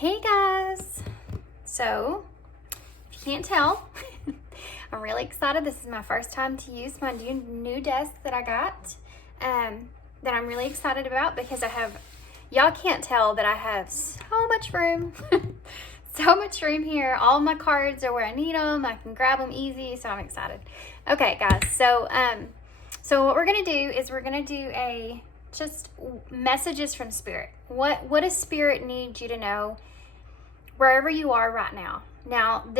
Hey guys! So, if you can't tell, I'm really excited. This is my first time to use my new desk that I got, that I'm really excited about because y'all can't tell, but I have so much room. So much room here. All my cards are where I need them. I can grab them easy, so I'm excited. Okay, guys, so what we're gonna do is we're gonna do just messages from Spirit. What does Spirit need you to know wherever you are right now? Now, I'm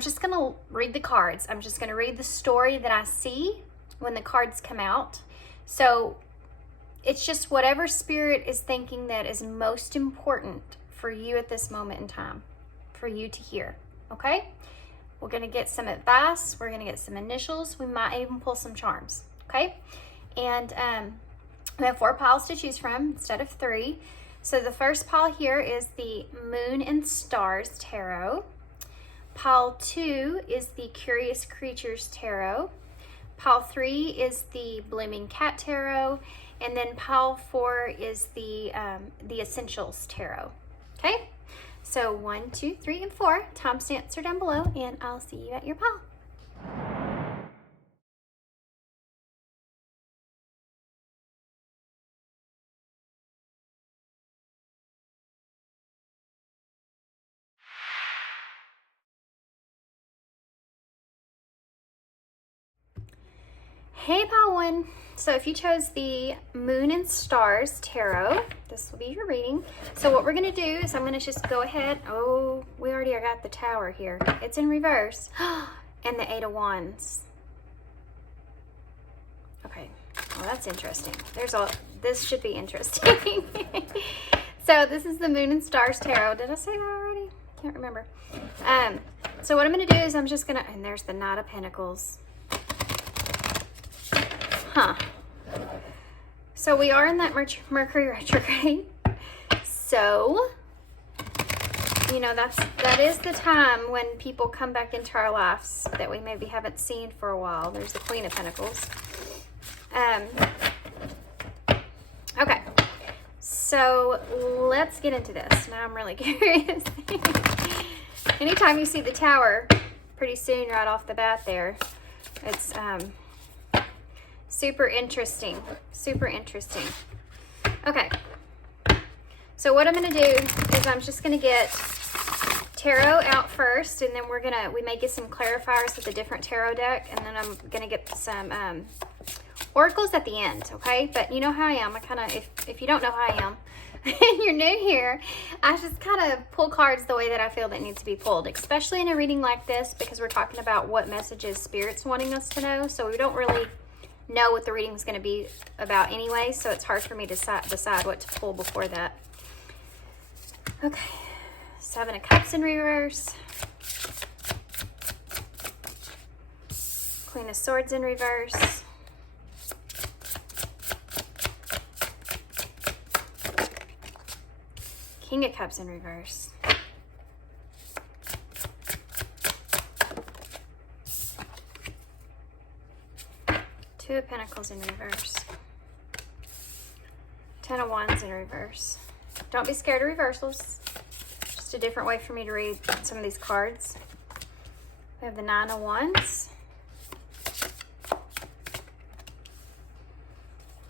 just gonna read the cards. I'm just gonna read the story that I see when the cards come out. So it's just whatever Spirit is thinking that is most important for you at this moment in time, for you to hear, okay? We're gonna get some advice. We're gonna get some initials. We might even pull some charms, okay? And we have 4 piles to choose from instead of 3. So the first pile here is the Moon and Stars Tarot. Pile 2 is the Curious Creatures Tarot. Pile 3 is the Blooming Cat Tarot. And then pile 4 is the Essentials Tarot. Okay? So 1, 2, 3, and 4. Timestamps are down below, and I'll see you at your pile. Hey, pile 1. So if you chose the Moon and Stars Tarot, this will be your reading. So what we're going to do is I'm going to just go ahead. Oh, we already got the Tower here. It's in reverse. And the 8 of Wands. Okay. Well, that's interesting. This should be interesting. So this is the Moon and Stars Tarot. Did I say that already? Can't remember. So what I'm going to do is I'm just going to, and there's the Knight of Pentacles. Huh. So we are in that Mercury retrograde. So, you know, that is the time when people come back into our lives that we maybe haven't seen for a while. There's the Queen of Pentacles. Okay. So let's get into this. Now I'm really curious. Anytime you see the Tower, pretty soon right off the bat there, it's super interesting. Super interesting. Okay. So what I'm going to do is I'm just going to get tarot out first, and then we may get some clarifiers with a different tarot deck, and then I'm going to get some oracles at the end, okay? But you know how I am. I kind of, if you don't know how I am, and you're new here, I just kind of pull cards the way that I feel that needs to be pulled, especially in a reading like this, because we're talking about what messages Spirit's wanting us to know, so we don't really know what the reading is going to be about anyway, so it's hard for me to decide what to pull before that. Okay, 7 of Cups in reverse, Queen of Swords in reverse, King of Cups in reverse, Two of Pentacles in reverse, 10 of Wands in reverse. Don't be scared of reversals. Just a different way for me to read some of these cards. We have the 9 of Wands,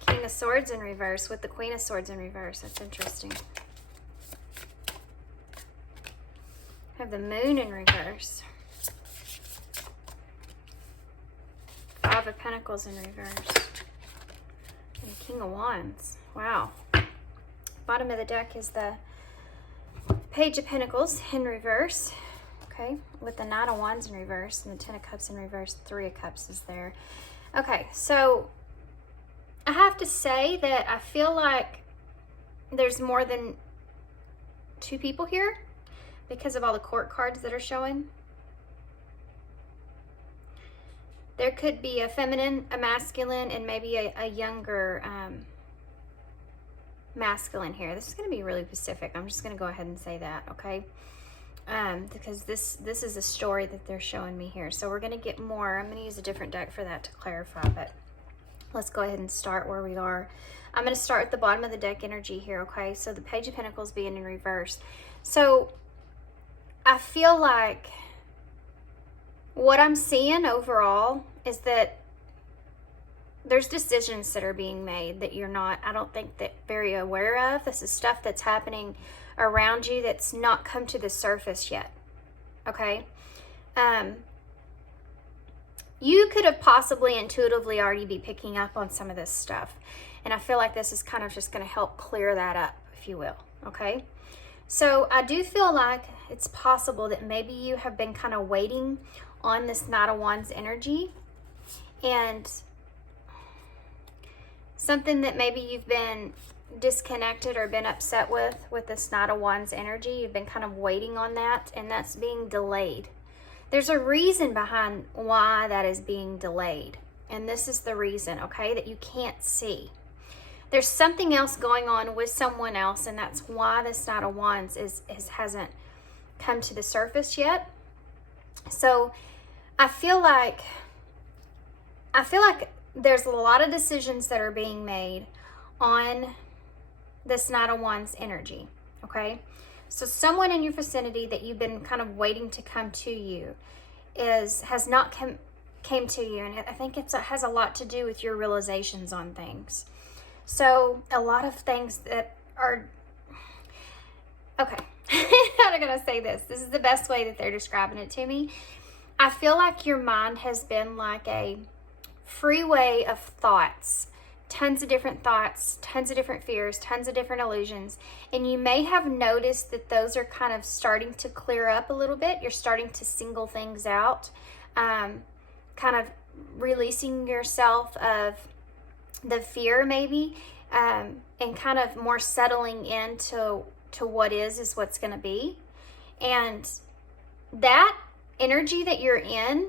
King of Swords in reverse with the Queen of Swords in reverse. That's interesting. We have the Moon in reverse, 5 of Pentacles in reverse, and the King of Wands. Wow. Bottom of the deck is the Page of Pentacles in reverse, okay, with the 9 of Wands in reverse and the 10 of Cups in reverse. 3 of Cups is there. Okay, so I have to say that I feel like there's more than 2 people here because of all the court cards that are showing. There could be a feminine, a masculine, and maybe a younger masculine here. This is going to be really specific. I'm just going to go ahead and say that, okay? Because this is a story that they're showing me here. So we're going to get more. I'm going to use a different deck for that to clarify. But let's go ahead and start where we are. I'm going to start at the bottom of the deck energy here, okay? So the Page of Pentacles being in reverse. So I feel like what I'm seeing overall is that there's decisions that are being made that you're not, I don't think, that very aware of. This is stuff that's happening around you that's not come to the surface yet, okay? You could have possibly intuitively already be picking up on some of this stuff. And I feel like this is kind of just going to help clear that up, if you will, okay? So I do feel like it's possible that maybe you have been kind of waiting on this Knight of Wands energy, and something that maybe you've been disconnected or been upset with this Knight of Wands energy. You've been kind of waiting on that, and that's being delayed. There's a reason behind why that is being delayed, and this is the reason, okay, that you can't see. There's something else going on with someone else, and that's why this Knight of Wands hasn't come to the surface yet. So I feel like there's a lot of decisions that are being made on this Knight of Wands energy, okay? So someone in your vicinity that you've been kind of waiting to come to you has not came to you, and I think it has a lot to do with your realizations on things. So a lot of things that are, okay, how am I going to say this? This is the best way that they're describing it to me. I feel like your mind has been like a freeway of thoughts, tons of different thoughts, tons of different fears, tons of different illusions. And you may have noticed that those are kind of starting to clear up a little bit. You're starting to single things out, kind of releasing yourself of the fear maybe, and kind of more settling into what is what's going to be. And that energy that you're in,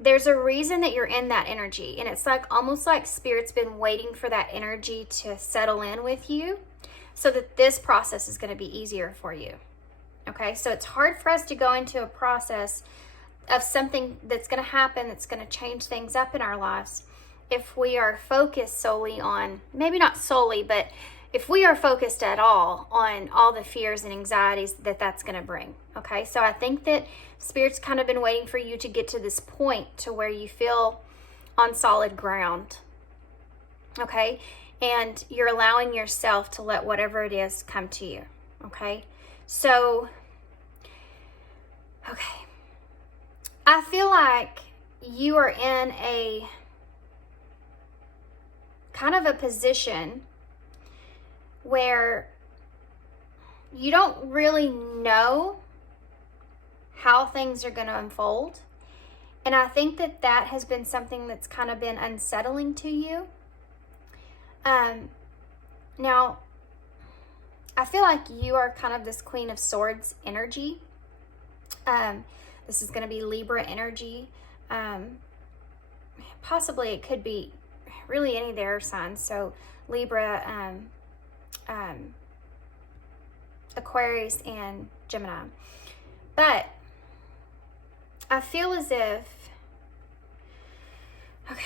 there's a reason that you're in that energy, and it's like almost like Spirit's been waiting for that energy to settle in with you so that this process is going to be easier for you. Okay, so it's hard for us to go into a process of something that's going to happen, that's going to change things up in our lives, if we are focused solely on, maybe not solely, but if we are focused at all on all the fears and anxieties that that's going to bring. Okay, so I think that Spirit's kind of been waiting for you to get to this point to where you feel on solid ground. Okay, and you're allowing yourself to let whatever it is come to you. Okay, so, okay, I feel like you are in a kind of a position where you don't really know how things are going to unfold. And I think that that has been something that's kind of been unsettling to you. Now, I feel like you are kind of this Queen of Swords energy. This is going to be Libra energy. Possibly it could be really any of the air signs. So Libra, Aquarius, and Gemini. But I feel as if, okay,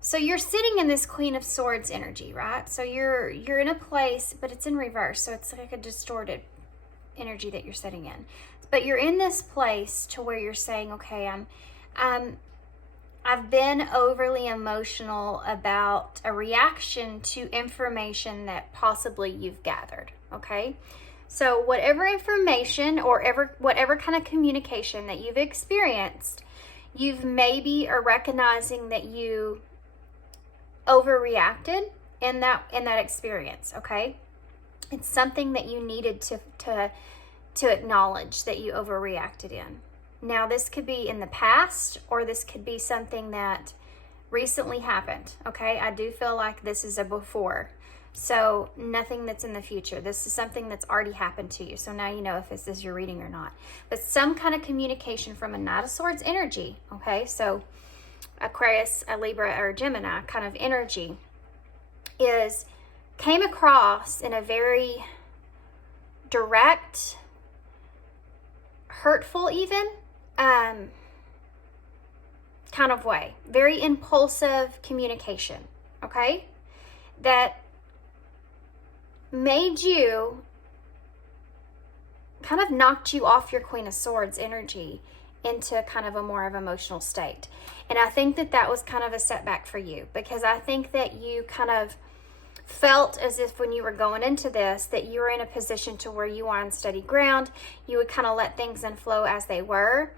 so you're sitting in this Queen of Swords energy, right? So you're in a place, but it's in reverse, so it's like a distorted energy that you're sitting in. But you're in this place to where you're saying, okay, I've been overly emotional about a reaction to information that possibly you've gathered, okay? So whatever information or whatever kind of communication that you've experienced, you've maybe are recognizing that you overreacted in that experience, okay? It's something that you needed to acknowledge that you overreacted in. Now, this could be in the past, or this could be something that recently happened, okay? I do feel like this is a before. So nothing that's in the future. This is something that's already happened to you. So now you know if this is your reading or not. But some kind of communication from a Knight of Swords energy, okay? So Aquarius, a Libra, or Gemini kind of energy came across in a very direct, hurtful even, kind of way, very impulsive communication, okay? That made you, kind of knocked you off your Queen of Swords energy into kind of a more of emotional state. And I think that that was kind of a setback for you, because I think that you kind of felt as if when you were going into this, that you were in a position to where you were on steady ground. You would kind of let things flow as they were.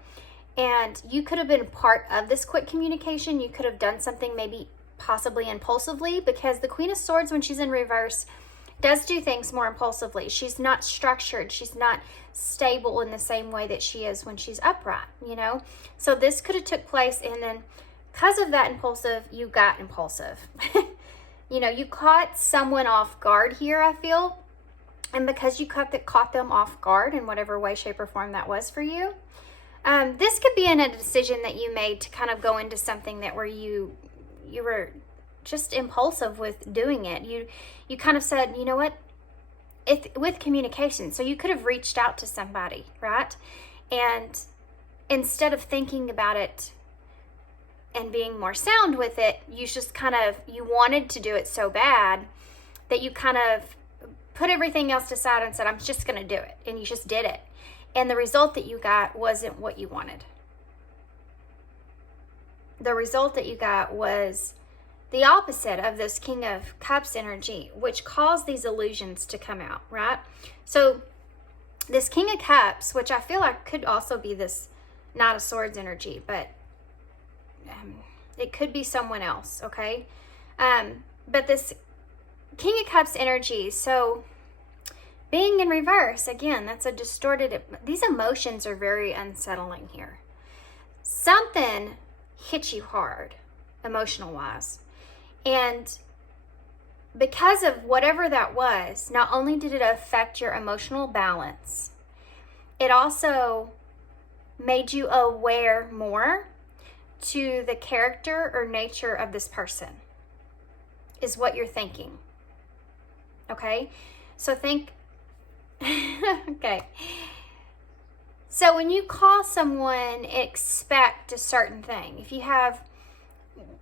And you could have been part of this quick communication. You could have done something maybe possibly impulsively, because the Queen of Swords, when she's in reverse, does do things more impulsively. She's not structured. She's not stable in the same way that she is when she's upright, you know? So this could have took place, and then because of that impulsive, you got impulsive. You know, you caught someone off guard here, I feel. And because you caught them off guard in whatever way, shape, or form that was for you, this could be in a decision that you made to kind of go into something that where you were just impulsive with doing it. You kind of said, you know what, with communication. So you could have reached out to somebody, right? And instead of thinking about it and being more sound with it, you just kind of, you wanted to do it so bad that you kind of put everything else aside and said, I'm just going to do it. And you just did it. And the result that you got wasn't what you wanted. The result that you got was the opposite of this King of Cups energy, which caused these illusions to come out, right? So this King of Cups, which I feel like could also be this Knight of Swords energy, but it could be someone else, okay? But this King of Cups energy, so being in reverse, again, that's a distorted, these emotions are very unsettling here. Something hit you hard, emotional-wise. And because of whatever that was, not only did it affect your emotional balance, it also made you aware more to the character or nature of this person, is what you're thinking. Okay? So think, okay. So when you call someone, expect a certain thing. If you have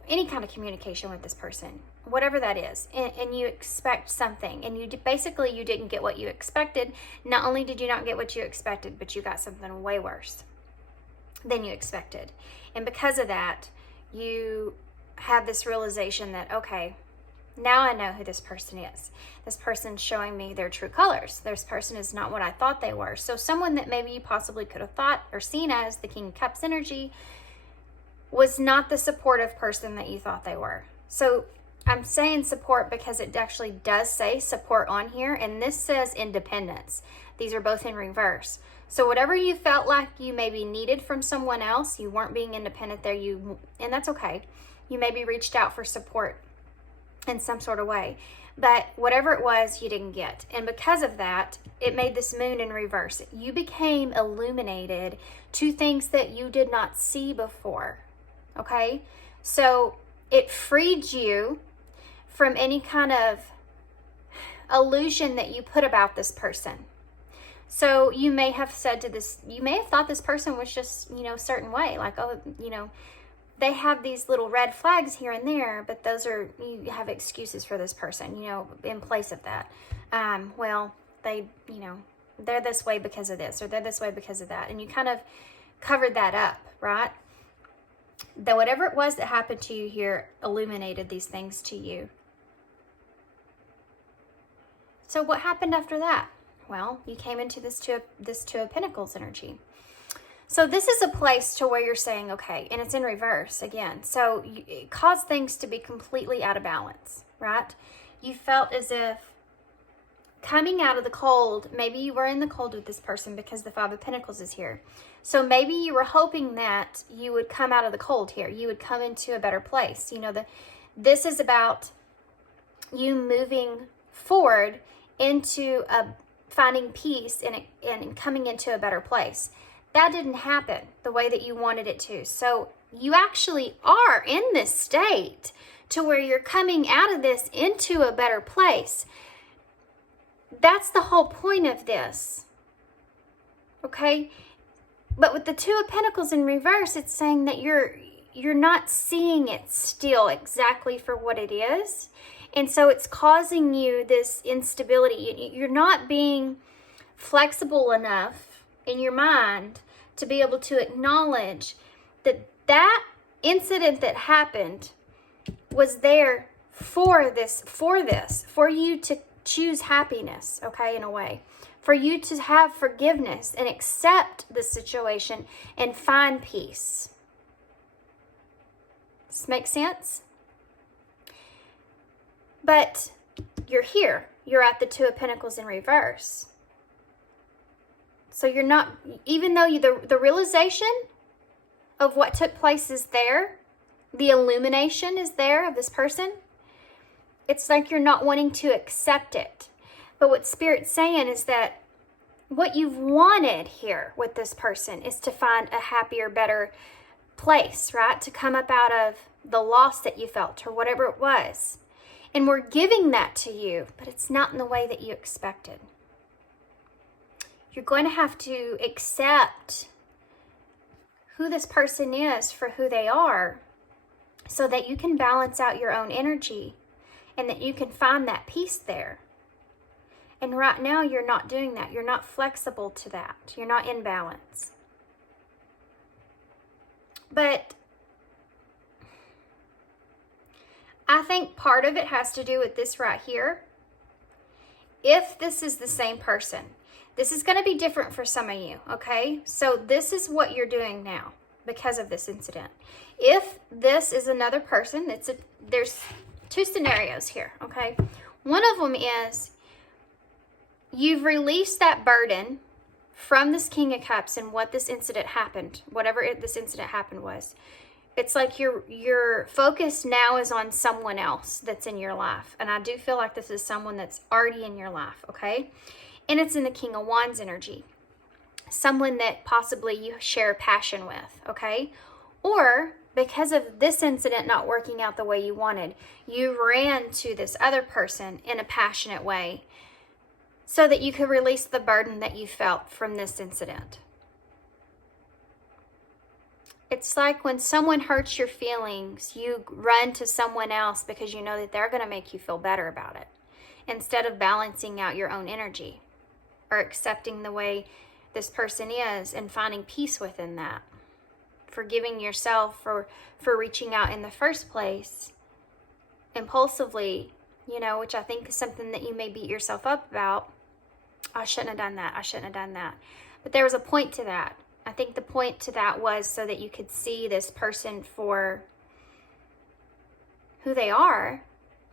any kind of communication with this person, whatever that is, and you expect something, and you basically you didn't get what you expected. Not only did you not get what you expected, but you got something way worse than you expected. And because of that, you have this realization that, okay, now I know who this person is. This person's showing me their true colors. This person is not what I thought they were. So someone that maybe you possibly could have thought or seen as the King of Cups energy was not the supportive person that you thought they were. So I'm saying support because it actually does say support on here, and this says independence. These are both in reverse. So whatever you felt like you maybe needed from someone else, you weren't being independent there, and that's okay. You maybe reached out for support in some sort of way, but whatever it was, you didn't get. And because of that, it made this moon in reverse. You became illuminated to things that you did not see before. Okay, so it freed you from any kind of illusion that you put about this person. So you may have said to this, you may have thought this person was just, you know, a certain way, like, oh, you know, they have these little red flags here and there, but those are, you have excuses for this person, you know, in place of that. Well, they, you know, they're this way because of this, or they're this way because of that. And you kind of covered that up, right? That whatever it was that happened to you here illuminated these things to you. So what happened after that? Well, you came into this Two of Pentacles energy. So this is a place to where you're saying, okay, and it's in reverse again. So it caused things to be completely out of balance, right? You felt as if coming out of the cold, maybe you were in the cold with this person because the Five of Pentacles is here. So maybe you were hoping that you would come out of the cold here. You would come into a better place. You know, this is about you moving forward into finding peace and coming into a better place. That didn't happen the way that you wanted it to. So you actually are in this state to where you're coming out of this into a better place. That's the whole point of this. Okay? But with the Two of Pentacles in reverse, it's saying that you're not seeing it still exactly for what it is. And so it's causing you this instability. You're not being flexible enough in your mind to be able to acknowledge that that incident that happened was there for you to choose happiness, okay, in a way, for you to have forgiveness and accept the situation and find peace. Does this make sense? But you're here. You're at the Two of Pentacles in reverse. So you're not, even though the realization of what took place is there, the illumination is there of this person, it's like you're not wanting to accept it. But what Spirit's saying is that what you've wanted here with this person is to find a happier, better place, right? To come up out of the loss that you felt or whatever it was. And we're giving that to you, but it's not in the way that you expected. You're going to have to accept who this person is for who they are so that you can balance out your own energy and that you can find that peace there. And right now, you're not doing that. You're not flexible to that. You're not in balance. But I think part of it has to do with this right here. If this is the same person, this is going to be different for some of you, okay? So this is what you're doing now because of this incident. If this is another person, there's two scenarios here, okay? One of them is you've released that burden from this King of Cups and what this incident happened, whatever this incident happened was. It's like your focus now is on someone else that's in your life. And I do feel like this is someone that's already in your life, okay? And it's in the King of Wands energy. Someone that possibly you share passion with, okay? Or because of this incident not working out the way you wanted, you ran to this other person in a passionate way so that you could release the burden that you felt from this incident. It's like when someone hurts your feelings, you run to someone else because you know that they're going to make you feel better about it, instead of balancing out your own energy or accepting the way this person is and finding peace within that. Forgiving yourself for reaching out in the first place impulsively, which I think is something that you may beat yourself up about. I shouldn't have done that. I shouldn't have done that. But there was a point to that. I think the point to that was so that you could see this person for who they are,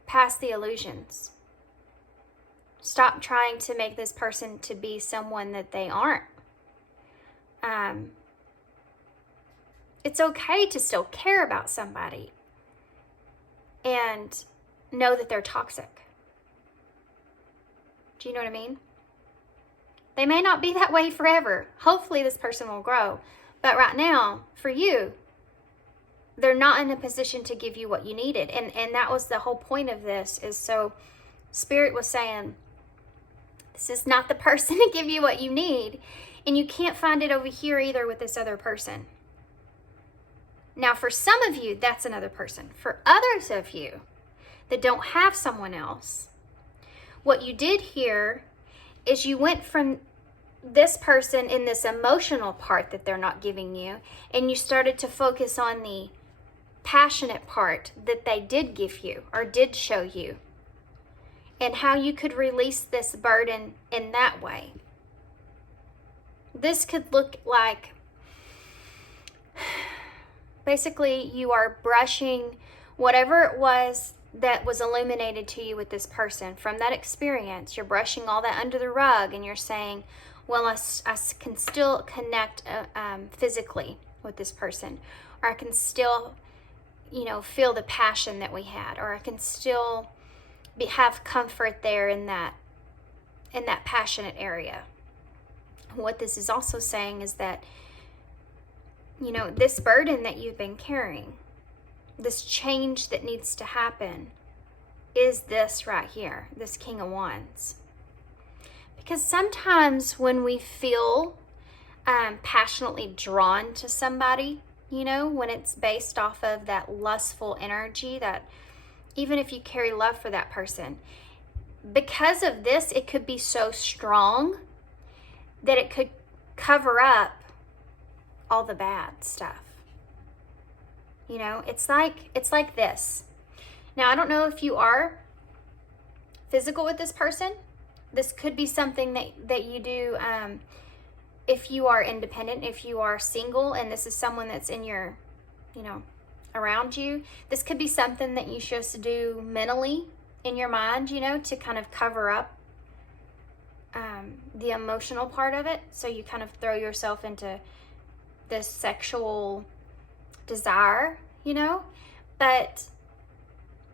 past the illusions. Stop trying to make this person to be someone that they aren't. It's okay to still care about somebody and know that they're toxic. Do you know what I mean? They may not be that way forever. Hopefully this person will grow. But right now, for you, they're not in a position to give you what you needed. And that was the whole point of this, is so Spirit was saying, this is not the person to give you what you need. And you can't find it over here either with this other person. Now, for some of you, that's another person. For others of you that don't have someone else, what you did here is you went from this person in this emotional part that they're not giving you, and you started to focus on the passionate part that they did give you or did show you, and how you could release this burden in that way. This could look like, basically, you are brushing whatever it was that was illuminated to you with this person from that experience. You're brushing all that under the rug, and you're saying, well, I can still connect physically with this person, or I can still, feel the passion that we had, or I can still have comfort there in that passionate area. What this is also saying is that, this burden that you've been carrying, this change that needs to happen, is this right here, this King of Wands. Because sometimes when we feel passionately drawn to somebody, you know, when it's based off of that lustful energy, that even if you carry love for that person, because of this, it could be so strong that it could cover up all the bad stuff. You know, it's like this. Now, I don't know if you are physical with this person. This could be something that you do if you are independent, if you are single, and this is someone that's in your, you know, around you. This could be something that you're supposed to do mentally in your mind, you know, to kind of cover up the emotional part of it. So you kind of throw yourself into this sexual desire, you know. But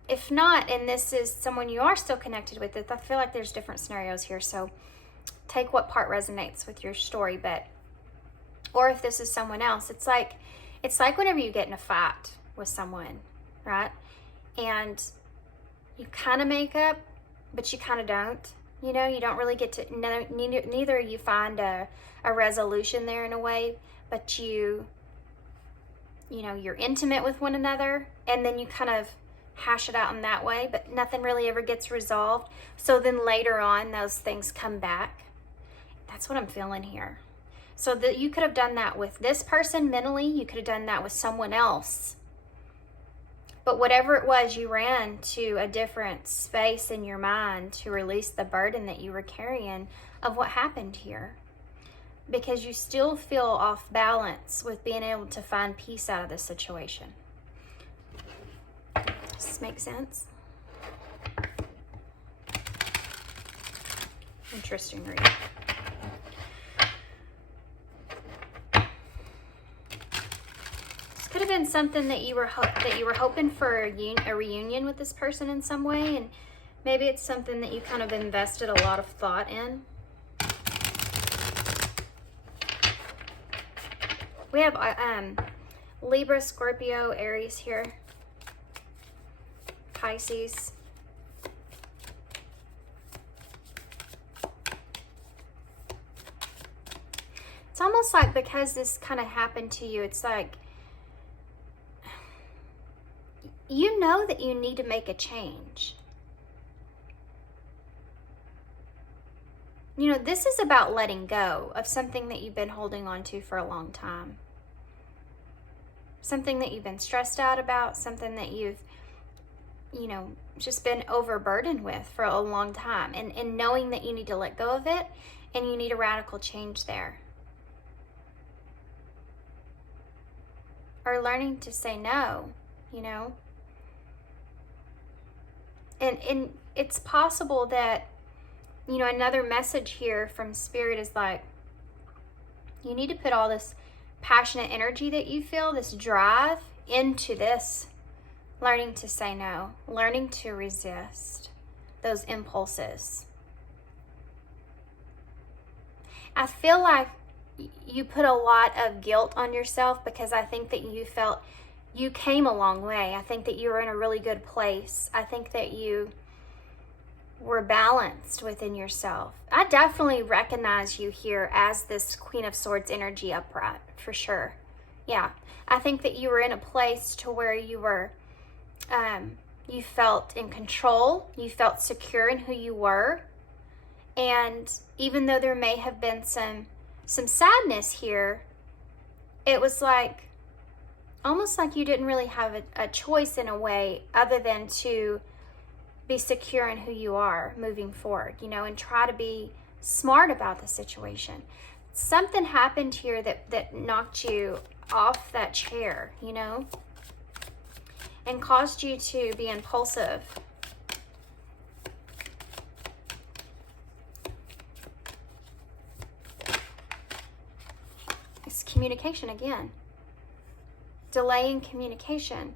if not, and this is someone you are still connected with, I feel like there's different scenarios here, so take what part resonates with your story. But, or if this is someone else, it's like whenever you get in a fight with someone, right? And you kind of make up, but you kind of don't. You know, you don't really get to, neither you find a resolution there in a way, but you know, you're intimate with one another, and then you kind of hash it out in that way, but nothing really ever gets resolved. So then later on, those things come back. That's what I'm feeling here. So that you could have done that with this person mentally, you could have done that with someone else. But whatever it was, you ran to a different space in your mind to release the burden that you were carrying of what happened here. Because you still feel off balance with being able to find peace out of this situation. Does this make sense? Interesting read. This could have been something that you were hoping for a reunion with this person in some way, and maybe it's something that you kind of invested a lot of thought in. We have Libra, Scorpio, Aries here, Pisces. It's almost like because this kind of happened to you, it's like, you know that you need to make a change. You know, this is about letting go of something that you've been holding on to for a long time. Something that you've been stressed out about, something that you've, you know, just been overburdened with for a long time. And knowing that you need to let go of it, and you need a radical change there. Or learning to say no, you know. And it's possible that, you know, another message here from Spirit is like, you need to put all this passionate energy that you feel, this drive, into this. Learning to say no, learning to resist those impulses. I feel like you put a lot of guilt on yourself, because I think that you felt you came a long way. I think that you were in a really good place. I think that you were balanced within yourself. I definitely recognize you here as this Queen of Swords energy upright, for sure. Yeah, I think that you were in a place to where you were, you felt in control, you felt secure in who you were. And even though there may have been some sadness here, it was like, almost like you didn't really have a choice in a way other than to be secure in who you are moving forward, you know, and try to be smart about the situation. Something happened here that knocked you off that chair, you know, and caused you to be impulsive. It's communication again. Delaying communication.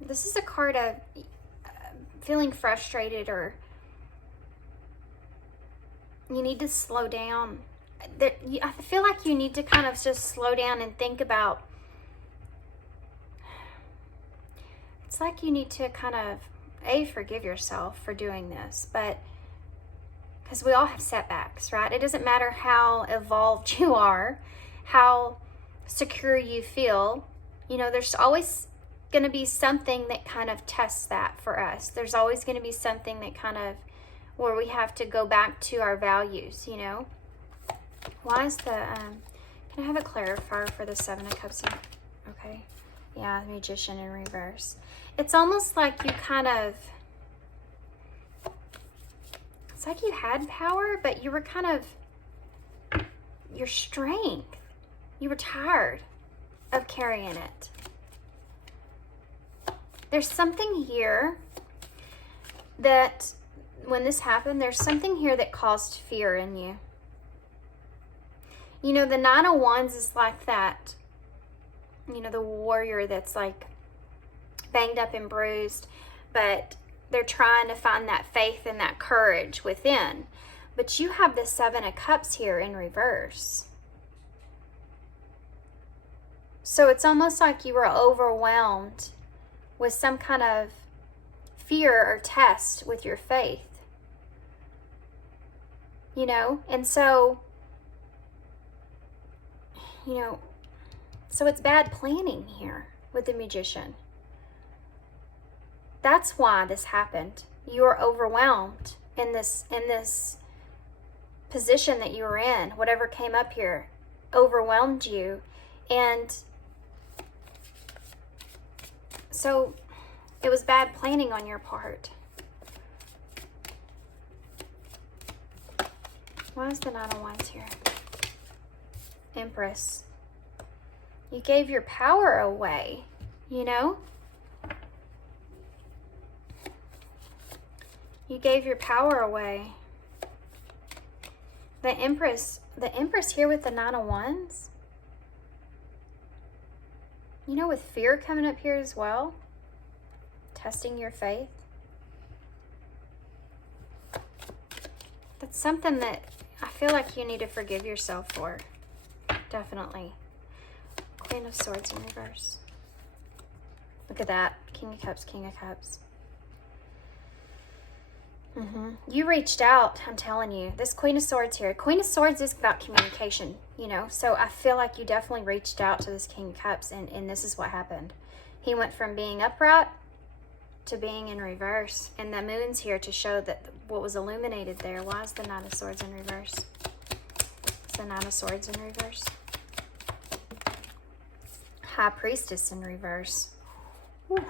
This is a card of feeling frustrated, or you need to slow down. I feel like you need to kind of just slow down and think about, it's like you need to kind of, forgive yourself for doing this, but because we all have setbacks, right? It doesn't matter how evolved you are, how secure you feel. You know, there's always going to be something that kind of tests that for us. There's always going to be something that kind of, where we have to go back to our values, you know. Why is the, can I have a clarifier for the Seven of Cups? Okay. Yeah, the Magician in reverse. It's almost like you kind of, it's like you had power, but you were kind of, your strength, you were tired of carrying it. There's something here that, when this happened, there's something here that caused fear in you. You know, the Nine of Wands is like that, you know, the warrior that's like banged up and bruised, but they're trying to find that faith and that courage within. But you have the Seven of Cups here in reverse. So it's almost like you were overwhelmed with some kind of fear or test with your faith. You know, and so, you know, so it's bad planning here with the Magician. That's why this happened. You were overwhelmed in this position that you were in. Whatever came up here overwhelmed you. And so it was bad planning on your part. Why is the Nine of Wands here? Empress. You gave your power away, you know? You gave your power away. The Empress here with the Nine of Wands. You know, with fear coming up here as well, testing your faith. That's something that I feel like you need to forgive yourself for. Definitely. Queen of Swords in reverse. Look at that. King of Cups, King of Cups. You reached out, I'm telling you. This Queen of Swords here. Queen of Swords is about communication, you know. So I feel like you definitely reached out to this King of Cups, and this is what happened. He went from being upright to being in reverse. And the moon's here to show that what was illuminated there. Why is the Nine of Swords in reverse? It's the Nine of Swords in reverse. High Priestess in reverse. Whew.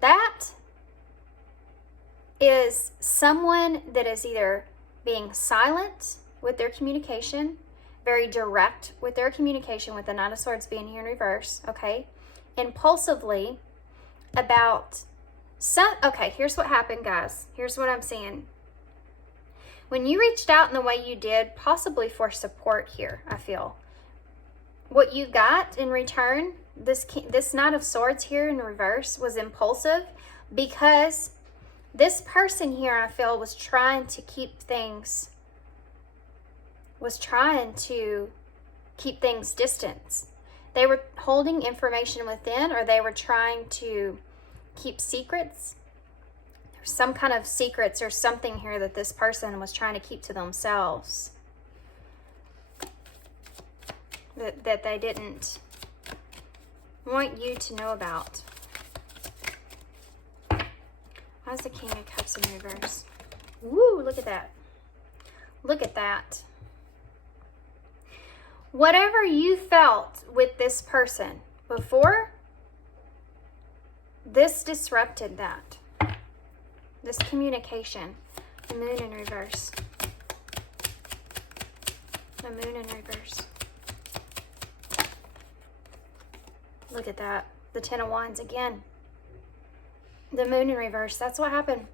That is someone that is either being silent with their communication, very direct with their communication, with the Nine of Swords being here in reverse, okay? Impulsively about some, okay, here's what happened, guys. Here's what I'm seeing. When you reached out in the way you did, possibly for support here, I feel. What you got in return, this Knight of Swords here in reverse, was impulsive, because this person here, I feel, was trying to keep things distance. They were holding information within, or they were trying to keep secrets. There's some kind of secrets or something here that this person was trying to keep to themselves. That they didn't want you to know about. Why is the King of Cups in reverse? Woo, look at that. Look at that. Whatever you felt with this person before, this disrupted that. This communication. The Moon in reverse. The Moon in reverse. Look at that. The Ten of Wands again. The Moon in reverse. That's what happened.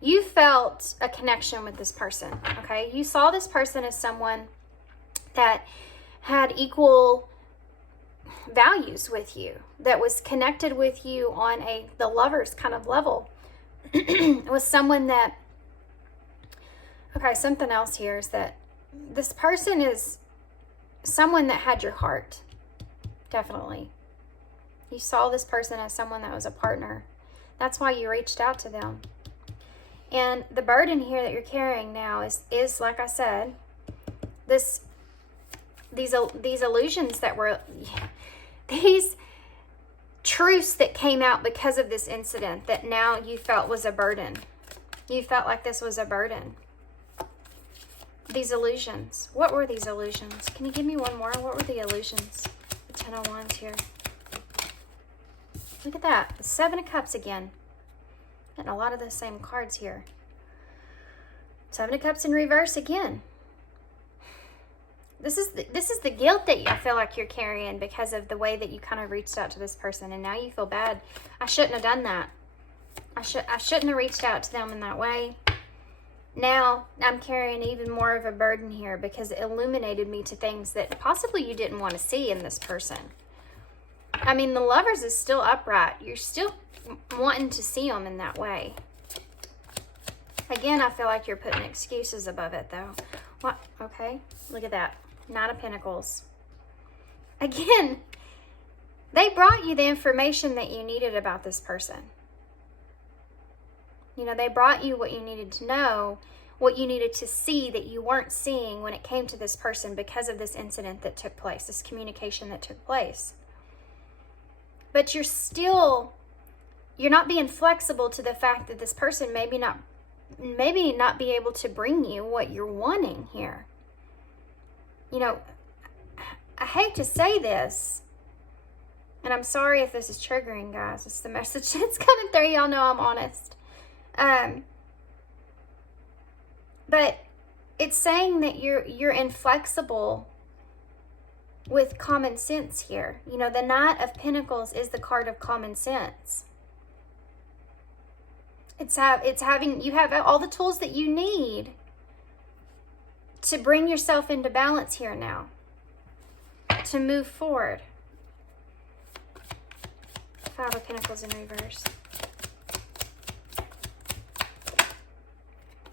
You felt a connection with this person, okay? You saw this person as someone that had equal values with you, that was connected with you on the lover's kind of level. It was someone that, okay, something else here is that this person is someone that had your heart, definitely. You saw this person as someone that was a partner. That's why you reached out to them. And the burden here that you're carrying now is like I said, these illusions that were, these truths that came out because of this incident that now you felt was a burden. You felt like this was a burden. These illusions. What were these illusions? Can you give me one more? What were the illusions? The Ten of Wands here. Look at that. The Seven of Cups again. And a lot of the same cards here. Seven of Cups in reverse again. This is the guilt that I feel like you're carrying because of the way that you kind of reached out to this person, and now you feel bad. I shouldn't have done that. I shouldn't have reached out to them in that way. Now I'm carrying even more of a burden here because it illuminated me to things that possibly you didn't want to see in this person. I mean, the Lovers is still upright. You're still wanting to see them in that way. Again, I feel like you're putting excuses above it, though. What? Okay, look at that. Nine of Pentacles. Again, they brought you the information that you needed about this person. You know, they brought you what you needed to know, what you needed to see that you weren't seeing when it came to this person because of this incident that took place, this communication that took place. But you're not being flexible to the fact that this person maybe not be able to bring you what you're wanting here. You know, I hate to say this, and I'm sorry if this is triggering, guys. It's the message that's coming through. Y'all know I'm honest. But it's saying that you're inflexible with common sense here. You know, the Knight of Pentacles is the card of common sense. You have all the tools that you need to bring yourself into balance here now, to move forward. Five of Pentacles in reverse.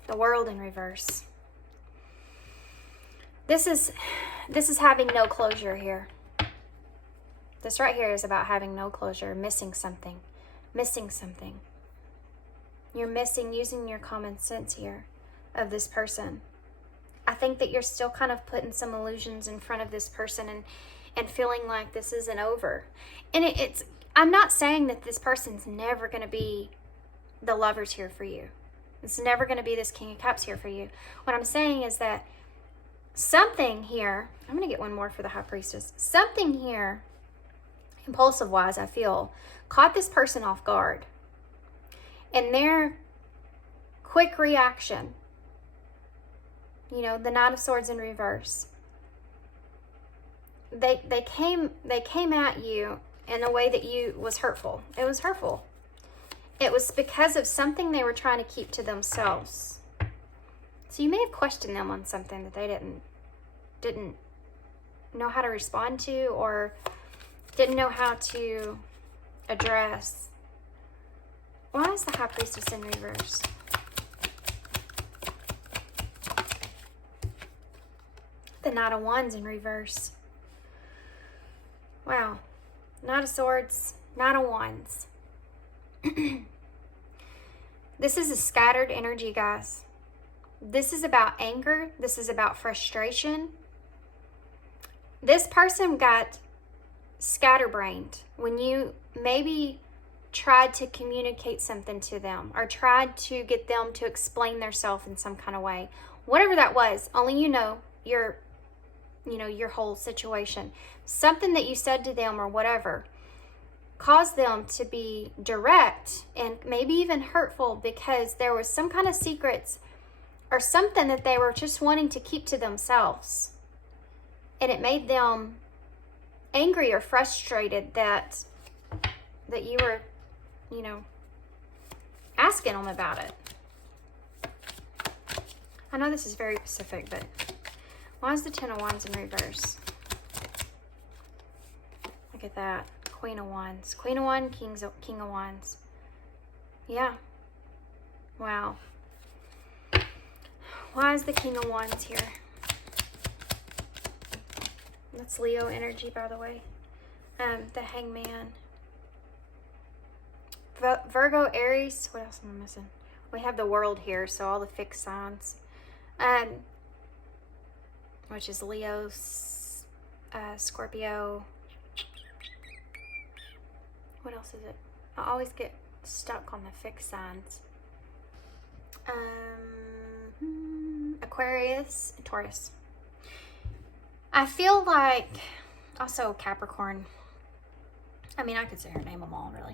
The World in reverse. This is having no closure here. This right here is about having no closure, missing something. You're missing using your common sense here of this person. I think that you're still kind of putting some illusions in front of this person and feeling like this isn't over. And I'm not saying that this person's never going to be the Lovers here for you. It's never going to be this King of Cups here for you. What I'm saying is that something here, I'm going to get one more for the High Priestess. Something here, impulsive-wise, I feel, caught this person off guard. And their quick reaction, you know, the Knight of Swords in reverse, they came at you in a way that was hurtful. It was hurtful. It was because of something they were trying to keep to themselves. So you may have questioned them on something that they didn't know how to respond to or didn't know how to address. Why is the High Priestess in reverse? The Knight of Wands in reverse. Wow. Knight of Swords, Knight of Wands. This is a scattered energy, guys. This is about anger. This is about frustration. This person got scatterbrained when you maybe tried to communicate something to them or tried to get them to explain themselves in some kind of way. Whatever that was, only you know your whole situation. Something that you said to them or whatever caused them to be direct and maybe even hurtful because there was some kind of secrets or something that they were just wanting to keep to themselves. And it made them angry or frustrated that you were, you know, asking them about it. I know this is very specific, but why is the Ten of Wands in reverse? Look at that. Queen of Wands. Queen of Wands, King of Wands. Yeah. Wow. Why is the King of Wands here? That's Leo energy, by the way. The Hangman. Virgo, Aries. What else am I missing? We have the world here, so all the fixed signs. Which is Leo, Scorpio. What else is it? I always get stuck on the fixed signs. Aquarius, Taurus. I feel like, also Capricorn. I mean, I could sit here and name them all, really.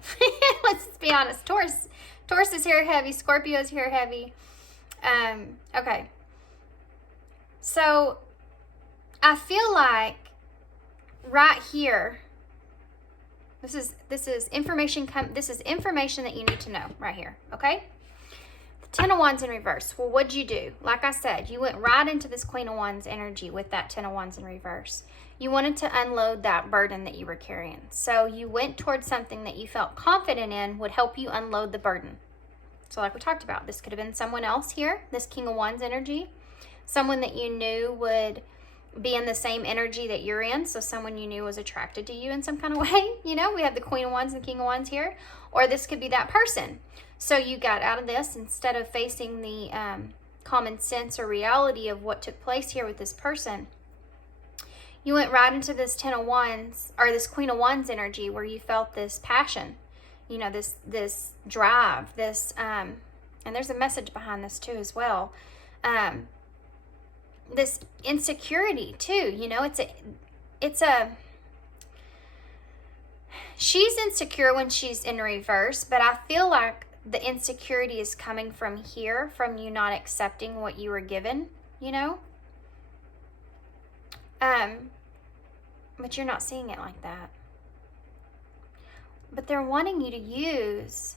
Let's just be honest. Taurus is here heavy. Scorpio is here heavy. Okay. So, I feel like right here, this is information that you need to know right here, okay? The Ten of Wands in reverse. Well, what'd you do? Like I said, you went right into this Queen of Wands energy with that Ten of Wands in reverse. You wanted to unload that burden that you were carrying. So you went towards something that you felt confident in would help you unload the burden. So like we talked about, this could have been someone else here, this King of Wands energy. Someone that you knew would be in the same energy that you're in. So someone you knew was attracted to you in some kind of way. You know, we have the Queen of Wands and the King of Wands here. Or this could be that person. So you got out of this instead of facing the common sense or reality of what took place here with this person. You went right into this Ten of Wands, or this Queen of Wands energy, where you felt this passion, you know, this drive, this, and there's a message behind this too as well. This insecurity too, you know, she's insecure when she's in reverse, but I feel like the insecurity is coming from here, from you not accepting what you were given, you know? But you're not seeing it like that. But they're wanting you to use,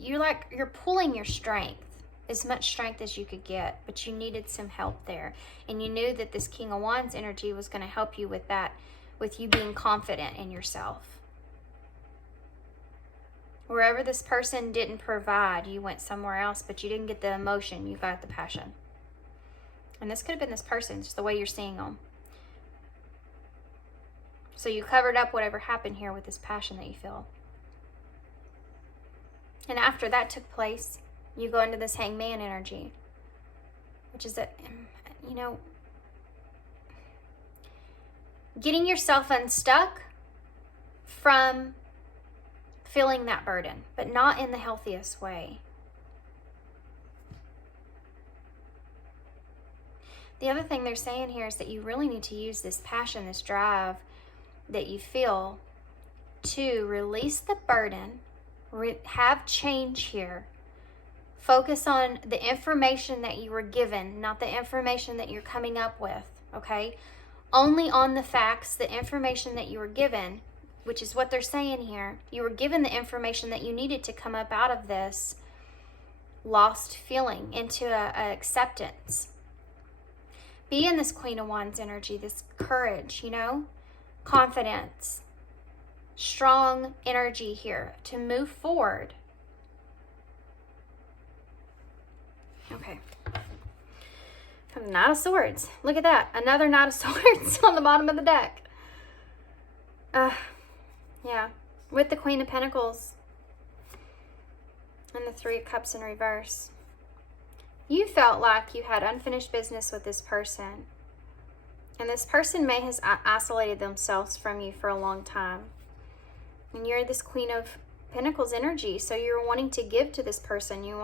you're pulling your strength, as much strength as you could get, but you needed some help there. And you knew that this King of Wands energy was going to help you with that, with you being confident in yourself. Wherever this person didn't provide, you went somewhere else, but you didn't get the emotion, you got the passion. And this could have been this person, just the way you're seeing them. So you covered up whatever happened here with this passion that you feel. And after that took place, you go into this Hangman energy, which is you know, getting yourself unstuck from feeling that burden, but not in the healthiest way. The other thing they're saying here is that you really need to use this passion, this drive that you feel to release the burden, have change here. Focus on the information that you were given, not the information that you're coming up with, okay? Only on the facts, the information that you were given, which is what they're saying here. You were given the information that you needed to come up out of this lost feeling into a acceptance. Be in this Queen of Wands energy, this courage, you know, confidence, strong energy here to move forward. Okay. Knight of Swords. Look at that. Another Knight of Swords on the bottom of the deck. Yeah. With the Queen of Pentacles and the Three of Cups in reverse. You felt like you had unfinished business with this person. And this person may have isolated themselves from you for a long time. And you're this Queen of Pentacles energy, so you're wanting to give to this person. You're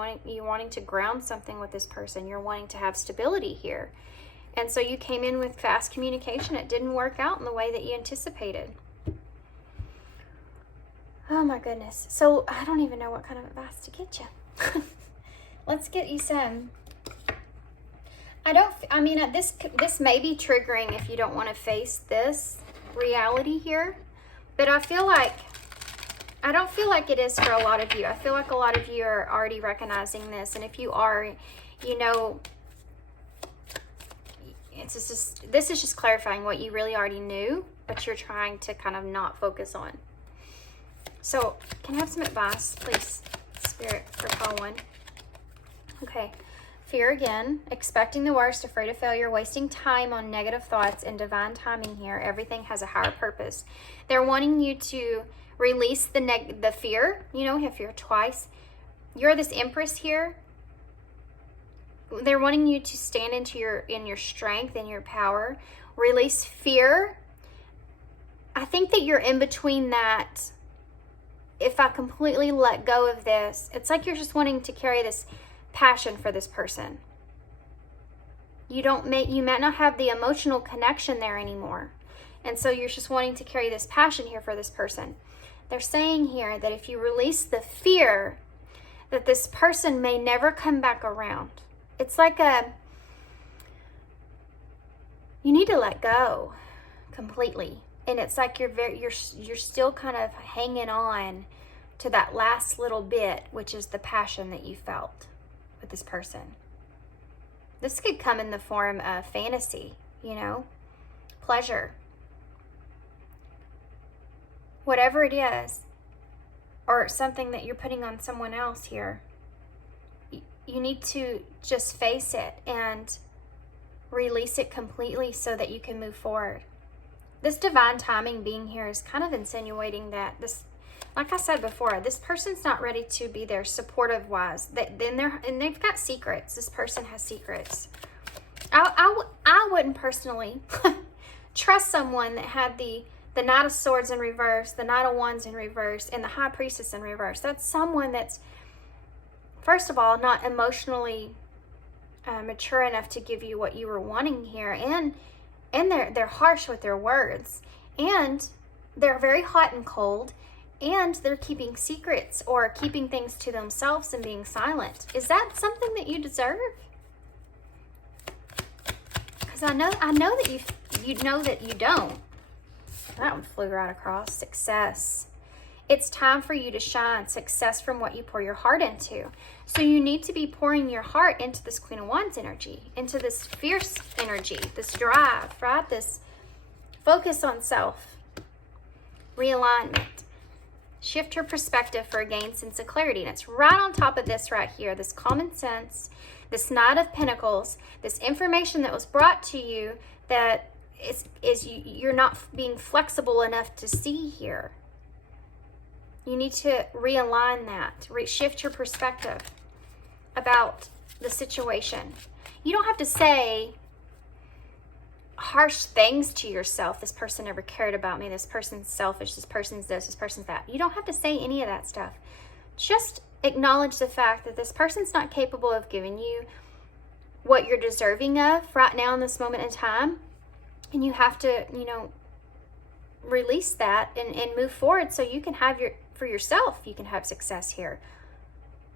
wanting to ground something with this person. You're wanting to have stability here. And so you came in with fast communication. It didn't work out in the way that you anticipated. Oh my goodness. So I don't even know what kind of advice to get you. Let's get you some. This may be triggering if you don't want to face this reality here, but I don't feel like it is for a lot of you. I feel like a lot of you are already recognizing this, and if you are, you know, this is just clarifying what you really already knew, but you're trying to kind of not focus on. So, can I have some advice, please, Spirit, for pile 1? Okay. Fear again, expecting the worst, afraid of failure, wasting time on negative thoughts, and divine timing here. Everything has a higher purpose. They're wanting you to release the fear, you know, have fear twice. You're this Empress here. They're wanting you to stand into your strength and your power. Release fear. I think that you're in between that. If I completely let go of this, it's like you're just wanting to carry this passion for this person. You might not have the emotional connection there anymore. And so you're just wanting to carry this passion here for this person. They're saying here that if you release the fear that this person may never come back around, it's like you need to let go completely. And it's like you're still kind of hanging on to that last little bit, which is the passion that you felt with this person. This could come in the form of fantasy, pleasure. Whatever it is, or something that you're putting on someone else here, you need to just face it and release it completely so that you can move forward. This divine timing being here is kind of insinuating that this, like I said before, this person's not ready to be there supportive wise. And they've got secrets. This person has secrets. I wouldn't personally trust someone that had the Knight of Swords in reverse, the Knight of Wands in reverse, and the High Priestess in reverse. That's someone that's, first of all, not emotionally mature enough to give you what you were wanting here, and they're harsh with their words, and they're very hot and cold, and they're keeping secrets or keeping things to themselves and being silent. Is that something that you deserve? Because I know that you know that you don't. That one flew right across. Success. It's time for you to shine. Success from what you pour your heart into. So you need to be pouring your heart into this Queen of Wands energy, into this fierce energy, this drive, right? This focus on self. Realignment. Shift your perspective for a gained sense of clarity. And it's right on top of this right here, this common sense, this Knight of Pentacles, this information that was brought to you that you're not being flexible enough to see here. You need to realign that, shift your perspective about the situation. You don't have to say harsh things to yourself. This person never cared about me. This person's selfish. This person's this person's that. You don't have to say any of that stuff. Just acknowledge the fact that this person's not capable of giving you what you're deserving of right now in this moment in time. And you have to, release that and move forward so you can have for yourself, you can have success here.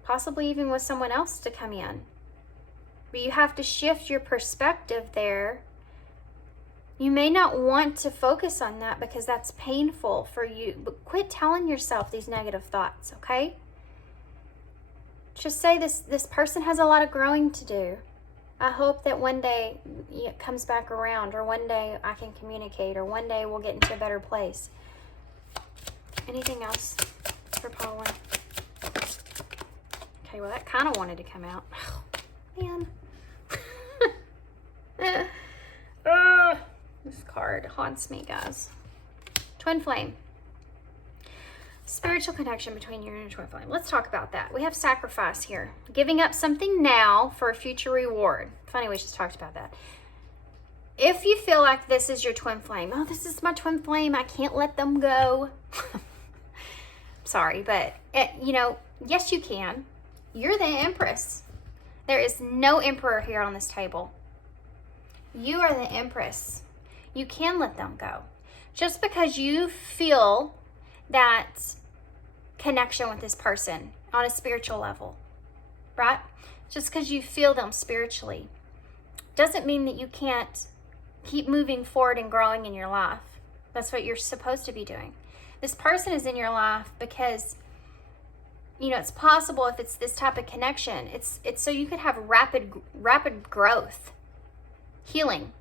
Possibly even with someone else to come in. But you have to shift your perspective there. You may not want to focus on that because that's painful for you. But quit telling yourself these negative thoughts, okay? Just say this person has a lot of growing to do. I hope that one day it comes back around, or one day I can communicate, or one day we'll get into a better place. Anything else for Paul one? Okay, well that kind of wanted to come out. Oh, man. This card haunts me, guys. Twin flame. Spiritual connection between you and your twin flame. Let's talk about that. We have sacrifice here. Giving up something now for a future reward. Funny, we just talked about that. If you feel like this is your twin flame, oh, this is my twin flame, I can't let them go. Sorry, but, yes, you can. You're the Empress. There is no Emperor here on this table. You are the Empress. You can let them go. Just because you feel that connection with this person on a spiritual level, right? Just because you feel them spiritually doesn't mean that you can't keep moving forward and growing in your life. That's what you're supposed to be doing. This person is in your life because, it's possible if it's this type of connection, it's so you could have rapid growth, healing,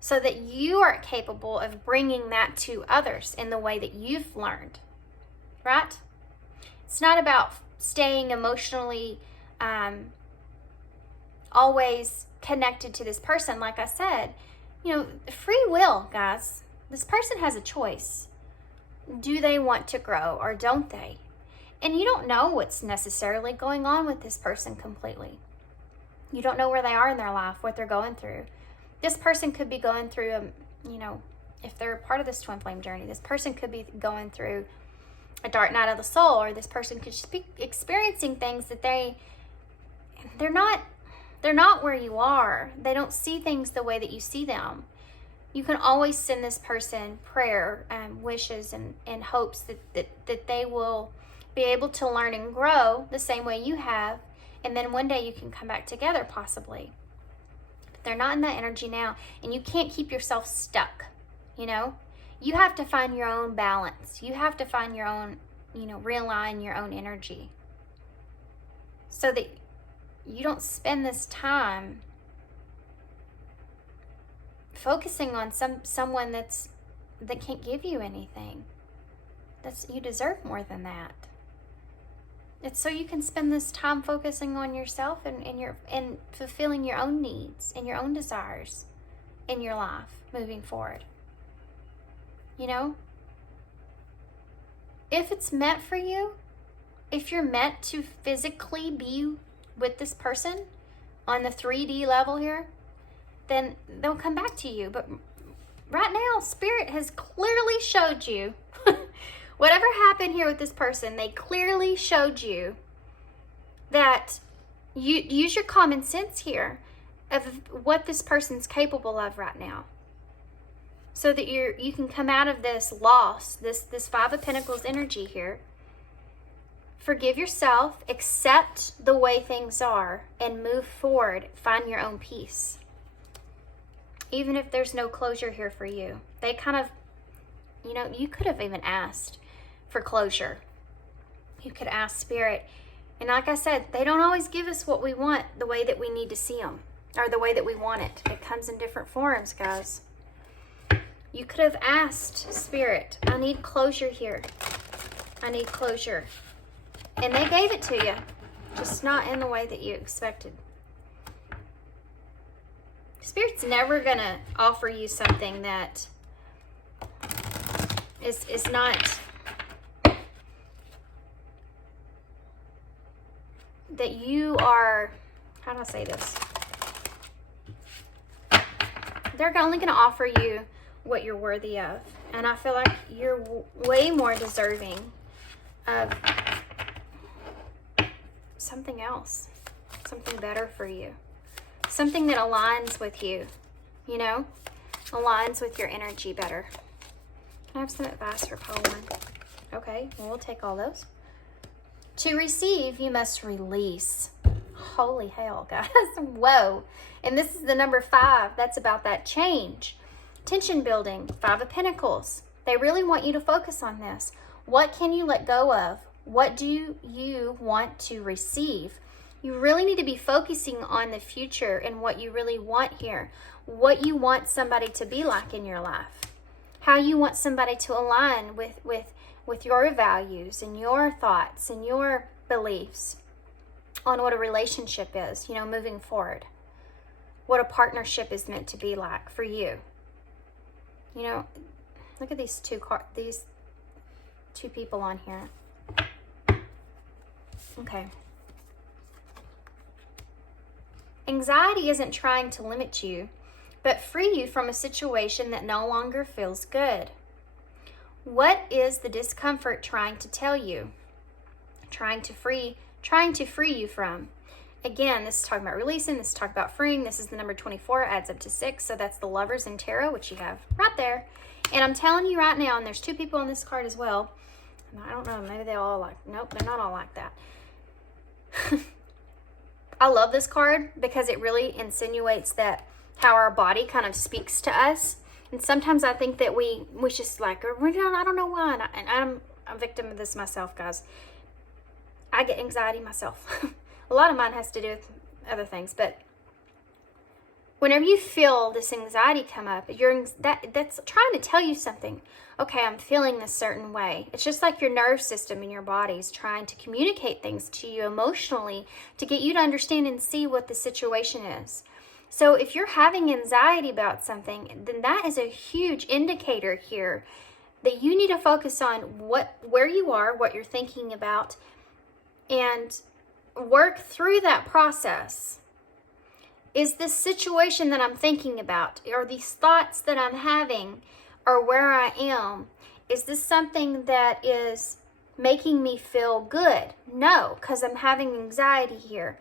so that you are capable of bringing that to others in the way that you've learned, right? It's not about staying emotionally always connected to this person. Like I said, free will, guys. This person has a choice. Do they want to grow or don't they? And you don't know what's necessarily going on with this person completely. You don't know where they are in their life, what they're going through. This person could be going through, if they're part of this twin flame journey, this person could be going through a dark night of the soul, or this person could just be experiencing things that they're not where you are. They don't see things the way that you see them. You can always send this person prayer, wishes, and hopes that they will be able to learn and grow the same way you have, and then one day you can come back together possibly. But they're not in that energy now, and you can't keep yourself stuck, You have to find your own balance. You have to find your own, realign your own energy so that you don't spend this time focusing on someone that can't give you anything. You deserve more than that. It's so you can spend this time focusing on yourself and fulfilling your own needs and your own desires in your life moving forward. If it's meant for you, if you're meant to physically be with this person on the 3D level here, then they'll come back to you. But right now, Spirit has clearly showed you whatever happened here with this person, they clearly showed you that you use your common sense here of what this person's capable of right now, so that you can come out of this loss, this Five of Pentacles energy here. Forgive yourself, accept the way things are, and move forward. Find your own peace. Even if there's no closure here for you. They kind of, you could have even asked for closure. You could ask Spirit. And like I said, they don't always give us what we want the way that we need to see them, or the way that we want it. It comes in different forms, guys. You could have asked Spirit, I need closure here. I need closure. And they gave it to you, just not in the way that you expected. Spirit's never going to offer you something that is not, that you are, how do I say this? They're only going to offer you what you're worthy of. And I feel like you're way more deserving of something else, something better for you, something that aligns with you, aligns with your energy better. Can I have some advice for pile 1? Okay, well, we'll take all those. To receive, you must release. Holy hell, guys. Whoa. And this is the number 5. That's about that change. Tension building, 5 of Pentacles. They really want you to focus on this. What can you let go of? What do you want to receive? You really need to be focusing on the future and what you really want here. What you want somebody to be like in your life. How you want somebody to align with your values and your thoughts and your beliefs on what a relationship is, moving forward. What a partnership is meant to be like for you. Look at these two people on here. Okay. Anxiety isn't trying to limit you, but free you from a situation that no longer feels good. What is the discomfort trying to tell you? Trying to free you from? Again, this is talking about releasing, this is talking about freeing. This is the number 24, adds up to 6. So that's the Lovers in Tarot, which you have right there. And I'm telling you right now, and there's 2 people on this card as well. And I don't know, maybe they all nope, they're not all like that. I love this card because it really insinuates that how our body kind of speaks to us. And sometimes I think that we just I don't know why. And I'm a victim of this myself, guys. I get anxiety myself. A lot of mine has to do with other things, but whenever you feel this anxiety come up, that's trying to tell you something. Okay, I'm feeling this certain way. It's just like your nerve system in your body is trying to communicate things to you emotionally to get you to understand and see what the situation is. So if you're having anxiety about something, then that is a huge indicator here that you need to focus on where you are, what you're thinking about, and work through that process. Is this situation that I'm thinking about, or these thoughts that I'm having, or where I am, is this something that is making me feel good? No, because I'm having anxiety here.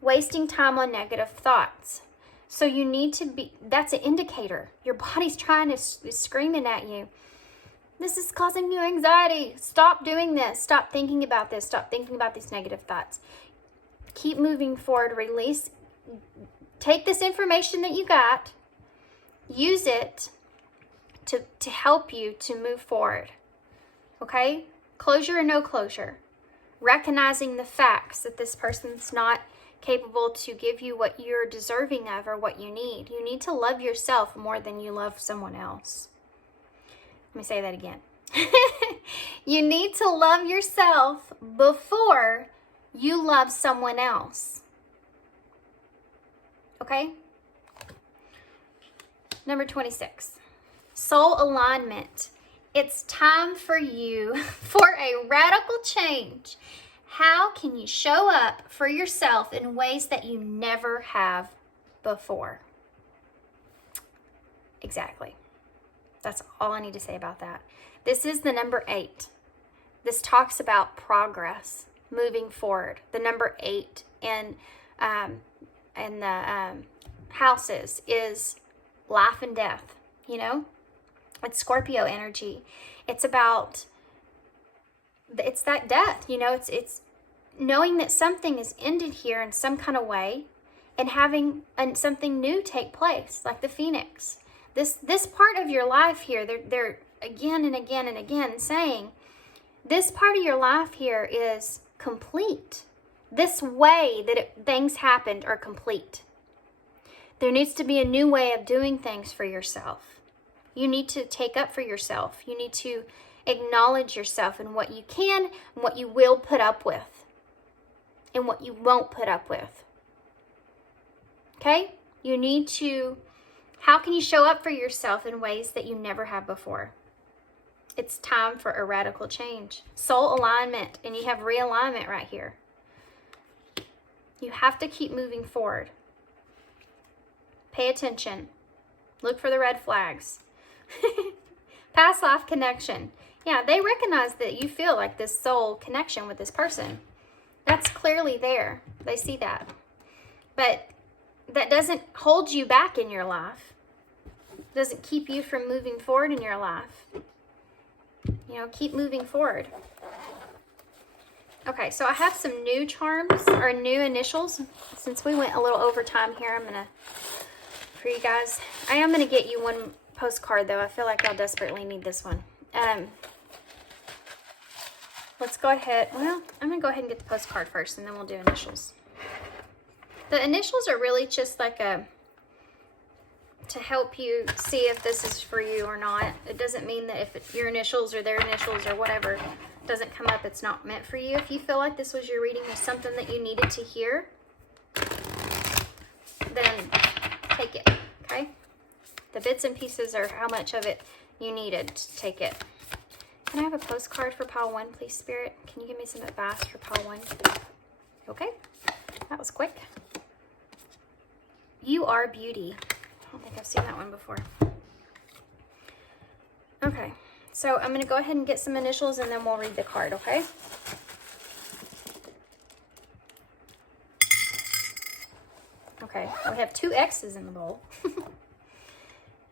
Wasting time on negative thoughts. So you need to be, that's an indicator. Your body's trying to, is screaming at you. This is causing you anxiety. Stop doing this. Stop thinking about this. Stop thinking about these negative thoughts. Keep moving forward. Release. Take this information that you got. Use it to help you to move forward. Okay? Closure or no closure. Recognizing the facts that this person's not capable to give you what you're deserving of or what you need. You need to love yourself more than you love someone else. Let me say that again. You need to love yourself before you love someone else. Okay? Number 26. Soul alignment. It's time for you for a radical change. How can you show up for yourself in ways that you never have before? Exactly. That's all I need to say about that. This is the number 8. This talks about progress, moving forward. The number 8 in the houses is life and death. You know, it's Scorpio energy. It's about, it's that death. You know, it's knowing that something is ended here in some kind of way, and having something new take place, like the phoenix. This part of your life here, they're again and again and again saying, this part of your life here is complete. This way that things happened are complete. There needs to be a new way of doing things for yourself. You need to take up for yourself. You need to acknowledge yourself and what you can and what you will put up with and what you won't put up with. Okay? You need to, how can you show up for yourself in ways that you never have before? It's time for a radical change. Soul alignment, and you have realignment right here. You have to keep moving forward. Pay attention. Look for the red flags. Past life connection. Yeah, they recognize that you feel like this soul connection with this person. That's clearly there. They see that. But that doesn't hold you back in your life. It doesn't keep you from moving forward in your life. You know, keep moving forward. Okay, so I have some new charms or new initials. Since we went a little over time here, I'm gonna, for you guys, I am gonna get you one postcard though. I feel like I'll desperately need this one. Let's go ahead. Well, I'm gonna go ahead and get the postcard first, and then we'll do initials. The initials are really just like to help you see if this is for you or not. It doesn't mean that if your initials or their initials or whatever doesn't come up, it's not meant for you. If you feel like this was your reading or something that you needed to hear, then take it, okay? The bits and pieces are how much of it you needed to take it. Can I have a postcard for pile 1, please, Spirit? Can you give me some advice for pile 1? Okay, that was quick. You are beauty. I don't think I've seen that one before. Okay, so I'm going to go ahead and get some initials, and then we'll read the card, okay? Okay, we have 2 X's in the bowl.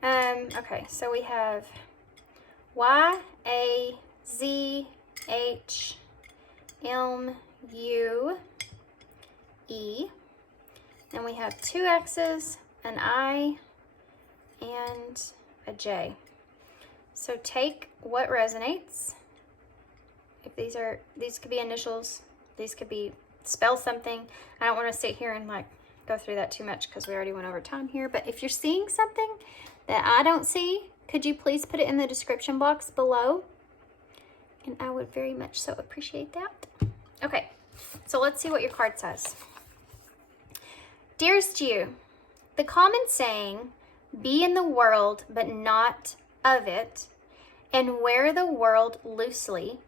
Okay, so we have YAZHMUE. Then we have 2 X's, an I, and a J. So take what resonates. If these could be initials, these could be spell something. I don't want to sit here and like go through that too much because we already went over time here. But if you're seeing something that I don't see, could you please put it in the description box below? And I would very much so appreciate that. Okay, so let's see what your card says. Dearest you, the common saying, be in the world but not of it and wear the world loosely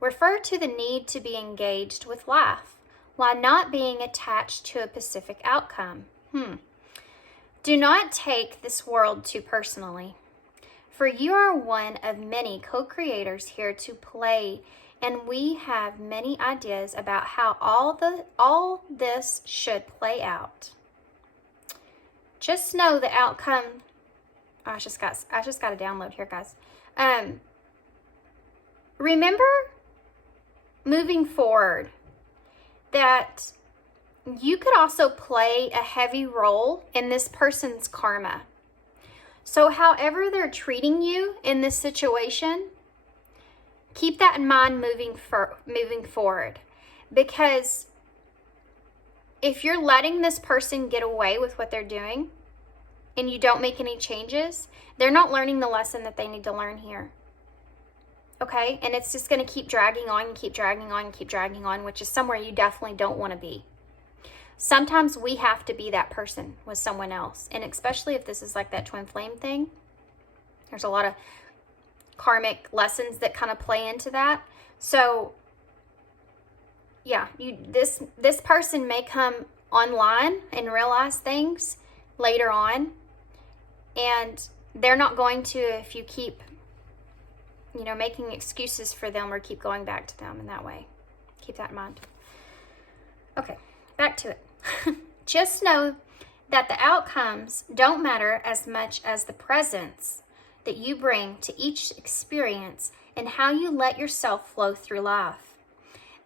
refer to the need to be engaged with life while not being attached to a specific outcome. Do not take this world too personally, for you are one of many co-creators here to play, and we have many ideas about how all this should play out. Just know the outcome. I just got a download here, guys. Remember, moving forward, that you could also play a heavy role in this person's karma. So however they're treating you in this situation, keep that in mind moving forward. Because if you're letting this person get away with what they're doing and you don't make any changes, they're not learning the lesson that they need to learn here. Okay? And it's just going to keep dragging on and keep dragging on and keep dragging on, which is somewhere you definitely don't want to be. Sometimes we have to be that person with someone else. And especially if this is like that twin flame thing, there's a lot of karmic lessons that kind of play into that. So yeah, this person may come online and realize things later on, and they're not going to if you keep making excuses for them or keep going back to them in that way. Keep that in mind. Okay, back to it. Just know that the outcomes don't matter as much as the presence that you bring to each experience and how you let yourself flow through life.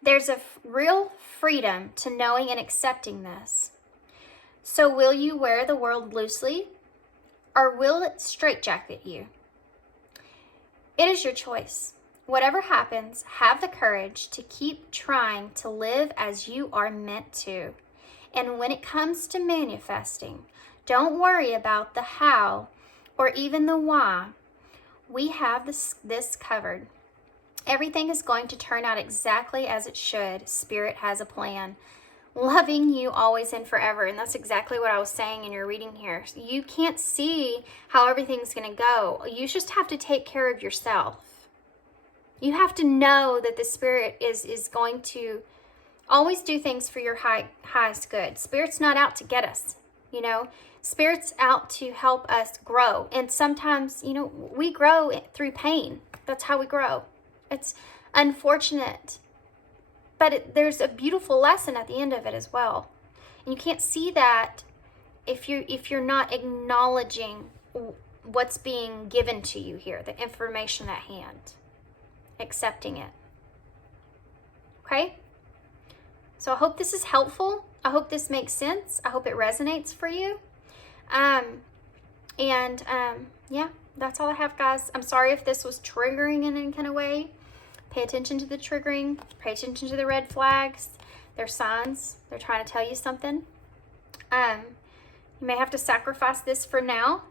There's a real freedom to knowing and accepting this. So will you wear the world loosely, or will it straitjacket you? It is your choice. Whatever happens, have the courage to keep trying to live as you are meant to. And when it comes to manifesting, don't worry about the how or even the why. We have this covered. Everything is going to turn out exactly as it should. Spirit has a plan. Loving you always and forever. And that's exactly what I was saying in your reading here. You can't see how everything's going to go. You just have to take care of yourself. You have to know that the Spirit is going to always do things for your highest good. Spirit's not out to get us, Spirit's out to help us grow. And sometimes, we grow through pain. That's how we grow. It's unfortunate, but there's a beautiful lesson at the end of it as well. And you can't see that if you're not acknowledging what's being given to you here, the information at hand, accepting it. Okay? So I hope this is helpful. I hope this makes sense. I hope it resonates for you. Yeah, that's all I have, guys. I'm sorry if this was triggering in any kind of way. Pay attention to the triggering. Pay attention to the red flags. They're signs. They're trying to tell you something. You may have to sacrifice this for now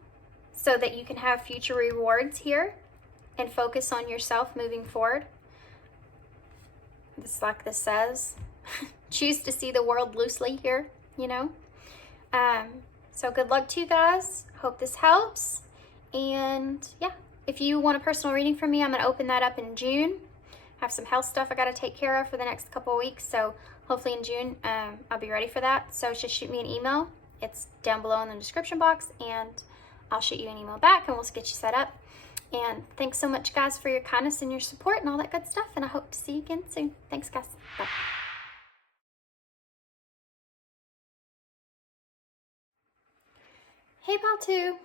so that you can have future rewards here and focus on yourself moving forward. Just like this says, choose to see the world loosely here, So good luck to you guys. Hope this helps. And yeah, if you want a personal reading from me, I'm going to open that up in June. Have some health stuff I got to take care of for the next couple of weeks. So hopefully in June, I'll be ready for that. So just shoot me an email. It's down below in the description box, and I'll shoot you an email back and we'll get you set up. And thanks so much, guys, for your kindness and your support and all that good stuff. And I hope to see you again soon. Thanks, guys. Bye. Hey, Pile 2.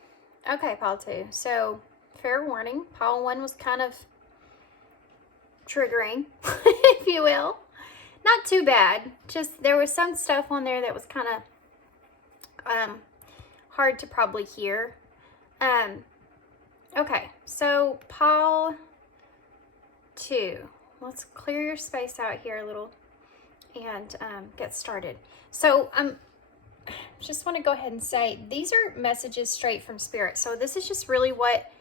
Okay, Pile 2. So, fair warning, Pile 1 was kind of triggering, if you will. Not too bad. Just there was some stuff on there that was kind of hard to probably hear. Okay, so Pile 2. Let's clear your space out here a little and get started. So just want to go ahead and say these are messages straight from Spirit. So this is just really what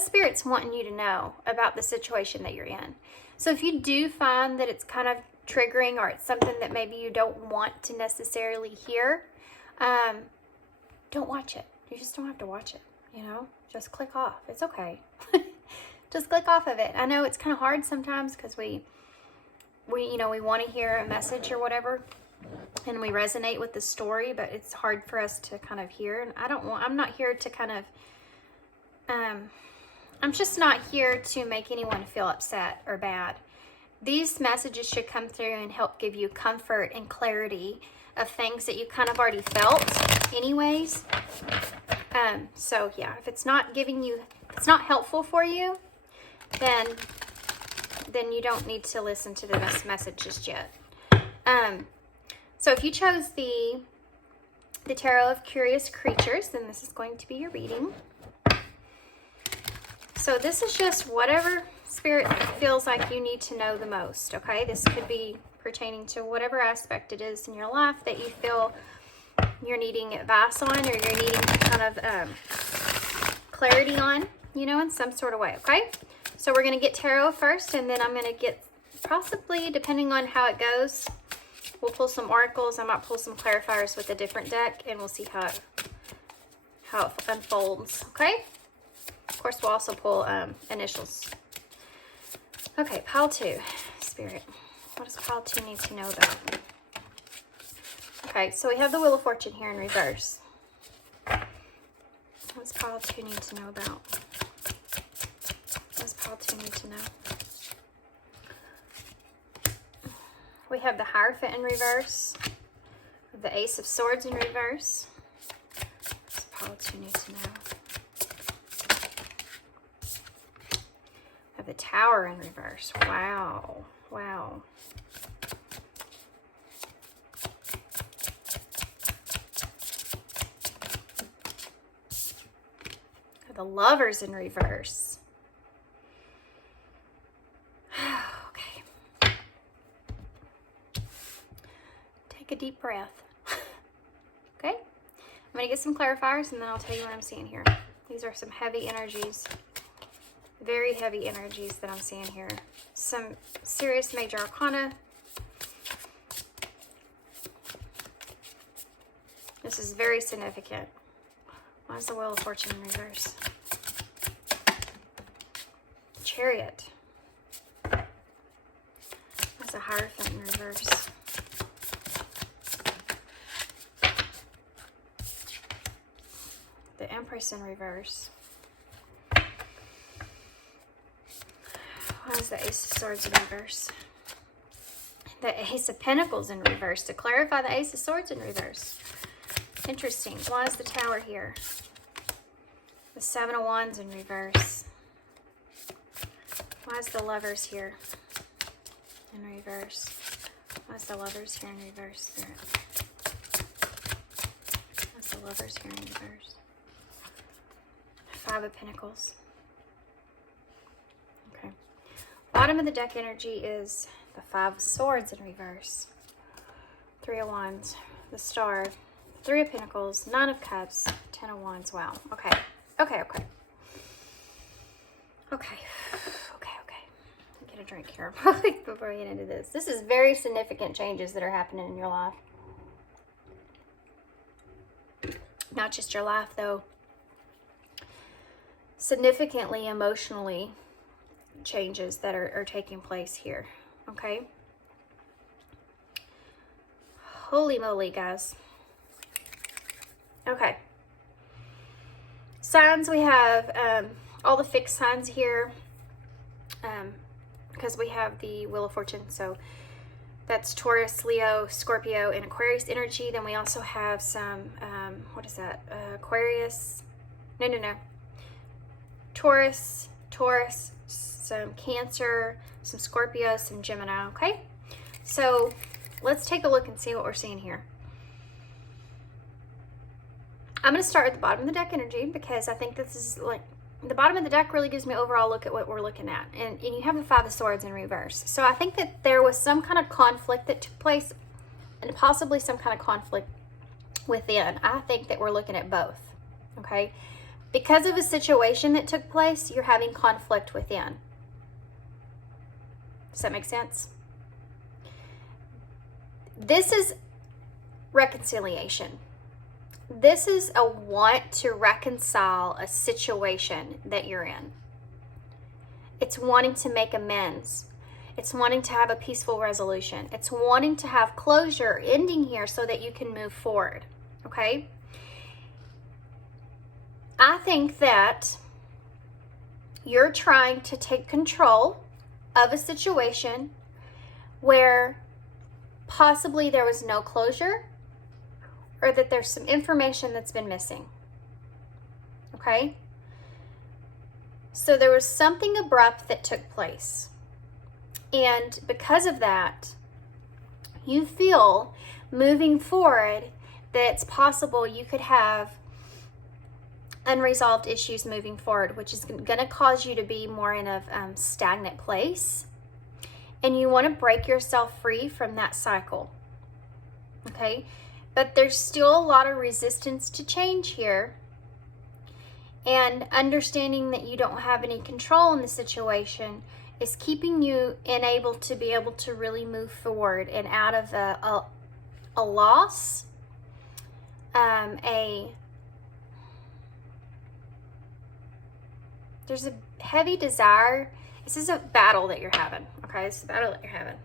Spirit's wanting you to know about the situation that you're in. So if you do find that it's kind of triggering or it's something that maybe you don't want to necessarily hear, don't watch it. You just don't have to watch it. you know, just click off. It's okay. Just click off of it. I know it's kind of hard sometimes because we want to hear a message or whatever, and we resonate with the story, but it's hard for us to kind of hear. And I'm not here to kind of, I'm just not here to make anyone feel upset or bad. These messages should come through and help give you comfort and clarity of things that you kind of already felt anyways. So yeah, if it's not it's not helpful for you, then you don't need to listen to this message just yet. So if you chose the Tarot of Curious Creatures, then this is going to be your reading. So this is just whatever Spirit feels like you need to know the most, okay? This could be pertaining to whatever aspect it is in your life that you feel you're needing advice on, or you're needing kind of clarity on, you know, in some sort of way, okay? So we're going to get tarot first, and then I'm going to get, possibly, depending on how it goes, we'll pull some oracles. I might pull some clarifiers with a different deck, and we'll see how it unfolds, okay? Of course, we'll also pull initials. Okay, pile 2, Spirit. What does pile 2 need to know about? Okay, so we have the Wheel of Fortune here in reverse. What does pile 2 need to know about? What does pile 2 need to know? We have the Hierophant in reverse. The Ace of Swords in reverse. What does pile 2 need to know? We have the Tower in reverse. Wow. Wow. The Lovers in reverse. Okay. Take a deep breath. Okay. I'm going to get some clarifiers, and then I'll tell you what I'm seeing here. These are some heavy energies. Very heavy energies that I'm seeing here. Some serious major arcana. This is very significant. Why is the Wheel of Fortune in reverse? Chariot. What's the Hierophant in reverse? The Empress in reverse. Why is the Ace of Swords in reverse? The Ace of Pentacles in reverse. To clarify, the Ace of Swords in reverse. Interesting. Why is the Tower here? The Seven of Wands in reverse. Why is the Lovers here in reverse? Why is the Lovers here in reverse? Spirit. Why is the Lovers here in reverse? Five of Pentacles. Okay. Bottom of the deck energy is the Five of Swords in reverse. Three of Wands. The Star. Three of Pentacles. Nine of Cups. Ten of Wands. Wow. Okay. Okay. Get a drink here before we get into this. This is very significant changes that are happening in your life. Not just your life, though. Significantly, emotionally, changes that are taking place here. Okay? Holy moly, guys. Okay. Signs, we have all the fixed signs here, because we have the Wheel of Fortune. So that's Taurus, Leo, Scorpio, and Aquarius energy. Then we also have some, what is that? Aquarius. No. Taurus, some Cancer, some Scorpio, some Gemini. Okay? So let's take a look and see what we're seeing here. I'm going to start at the bottom of the deck energy, because I think this is like, the bottom of the deck really gives me an overall look at what we're looking at. And you have the Five of Swords in reverse. So I think that there was some kind of conflict that took place, and possibly some kind of conflict within. I think that we're looking at both. Okay? Because of a situation that took place, you're having conflict within. Does that make sense? This is reconciliation. this is a want to reconcile a situation that you're in. It's wanting to make amends. It's wanting to have a peaceful resolution. It's wanting to have closure ending here so that you can move forward, okay? I think that you're trying to take control of a situation where possibly there was no closure or that there's some information that's been missing, okay? So there was something abrupt that took place. And because of that, you feel moving forward that it's possible you could have unresolved issues moving forward, which is going to cause you to be more in a stagnant place. And you want to break yourself free from that cycle. Okay? But there's still a lot of resistance to change here. And understanding that you don't have any control in the situation is keeping you unable to be able to really move forward and out of a loss, there's a heavy desire. This is a battle that you're having, okay? This is a battle that you're having.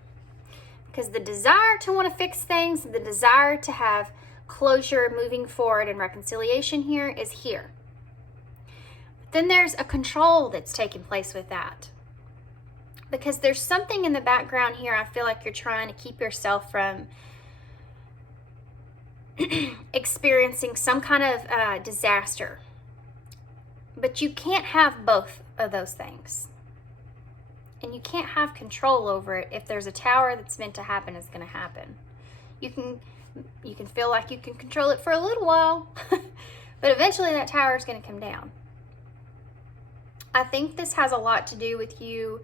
Because the desire to want to fix things, the desire to have closure moving forward and reconciliation here is here. But then there's a control that's taking place with that. Because there's something in the background here, I feel like you're trying to keep yourself from experiencing some kind of disaster. But you can't have both of those things. And you can't have control over it. If there's a tower that's meant to happen, it's going to happen. You can feel like you can control it for a little while, but eventually that tower is going to come down. I think this has a lot to do with you.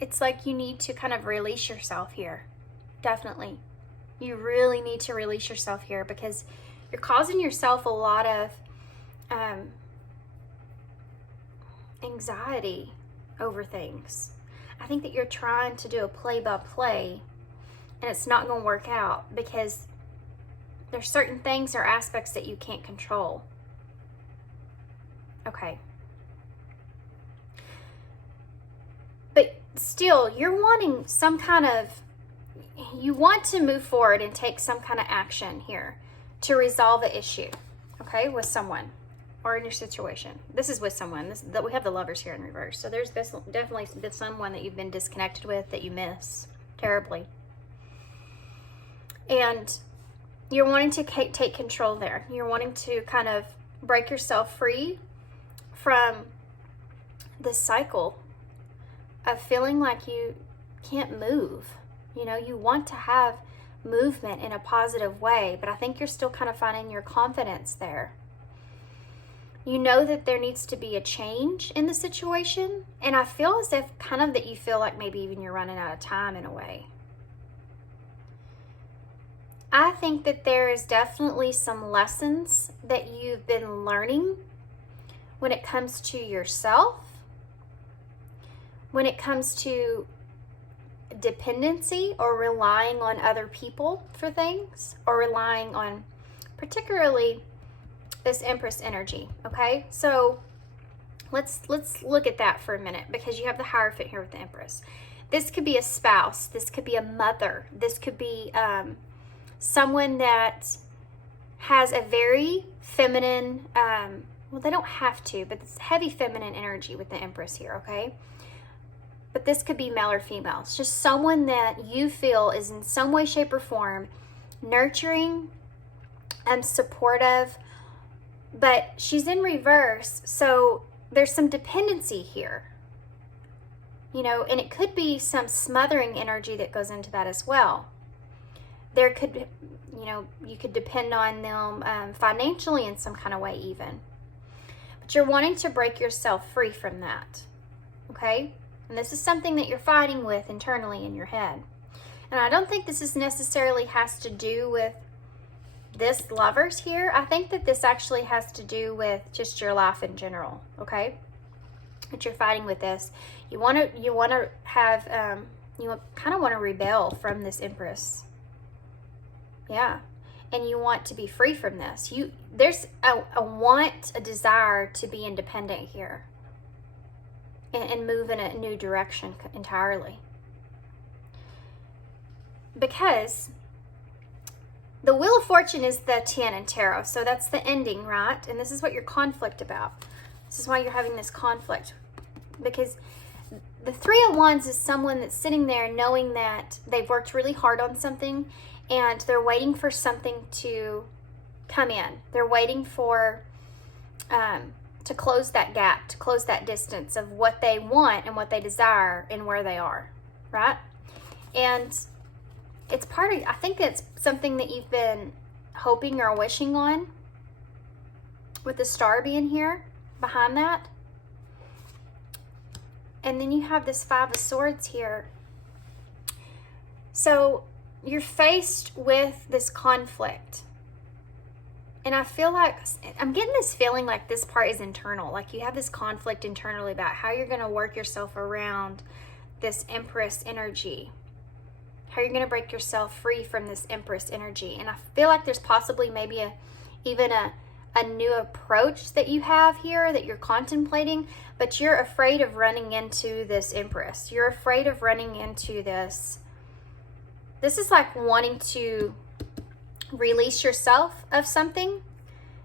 It's like you need to kind of release yourself here. Definitely. You really need to release yourself here because you're causing yourself a lot of anxiety over things. I think that you're trying to do a play-by-play and it's not going to work out because there's certain things or aspects that you can't control. Okay. But still, you're wanting some kind of, you want to move forward and take some kind of action here to resolve an issue, okay, with someone or in your situation. This is with someone. We have the Lovers here in reverse. So there's definitely someone that you've been disconnected with that you miss terribly. And you're wanting to take control there. You're wanting to kind of break yourself free from this cycle of feeling like you can't move. You know, you want to have movement in a positive way, but I think you're still kind of finding your confidence there. You know that there needs to be a change in the situation, and I feel as if kind of that you feel like maybe even you're running out of time in a way. I think that there is definitely some lessons that you've been learning when it comes to yourself, when it comes to dependency or relying on other people for things, or relying on particularly this Empress energy, okay? So let's look at that for a minute because you have the Hierophant here with the Empress. This could be a spouse. This could be a mother. This could be someone that has a very feminine, well, they don't have to, but it's heavy feminine energy with the Empress here, okay? But this could be male or female. It's just someone that you feel is in some way, shape, or form nurturing and supportive, but she's in reverse, so there's some dependency here. You know, and it could be some smothering energy that goes into that as well. There could be, you know, you could depend on them financially in some kind of way even. But you're wanting to break yourself free from that, okay? And this is something that you're fighting with internally in your head. And I don't think this is necessarily has to do with this Lovers here. I think that this actually has to do with just your life in general, okay? That you're fighting with this. You want to have, you kind of want to rebel from this Empress. Yeah. and you want to be free from this. There's a want, a desire to be independent here and move in a new direction entirely. Because the Wheel of Fortune is the 10 in tarot, so that's the ending, right? And this is what your conflict about. This is why you're having this conflict. Because the Three of Wands is someone that's sitting there knowing that they've worked really hard on something and they're waiting for something to come in. They're waiting for to close that gap, to close that distance of what they want and what they desire and where they are, right? And it's part of, I think it's something that you've been hoping or wishing on, with the Star being here behind that. And then you have this Five of Swords here. So you're faced with this conflict. And I feel like, I'm getting this feeling like this part is internal. Like you have this conflict internally about how you're going to work yourself around this Empress energy. How you're going to break yourself free from this Empress energy. And I feel like there's possibly maybe even a new approach that you have here that you're contemplating, but you're afraid of running into this Empress. You're afraid of running into this. This is like wanting to release yourself of something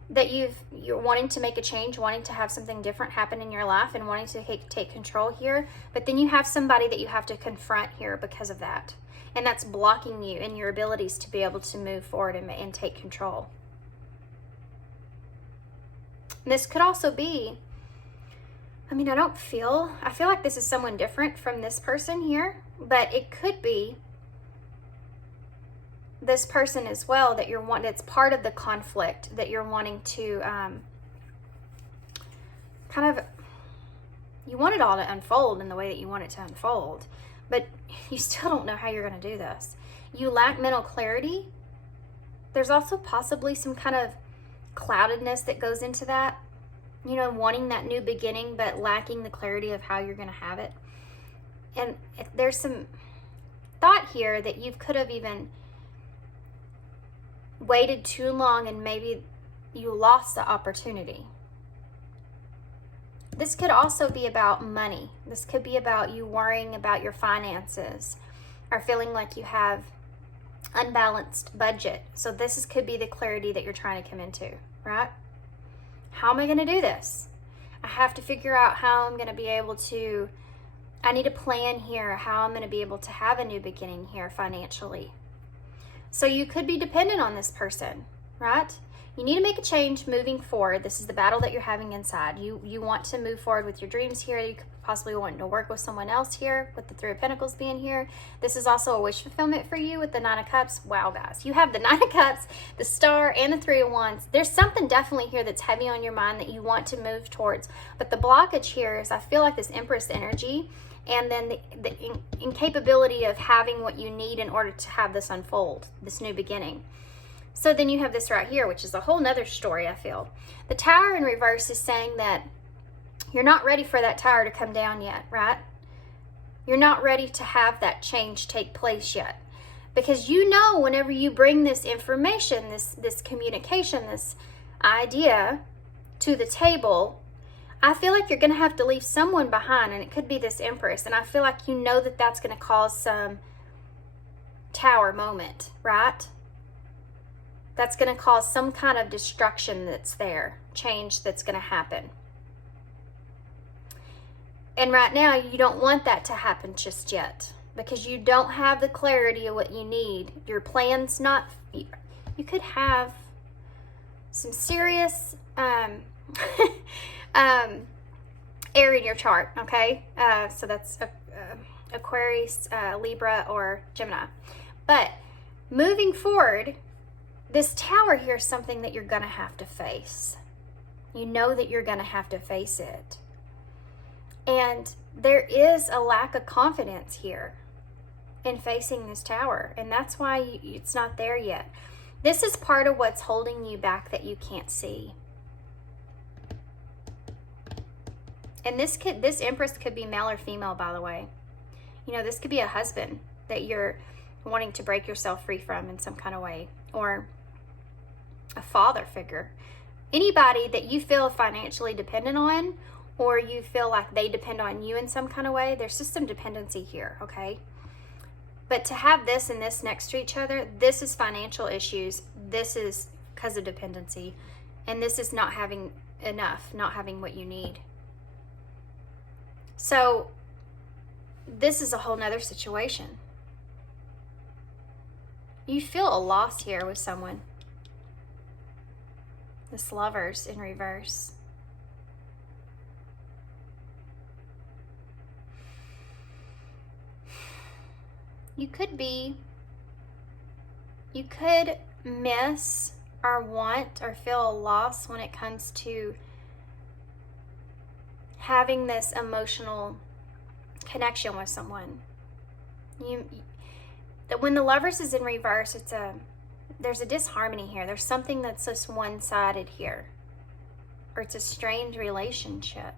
that you're wanting to make a change, wanting to have something different happen in your life and wanting to take control here. But then you have somebody that you have to confront here because of that. And that's blocking you in your abilities to be able to move forward and take control. And this could also be, I mean, I feel like this is someone different from this person here, but it could be this person as well that you're wanting, it's part of the conflict that you're wanting to kind of, you want it all to unfold in the way that you want it to unfold, but you still don't know how you're going to do this. You lack mental clarity. There's also possibly some kind of cloudedness that goes into that, you know, wanting that new beginning, but lacking the clarity of how you're going to have it. And if there's some thought here that you could have even waited too long and maybe you lost the opportunity. This could also be about money. This could be about you worrying about your finances or feeling like you have unbalanced budget. So this could be the clarity that you're trying to come into, right? How am I going to do this? I have to figure out how I'm going to be able to, I need a plan here, how I'm going to be able to have a new beginning here financially. So you could be dependent on this person, right? You need to make a change moving forward. This is the battle that you're having inside. You want to move forward with your dreams here. You could possibly want to work with someone else here with the Three of Pentacles being here. This is also a wish fulfillment for you with the Nine of Cups. Wow, guys. You have the Nine of Cups, the Star, and the Three of Wands. There's something definitely here that's heavy on your mind that you want to move towards. But the blockage here is I feel like this Empress energy and then the incapability of having what you need in order to have this unfold, this new beginning. So then you have this right here, which is a whole nother story, I feel. The Tower in reverse is saying that you're not ready for that tower to come down yet, right? You're not ready to have that change take place yet. Because you know whenever you bring this information, this communication, this idea to the table, I feel like you're going to have to leave someone behind, and it could be this Empress. And I feel like you know that that's going to cause some tower moment, right? That's going to cause some kind of destruction that's there, change that's going to happen. And right now, you don't want that to happen just yet because you don't have the clarity of what you need. Your plan's not, you could have some serious air in your chart, okay? So that's Aquarius, Libra, or Gemini. But moving forward, this tower here is something that you're going to have to face. You know that you're going to have to face it. And there is a lack of confidence here in facing this tower. And that's why it's not there yet. This is part of what's holding you back that you can't see. And this Empress could be male or female, by the way. You know, this could be a husband that you're wanting to break yourself free from in some kind of way. Or a father figure. Anybody that you feel financially dependent on, or you feel like they depend on you in some kind of way, there's just some dependency here, okay? But to have this and this next to each other, this is financial issues. This is because of dependency. And this is not having enough, not having what you need. So this is a whole nother situation. You feel a loss here with someone. This Lovers in reverse. You could miss or want or feel a loss when it comes to having this emotional connection with someone. When the Lovers is in reverse, there's a disharmony here. There's something that's just one-sided here, or it's a strained relationship.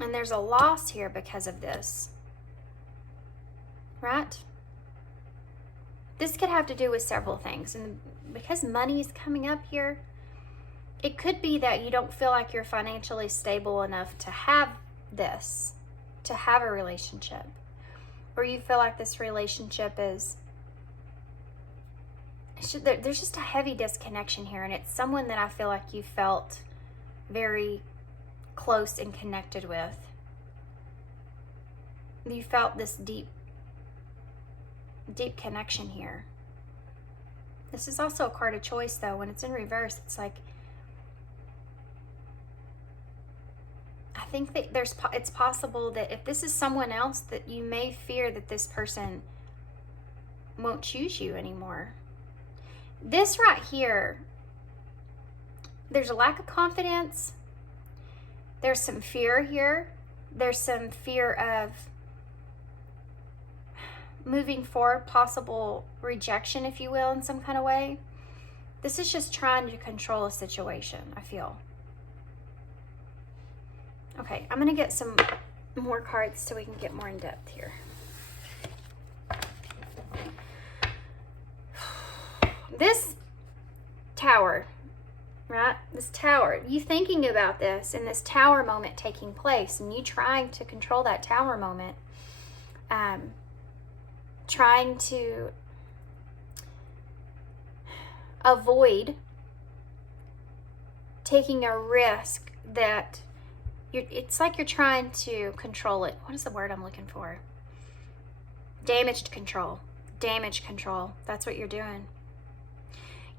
And there's a loss here because of this. Right? This could have to do with several things. And because money is coming up here, it could be that you don't feel like you're financially stable enough to have this, to have a relationship. Or you feel like this relationship is, there's just a heavy disconnection here. And it's someone that I feel like you felt very close and connected with. You felt this deep connection here. This is also a card of choice, though. When it's in reverse, it's like, I think that it's possible that if this is someone else, that you may fear that this person won't choose you anymore. This right here, there's a lack of confidence. There's some fear here. There's some fear of moving forward, possible rejection, if you will, in some kind of way. This is just trying to control a situation, I feel. Okay, I'm going to get some more cards so we can get more in depth here. This Tower, right? This Tower, you thinking about this and this Tower moment taking place, and you trying to control that Tower moment, trying to avoid taking a risk that it's like you're trying to control it. What is the word I'm looking for? Damage control. Damage control. That's what you're doing.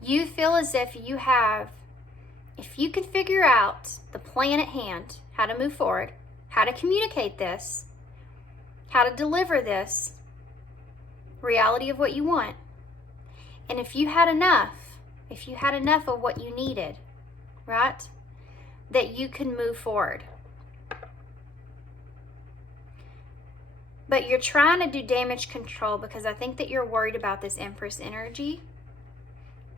You feel as if you can figure out the plan at hand, how to move forward, how to communicate this, how to deliver this reality of what you want. And if you had enough of what you needed, right, that you can move forward. But you're trying to do damage control because I think that you're worried about this Empress energy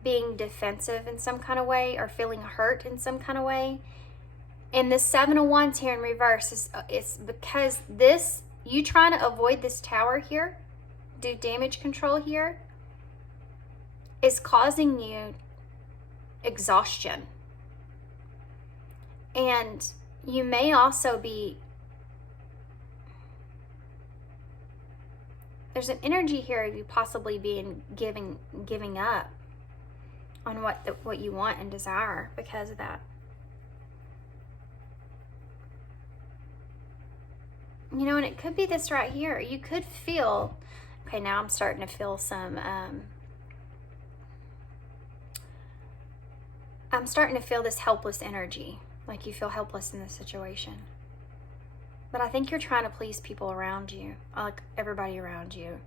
being defensive in some kind of way, or feeling hurt in some kind of way. And this Seven of Wands here in reverse is because this, you trying to avoid this Tower here, do damage control here, is causing you exhaustion. And you may also be, there's an energy here of you possibly being giving up on what you want and desire because of that. You know, and it could be this right here. You could feel, okay, now I'm starting to feel some, I'm starting to feel this helpless energy. Like you feel helpless in this situation. But I think you're trying to please people around you, like everybody around you,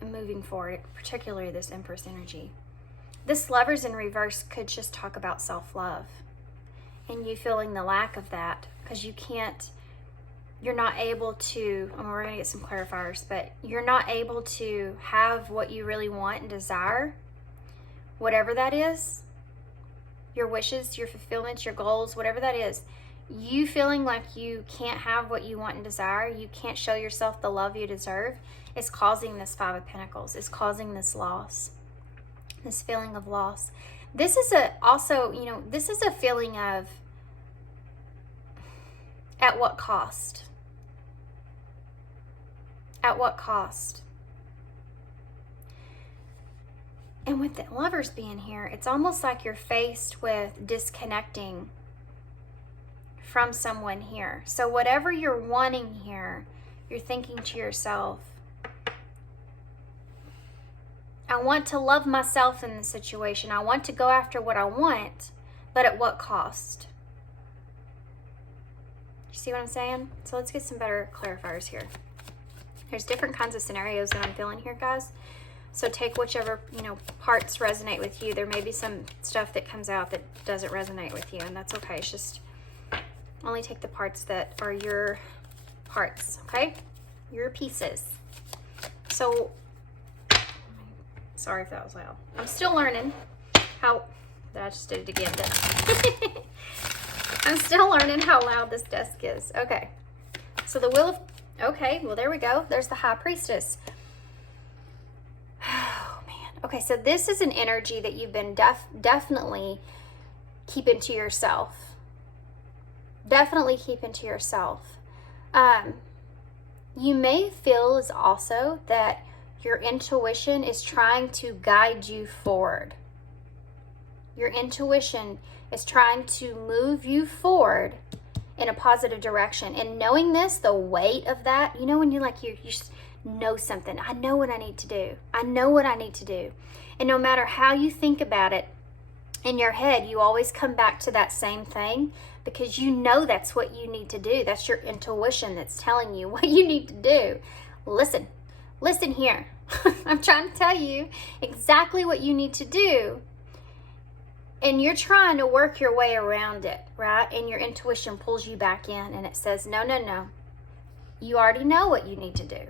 and moving forward, particularly this Empress energy. This Lovers in reverse could just talk about self-love and you feeling the lack of that because you're not able to, and we're going to get some clarifiers, but you're not able to have what you really want and desire, whatever that is, your wishes, your fulfillments, your goals, whatever that is. You feeling like you can't have what you want and desire, you can't show yourself the love you deserve, is causing this Five of Pentacles, is causing this loss. this feeling of loss. This is also, this is a feeling of at what cost? At what cost? And with the Lovers being here, it's almost like you're faced with disconnecting from someone here. So whatever you're wanting here, you're thinking to yourself, I want to love myself in this situation. I want to go after what I want, but at what cost? You see what I'm saying? So let's get some better clarifiers here. There's different kinds of scenarios that I'm feeling here, guys. So take whichever, parts resonate with you. There may be some stuff that comes out that doesn't resonate with you, and that's okay. It's just only take the parts that are your parts, okay? Your pieces. So, sorry if that was loud. I'm still learning how, I just did it again, didn't I? I'm still learning how loud this desk is. Okay. So the Wheel of, okay, well, there we go. There's the High Priestess. Oh, man. Okay, so this is an energy that you've been definitely keeping to yourself. Definitely keeping to yourself. You may feel as also that your intuition is trying to guide you forward. Your intuition is trying to move you forward in a positive direction. And knowing this, the weight of that, when you just know something. I know what I need to do. I know what I need to do. And no matter how you think about it in your head, you always come back to that same thing because you know that's what you need to do. That's your intuition that's telling you what you need to do. Listen here. I'm trying to tell you exactly what you need to do. And you're trying to work your way around it, right? And your intuition pulls you back in and it says, no. You already know what you need to do.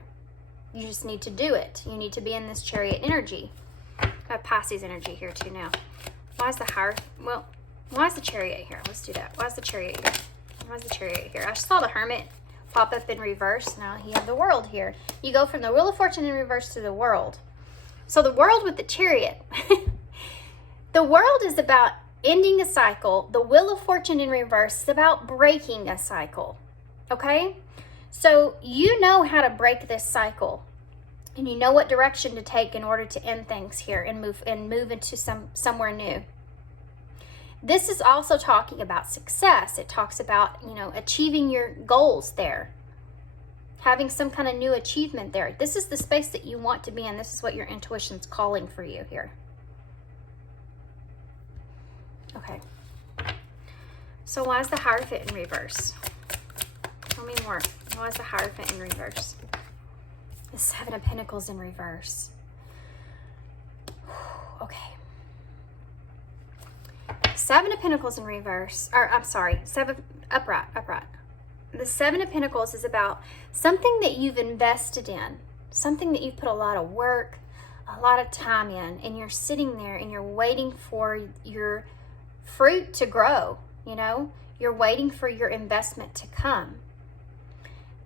You just need to do it. You need to be in this Chariot energy. I have Pisces energy here too now. Why is the Chariot here? Let's do that. Why is the Chariot here? Why is the Chariot here? I just saw the Hermit pop up in reverse. Now you have the World here. You go from the Wheel of Fortune in reverse to the World. So the World with the Chariot. The World is about ending a cycle. The Wheel of Fortune in reverse is about breaking a cycle. Okay? So you know how to break this cycle. And you know what direction to take in order to end things here and move into somewhere new. This is also talking about success. It talks about, achieving your goals there. Having some kind of new achievement there. This is the space that you want to be in. This is what your intuition's calling for you here. Okay. So why is the Hierophant in reverse? Tell me more. Why is the Hierophant in reverse? The Seven of Pentacles in reverse. Okay. Seven of Pentacles in reverse. Upright. The Seven of Pentacles is about something that you've invested in. Something that you've put a lot of work, a lot of time in. And you're sitting there and you're waiting for your fruit to grow. You're waiting for your investment to come.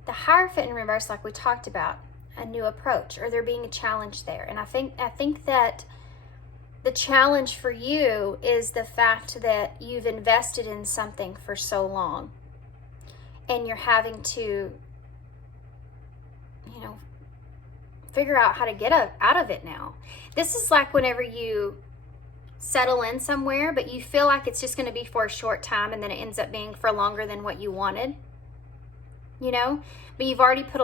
The Hierophant in reverse, like we talked about, a new approach, or there being a challenge there. And I think that the challenge for you is the fact that you've invested in something for so long and you're having to, figure out how to get out of it now. This is like whenever you settle in somewhere, but you feel like it's just going to be for a short time and then it ends up being for longer than what you wanted, but you've already put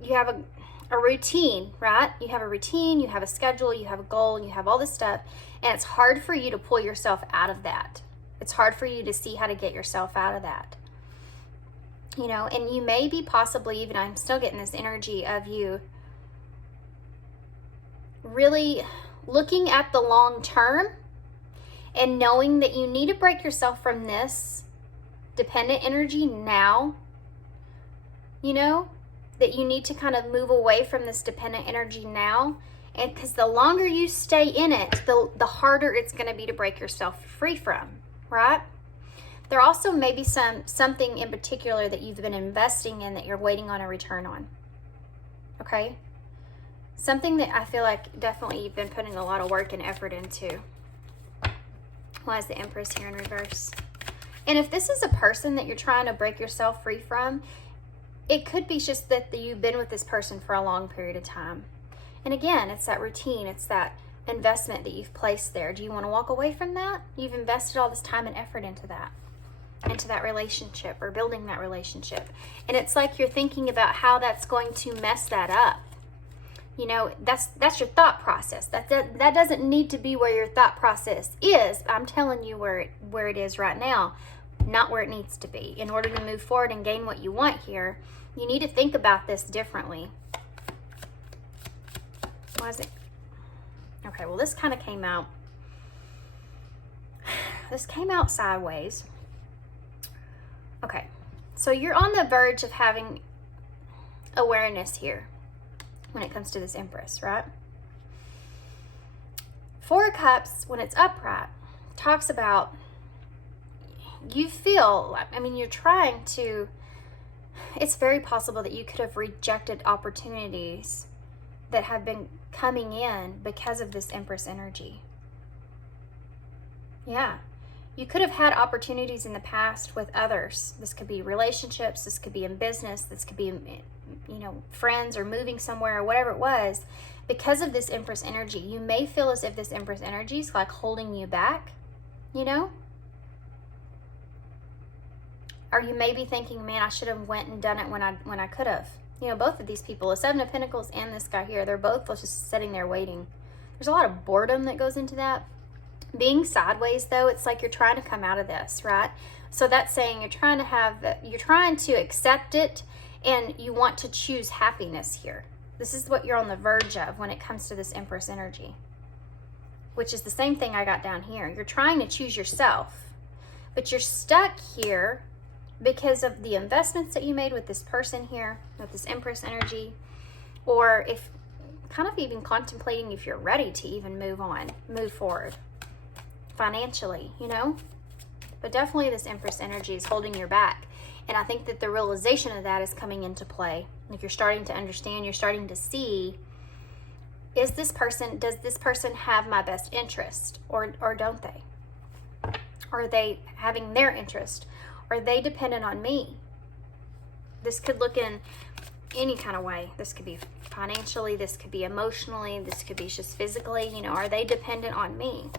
you have a routine, right? You have a routine, you have a schedule, you have a goal, you have all this stuff, and it's hard for you to pull yourself out of that. It's hard for you to see how to get yourself out of that. And you may be possibly even, I'm still getting this energy of you really looking at the long term and knowing that you need to break yourself from this dependent energy now, that you need to kind of move away from this dependent energy now. And because the longer you stay in it, the harder it's going to be to break yourself free from, right? There also may be something in particular that you've been investing in that you're waiting on a return on, okay? Something that I feel like definitely you've been putting a lot of work and effort into. Why is the Empress here in reverse? And if this is a person that you're trying to break yourself free from, it could be just that you've been with this person for a long period of time. And again, it's that routine, it's that investment that you've placed there. Do you want to walk away from that? You've invested all this time and effort into that relationship or building that relationship. And it's like you're thinking about how that's going to mess that up. You know, that's your thought process. That doesn't need to be where your thought process is. I'm telling you where it is right now, not where it needs to be. In order to move forward and gain what you want here, you need to think about this differently. Why is it? Okay, well, this kind of came out. This came out sideways. Okay, so you're on the verge of having awareness here when it comes to this Empress, right? Four of Cups, when it's upright, talks about you feel like, I mean, you're trying to, it's very possible that you could have rejected opportunities that have been coming in because of this Empress energy. Yeah. You could have had opportunities in the past with others. This could be relationships, this could be in business, this could be, you know, friends or moving somewhere or whatever it was. Because of this Empress energy, you may feel as if this Empress energy is like holding you back, you know? Or you may be thinking, man, I should have went and done it when I could have. You know, both of these people, the Seven of Pentacles and this guy here, they're both just sitting there waiting. There's a lot of boredom that goes into that. Being sideways, though, it's like you're trying to come out of this, right? So that's saying you're trying to accept it, and you want to choose happiness here. This is what you're on the verge of when it comes to this Empress energy, which is the same thing I got down here. You're trying to choose yourself, but you're stuck here because of the investments that you made with this person here, with this Empress energy, or if kind of even contemplating if you're ready to even move forward financially, you know? But definitely this Empress energy is holding you back. And I think that the realization of that is coming into play. Like you're starting to understand, you're starting to see, does this person have my best interest or don't they? Are they having their interest? Are they dependent on me? This could look in any kind of way. This could be financially, this could be emotionally, this could be just physically, you know, are they dependent on me?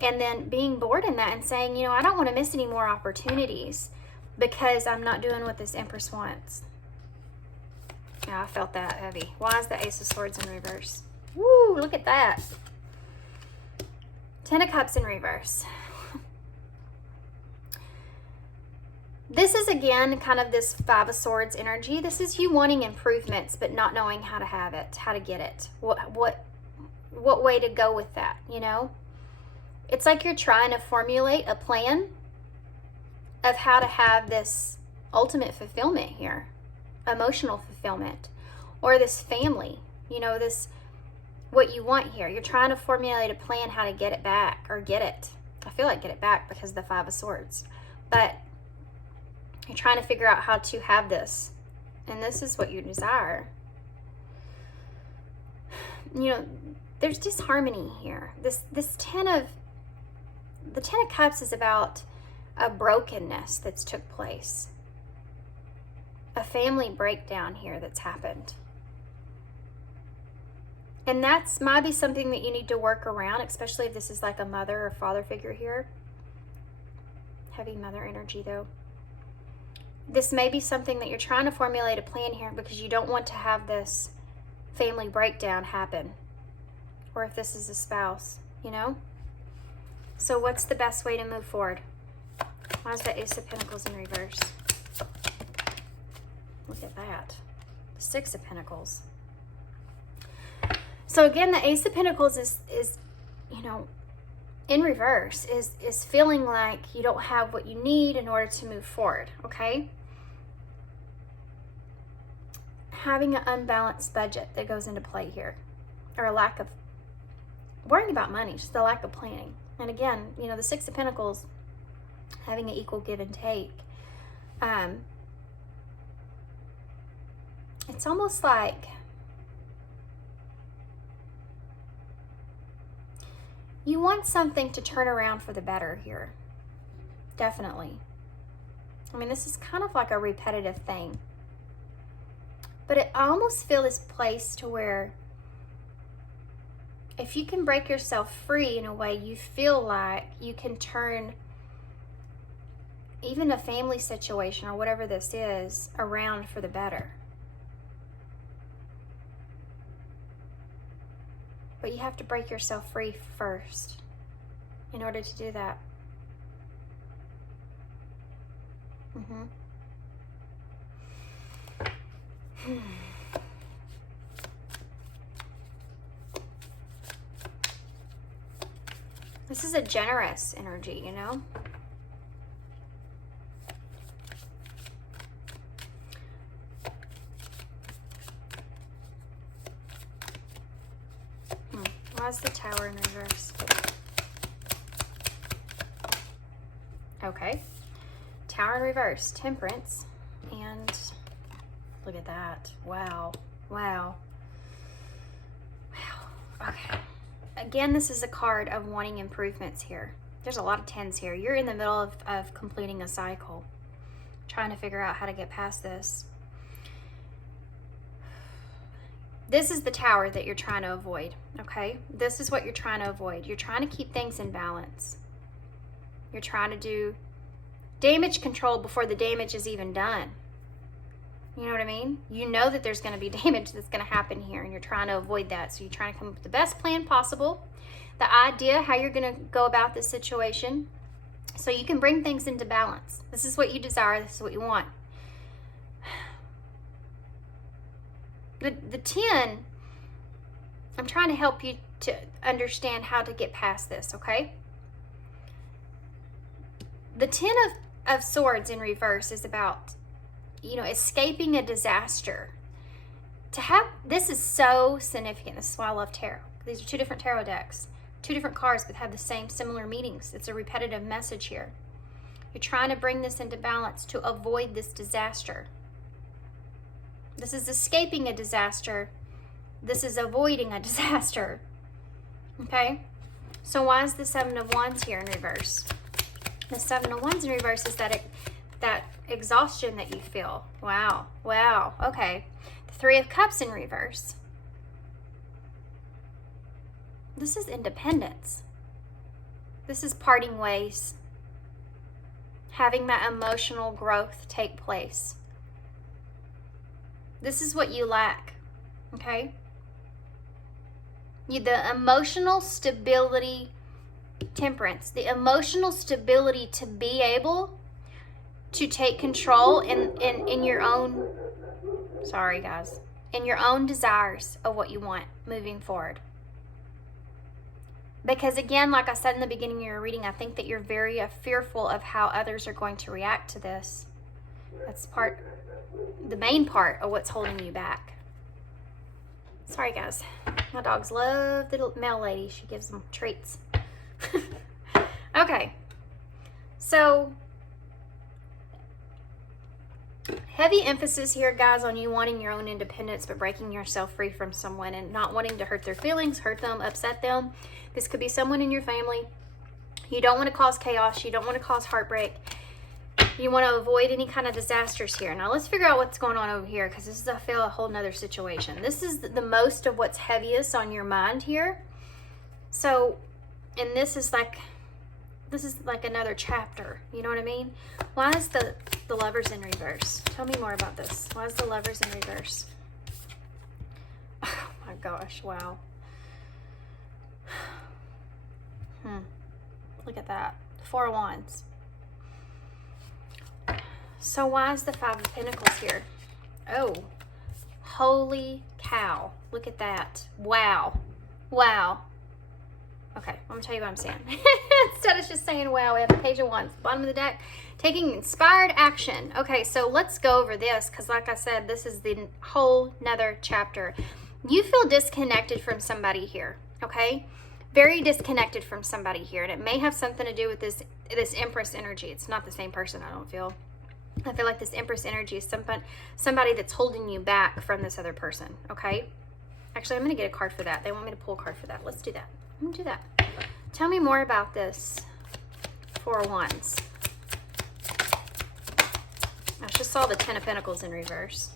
And then being bored in that and saying, you know, I don't want to miss any more opportunities because I'm not doing what this Empress wants. Yeah, I felt that heavy. Why is the Ace of Swords in reverse? Woo, look at that. Ten of Cups in reverse. This is, again, kind of this Five of Swords energy. This is you wanting improvements, but not knowing how to have it, how to get it. What way to go with that, you know? It's like you're trying to formulate a plan of how to have this ultimate fulfillment here, emotional fulfillment, or this family, you know, this, what you want here. You're trying to formulate a plan how to get it back or get it. I feel like get it back because of the Five of Swords, but you're trying to figure out how to have this, and this is what you desire. You know, there's disharmony here. The Ten of Cups is about a brokenness that's took place, a family breakdown here that's happened, and that's might be something that you need to work around, especially if this is like a mother or father figure here. Heavy mother energy, though. This may be something that you're trying to formulate a plan here because you don't want to have this family breakdown happen, or if this is a spouse, you know? So what's the best way to move forward? Why is the Ace of Pentacles in reverse? Look at that. The Six of Pentacles. So again, the Ace of Pentacles is you know, in reverse, is feeling like you don't have what you need in order to move forward, okay? Having an unbalanced budget that goes into play here, or a lack of worrying about money, just a lack of planning. And again, you know, the Six of Pentacles, having an equal give and take. It's almost like You want something to turn around for the better here. Definitely. I mean, this is kind of like a repetitive thing. But I almost feel this place to where if you can break yourself free in a way, you feel like you can turn even a family situation or whatever this is around for the better. But you have to break yourself free first in order to do that. This is a generous energy, you know? Why is the Tower in reverse? Okay. Tower in reverse, Temperance, and look at that. Wow. Wow. Wow. Okay. Again, this is a card of wanting improvements here. There's a lot of 10s here. You're in the middle of completing a cycle, trying to figure out how to get past this. This is the Tower that you're trying to avoid, okay? This is what you're trying to avoid. You're trying to keep things in balance. You're trying to do damage control before the damage is even done. You know what I mean? You know that there's going to be damage that's going to happen here, and you're trying to avoid that. So you're trying to come up with the best plan possible, the idea how you're going to go about this situation so you can bring things into balance. This is what you desire. This is what you want. The 10, I'm trying to help you to understand how to get past this, okay? The 10 of Swords in reverse is about, you know, escaping a disaster. To have, this is so significant. This is why I love tarot. These are two different tarot decks, two different cards, but have the same similar meanings. It's a repetitive message here. You're trying to bring this into balance to avoid this disaster. This is escaping a disaster. This is avoiding a disaster. Okay? So why is the 7 of Wands here in reverse? The 7 of Wands in reverse is that exhaustion that you feel. Wow. Wow. Okay. The 3 of Cups in reverse. This is independence. This is parting ways. Having that emotional growth take place. This is what you lack, okay? The emotional stability, Temperance, the emotional stability to be able to take control in your own, sorry guys, in your own desires of what you want moving forward. Because again, like I said in the beginning of your reading, I think that you're very fearful of how others are going to react to this. That's the main part of what's holding you back. Sorry guys, my dogs love the mail lady. She gives them treats. Okay, so heavy emphasis here, guys, on you wanting your own independence but breaking yourself free from someone and not wanting to hurt their feelings, hurt them, upset them. This could be someone in your family. You don't want to cause chaos. You don't want to cause heartbreak. You want to avoid any kind of disasters here. Now let's figure out what's going on over here, because this is, I feel, a whole nother situation. This is the most of what's heaviest on your mind here. So, and this is like another chapter. You know what I mean? Why is the Lovers in reverse? Tell me more about this. Why is the Lovers in reverse? Oh my gosh, wow. Look at that. 4 of Wands. So why is the 5 of Pentacles here? Oh, holy cow. Look at that. Wow. Wow. Okay, I'm going to tell you what I'm saying. Instead of just saying wow, we have the Page of Wands, bottom of the deck, taking inspired action. Okay, so let's go over this, because like I said, this is the whole nother chapter. You feel disconnected from somebody here, okay? Very disconnected from somebody here, and it may have something to do with this Empress energy. It's not the same person, I don't feel. I feel like this Empress energy is somebody that's holding you back from this other person, okay? Actually, I'm going to get a card for that. They want me to pull a card for that. Let's do that. I'm going to do that. Tell me more about this Four of Wands. I just saw the Ten of Pentacles in reverse.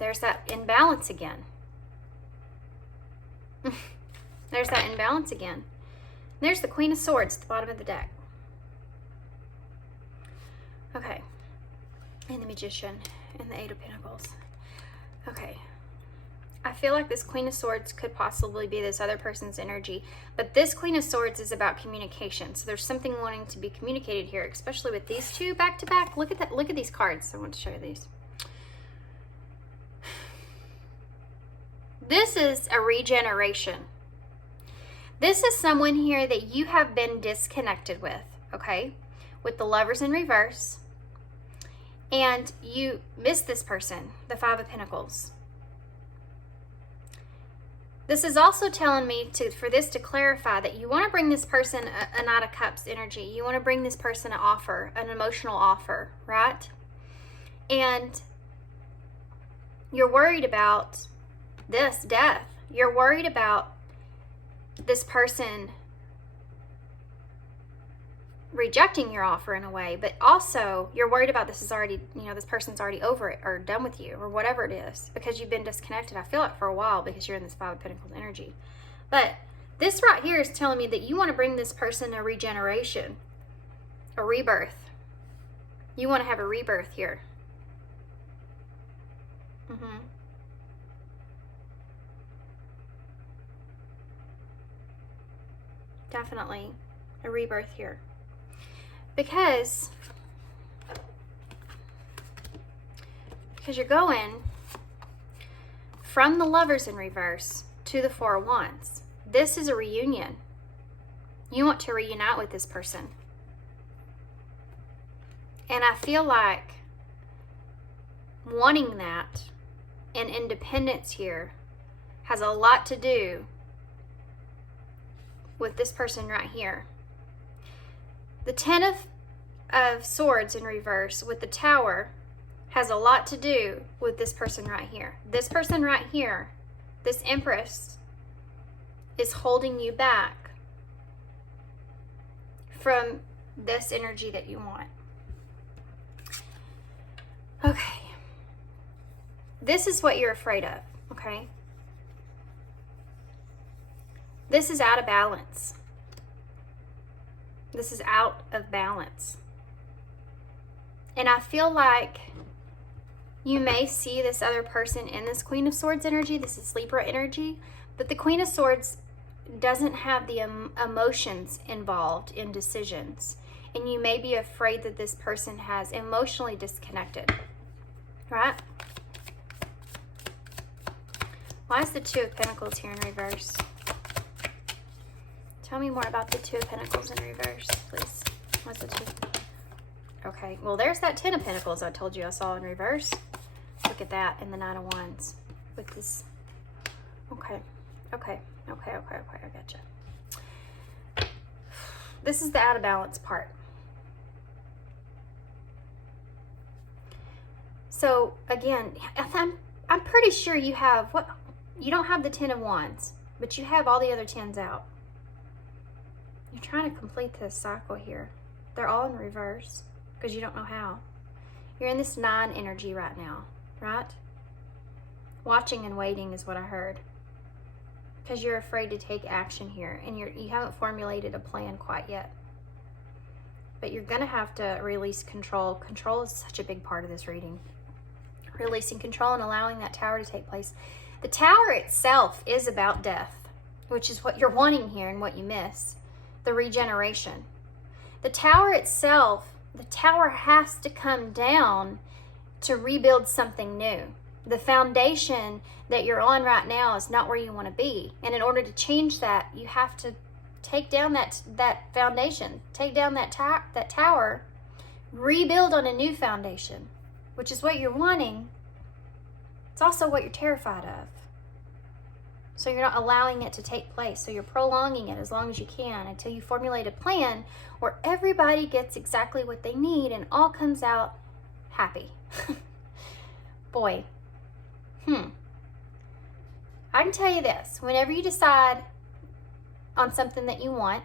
There's that imbalance again. There's that imbalance again. There's the Queen of Swords at the bottom of the deck. Okay. And the Magician and the Eight of Pentacles. Okay. I feel like this Queen of Swords could possibly be this other person's energy, but this Queen of Swords is about communication. So there's something wanting to be communicated here, especially with these two back to back. Look at that. Look at these cards. I want to show you these. This is a regeneration. This is someone here that you have been disconnected with, okay? With the Lovers in reverse. And you miss this person, the Five of Pentacles. This is also telling me for this to clarify that you want to bring this person a Knight of Cups energy. You want to bring this person an offer, an emotional offer, right? And you're worried about this death. You're worried about this person rejecting your offer in a way, but also you're worried about this is already, this person's already over it or done with you or whatever it is, because you've been disconnected. I feel like for a while, because you're in this Five of Pentacles energy. But this right here is telling me that you want to bring this person a regeneration, a rebirth. You want to have a rebirth here. Definitely a rebirth here. Because you're going from the Lovers in reverse to the Four of Wands. This is a reunion. You want to reunite with this person. And I feel like wanting that and independence here has a lot to do with this person right here. The Ten of Swords in reverse with the Tower has a lot to do with this person right here. This person right here, this Empress, is holding you back from this energy that you want. Okay. This is what you're afraid of, okay? This is out of balance. This is out of balance. And I feel like you may see this other person in this Queen of Swords energy. This is Libra energy. But the Queen of Swords doesn't have the emotions involved in decisions. And you may be afraid that this person has emotionally disconnected. Right? Why is the Two of Pentacles here in reverse? Tell me more about the Two of Pentacles in reverse, please. What's the two? Okay, well, there's that Ten of Pentacles I told you I saw in reverse. Look at that, and the Nine of Wands with this. Okay, I gotcha. This is the out of balance part. So, again, I'm pretty sure you have, you don't have the Ten of Wands, but you have all the other tens out. You're trying to complete this cycle here. They're all in reverse because you don't know how. You're in this 9 energy right now, right? Watching and waiting is what I heard. Because you're afraid to take action here and you haven't formulated a plan quite yet. But you're going to have to release control. Control is such a big part of this reading. Releasing control and allowing that Tower to take place. The Tower itself is about death, which is what you're wanting here and what you miss. The regeneration. The Tower itself, the Tower has to come down to rebuild something new. The foundation that you're on right now is not where you want to be. And in order to change that, you have to take down that foundation, take down that tower, rebuild on a new foundation, which is what you're wanting. It's also what you're terrified of. So you're not allowing it to take place. So you're prolonging it as long as you can until you formulate a plan where everybody gets exactly what they need and all comes out happy. Boy. I can tell you this. Whenever you decide on something that you want,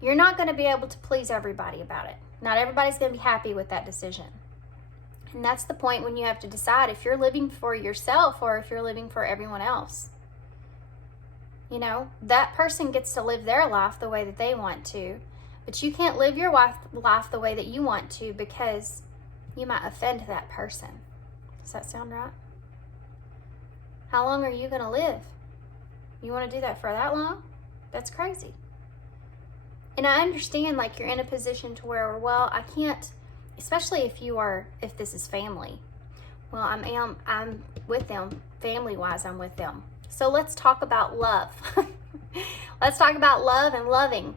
you're not going to be able to please everybody about it. Not everybody's going to be happy with that decision. And that's the point when you have to decide if you're living for yourself or if you're living for everyone else. You know, that person gets to live their life the way that they want to, but you can't live your life the way that you want to because you might offend that person. Does that sound right? How long are you going to live? You want to do that for that long? That's crazy. And I understand, like, you're in a position to where, well, I can't, especially if this is family. Well, I'm with them, family-wise, I'm with them. So let's talk about love. Let's talk about love and loving.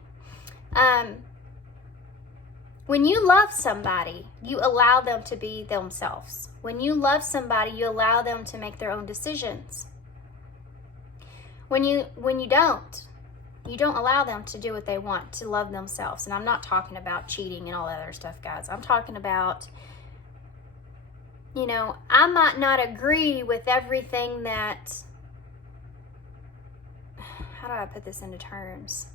When you love somebody, you allow them to be themselves. When you love somebody, you allow them to make their own decisions. When you don't, you don't allow them to do what they want, to love themselves. And I'm not talking about cheating and all that other stuff, guys. I'm talking about, you know, I might not agree with everything that, how do I put this into terms?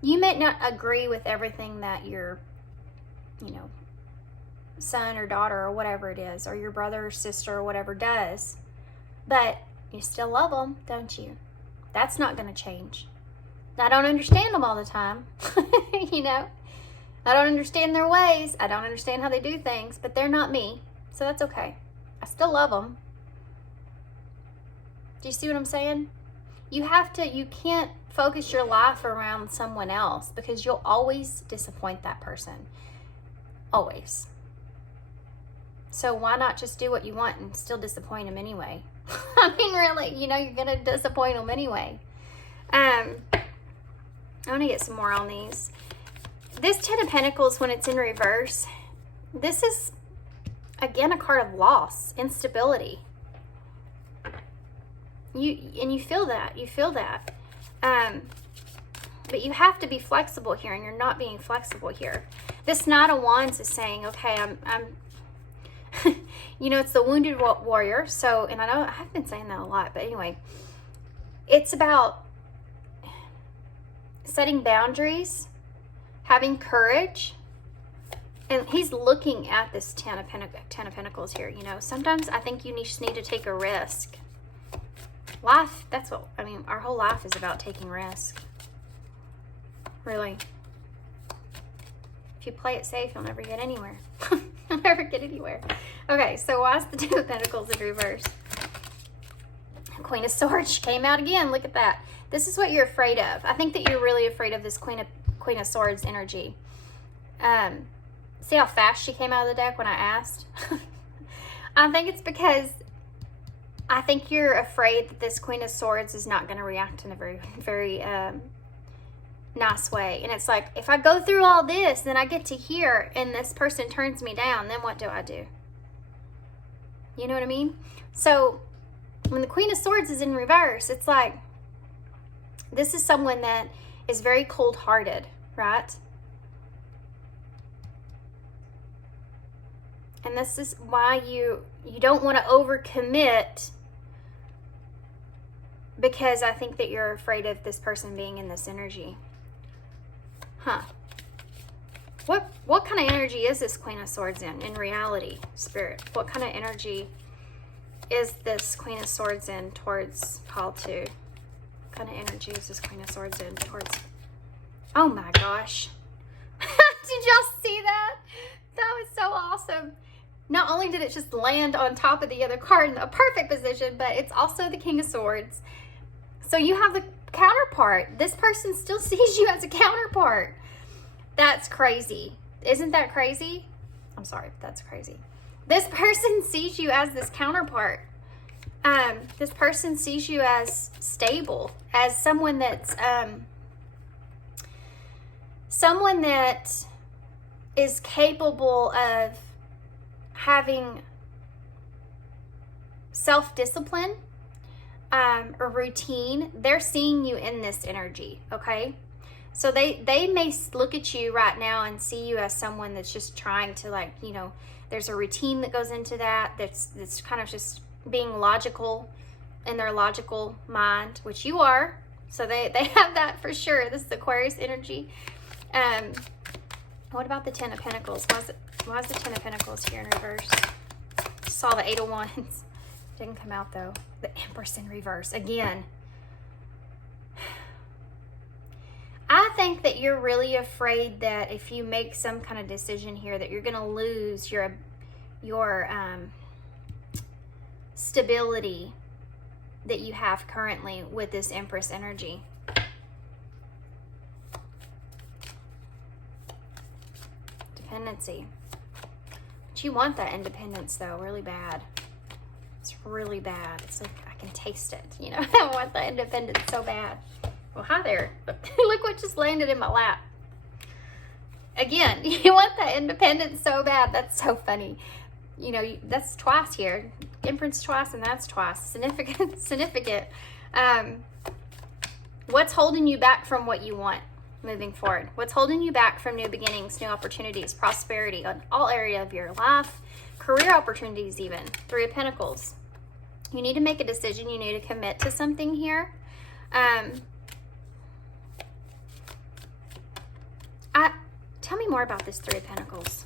You may not agree with everything that your, you know, son or daughter or whatever it is, or your brother or sister or whatever does, but you still love them, don't you? That's not going to change. I don't understand them all the time, you know. I don't understand their ways. I don't understand how they do things, but they're not me, so that's okay. I still love them. Do you see what I'm saying? You can't focus your life around someone else because you'll always disappoint that person. Always. So why not just do what you want and still disappoint them anyway? I mean, really, you know, you're going to disappoint them anyway. I want to get some more on these. This Ten of Pentacles, when it's in reverse, this is, again, a card of loss, instability. You feel that. You feel that. But you have to be flexible here, and you're not being flexible here. This Knight of Wands is saying, okay, I'm you know, it's the wounded warrior. So, and I know I've been saying that a lot, but anyway, it's about setting boundaries, having courage. And he's looking at this Ten of Pentacles here. You know, sometimes I think you just need to take a risk. Life, that's what, I mean, our whole life is about taking risk. Really. If you play it safe, you'll never get anywhere. You'll never get anywhere. Okay, so why is the Two of Pentacles in reverse? Queen of Swords came out again. Look at that. This is what you're afraid of. I think that you're really afraid of this Queen of Swords energy. See how fast she came out of the deck when I asked? I think it's because I think you're afraid that this Queen of Swords is not going to react in a very, very nice way. And it's like, if I go through all this, then I get to here, and this person turns me down, then what do I do? You know what I mean? So when the Queen of Swords is in reverse, it's like, this is someone that is very cold-hearted, right? And this is why you don't want to overcommit, because I think that you're afraid of this person being in this energy. Huh. What kind of energy is this Queen of Swords in reality, Spirit? What kind of energy is this Queen of Swords in towards call to? What kind of energy is this Queen of Swords in towards? Oh my gosh. Did y'all see that? That was so awesome. Not only did it just land on top of the other card in a perfect position, but it's also the King of Swords. So you have the counterpart. This person still sees you as a counterpart. That's crazy. Isn't that crazy? I'm sorry, but that's crazy. This person sees you as this counterpart. This person sees you as stable, as someone that's someone that is capable of having self-discipline, a routine. They're seeing you in this energy, okay? So they may look at you right now and see you as someone that's just trying to, like, you know, there's a routine that goes into that, that's kind of just being logical, in their logical mind, which you are. So they have that for sure. This is Aquarius energy. What about the Ten of Pentacles? Why is the Ten of Pentacles here in reverse? Saw the Eight of Wands. Didn't come out though. The Empress in reverse again. I think that you're really afraid that if you make some kind of decision here that you're going to lose your stability that you have currently with this Empress energy. Dependency. But you want that independence though, really bad. It's really bad. It's like I can taste it, you know. I want that independence so bad. Well, hi there. Look what just landed in my lap. Again, you want that independence so bad. That's so funny. You know, that's twice here. Empress twice and that's twice. Significant. What's holding you back from what you want moving forward? What's holding you back from new beginnings, new opportunities, prosperity on all areas of your life, career opportunities even? Three of Pentacles. You need to make a decision. You need to commit to something here. Tell me more about this Three of Pentacles.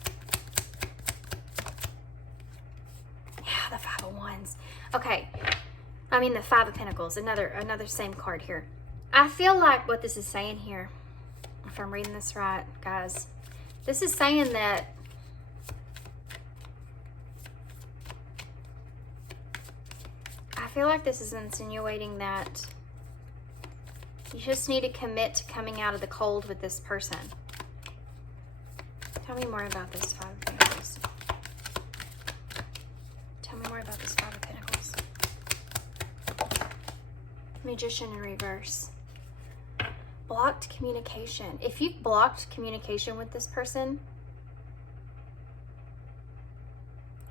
Yeah, the Five of Wands. Okay. I mean the Five of Pentacles. Another same card here. I feel like what this is saying here, if I'm reading this right, guys, this is saying that I feel like this is insinuating that you just need to commit to coming out of the cold with this person. Tell me more about this Five of Pentacles. Tell me more about this Five of Pentacles. Magician in reverse. Blocked communication. If you've blocked communication with this person,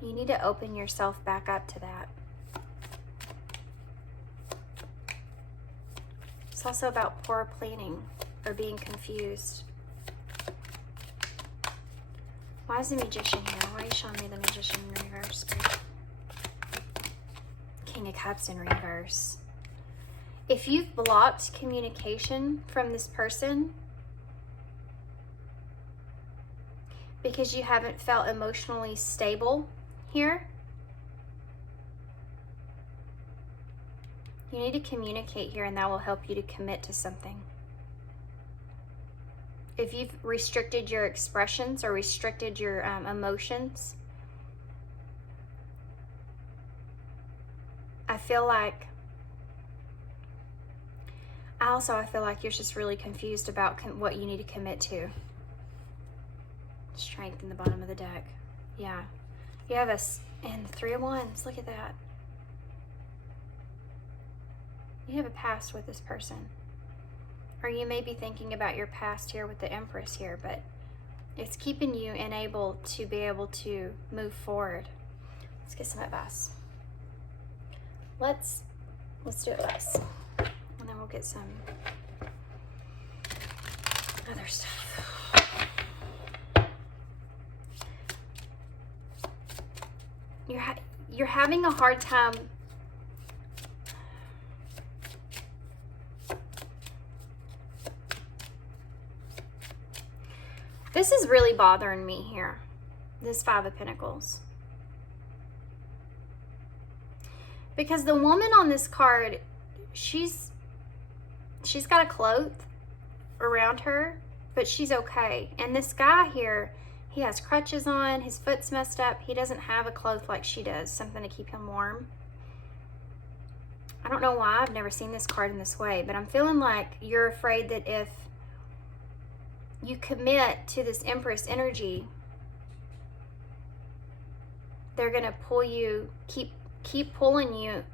you need to open yourself back up to that. It's also about poor planning or being confused. Why is the Magician here? Why are you showing me the Magician in reverse? King of Cups in reverse. If you've blocked communication from this person because you haven't felt emotionally stable here, you need to communicate here, and that will help you to commit to something. If you've restricted your expressions or restricted your emotions, I feel like you're just really confused about what you need to commit to. Strength in the bottom of the deck. Yeah. You have and Three of Wands. Look at that. You have a past with this person. Or you may be thinking about your past here with the Empress here, but it's keeping you unable to be able to move forward. Let's get some advice. Let's do advice. And then we'll get some other stuff. You're having a hard time This is really bothering me here, this Five of Pentacles. Because the woman on this card, she's got a cloth around her, but she's okay. And this guy here, he has crutches on, his foot's messed up. He doesn't have a cloth like she does, something to keep him warm. I don't know why, I've never seen this card in this way, but I'm feeling like you're afraid that if you commit to this Empress energy, they're gonna pull you, keep pulling you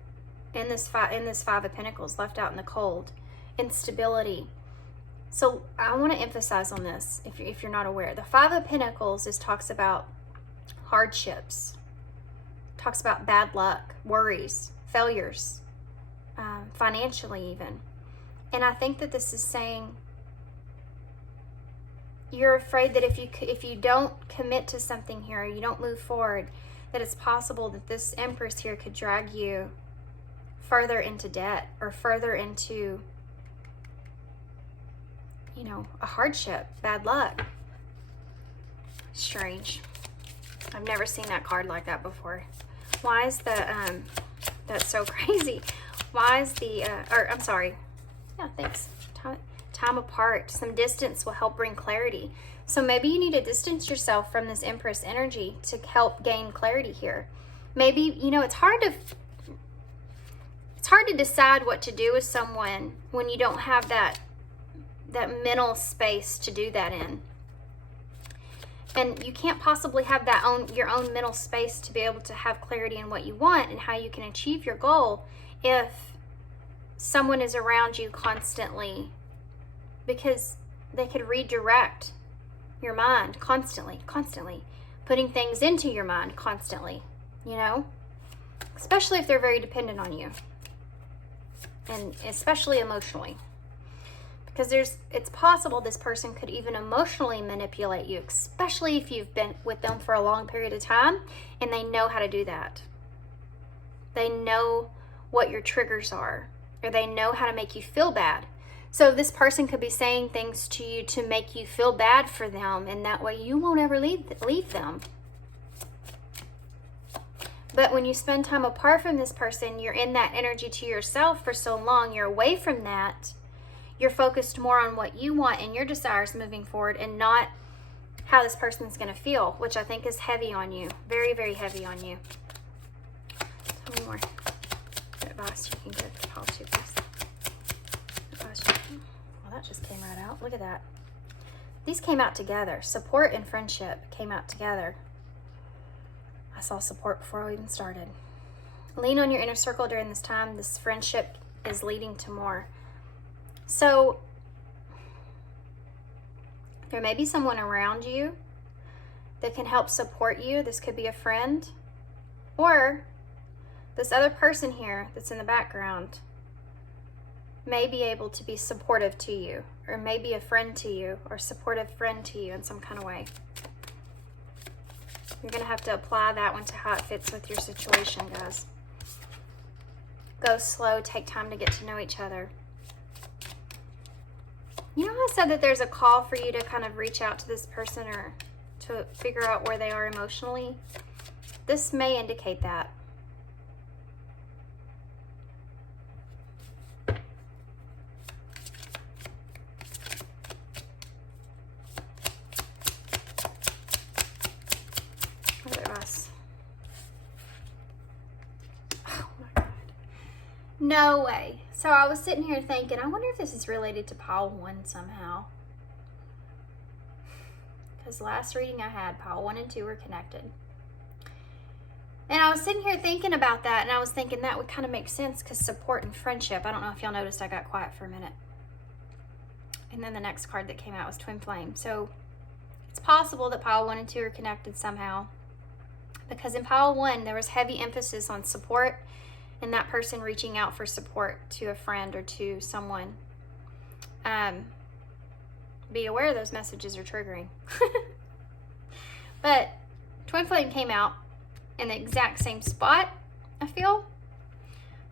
in this Five of Pentacles, left out in the cold, instability. So I want to emphasize on this, if you're not aware, the Five of Pentacles talks about hardships, talks about bad luck, worries, failures, financially even. And I think that this is saying you're afraid that if you don't commit to something here, you don't move forward, that it's possible that this Empress here could drag you further into debt or further into, you know, a hardship, bad luck. Strange. I've never seen that card like that before. Why is the, that's so crazy. Why is the, I'm sorry. Yeah, thanks. Time apart. Some distance will help bring clarity. So maybe you need to distance yourself from this Empress energy to help gain clarity here. Maybe, you know, it's hard to decide what to do with someone when you don't have that mental space to do that in. And you can't possibly have your own mental space to be able to have clarity in what you want and how you can achieve your goal if someone is around you constantly, because they could redirect your mind constantly, putting things into your mind constantly, you know, especially if they're very dependent on you, and especially emotionally. Because it's possible this person could even emotionally manipulate you, especially if you've been with them for a long period of time and they know how to do that. They know what your triggers are, or they know how to make you feel bad. So this person could be saying things to you to make you feel bad for them, and that way you won't ever leave them. But when you spend time apart from this person, you're in that energy to yourself for so long, you're away from that. You're focused more on what you want and your desires moving forward, and not how this person's going to feel, which I think is heavy on you. Very, very heavy on you. Tell me more. What advice you can give to Paul too, please? Well, that just came right out. Look at that. These came out together. Support and friendship came out together. I saw support before we even started. Lean on your inner circle during this time. This friendship is leading to more. So there may be someone around you that can help support you. This could be a friend, or this other person here that's in the background may be able to be supportive to you, or may be a friend to you, or supportive friend to you in some kind of way. You're going to have to apply that one to how it fits with your situation, guys. Go slow. Take time to get to know each other. You know how I said that there's a call for you to kind of reach out to this person or to figure out where they are emotionally? This may indicate that. Oh my God. No way. So I was sitting here thinking, I wonder if this is related to pile 1 somehow. Because last reading I had, pile 1 and 2 were connected. And I was sitting here thinking about that, and I was thinking that would kind of make sense because support and friendship. I don't know if y'all noticed I got quiet for a minute. And then the next card that came out was Twin Flame. So it's possible that pile 1 and 2 are connected somehow. Because in pile 1, there was heavy emphasis on support, and that person reaching out for support to a friend or to someone. Be aware those messages are triggering. But Twin Flame came out in the exact same spot, I feel.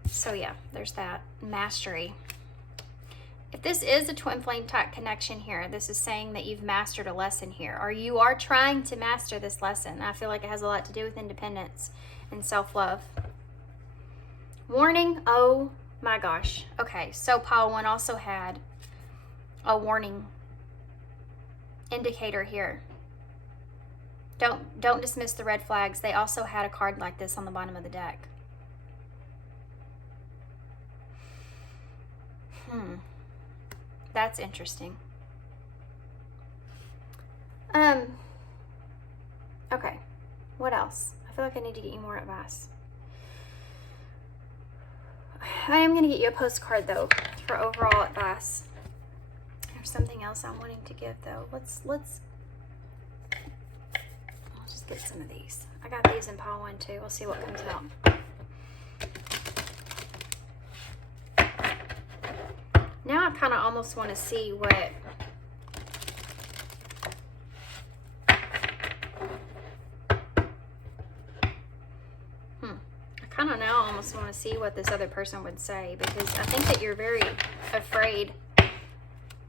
So yeah, there's that. Mastery. If this is a Twin Flame type connection here, this is saying that you've mastered a lesson here, or you are trying to master this lesson. I feel like it has a lot to do with independence and self-love. Warning, oh my gosh. Okay, so pile 1 also had a warning indicator here. Don't dismiss the red flags. They also had a card like this on the bottom of the deck. That's interesting. Okay, what else? I feel like I need to get you more advice. I am going to get you a postcard, though, for overall advice. There's something else I'm wanting to give, though. Let's I'll just get some of these. I got these in pile 1, too. We'll see what comes out. Now I kind of almost want to see what... I kind of now almost want to see what this other person would say, because I think that you're very afraid.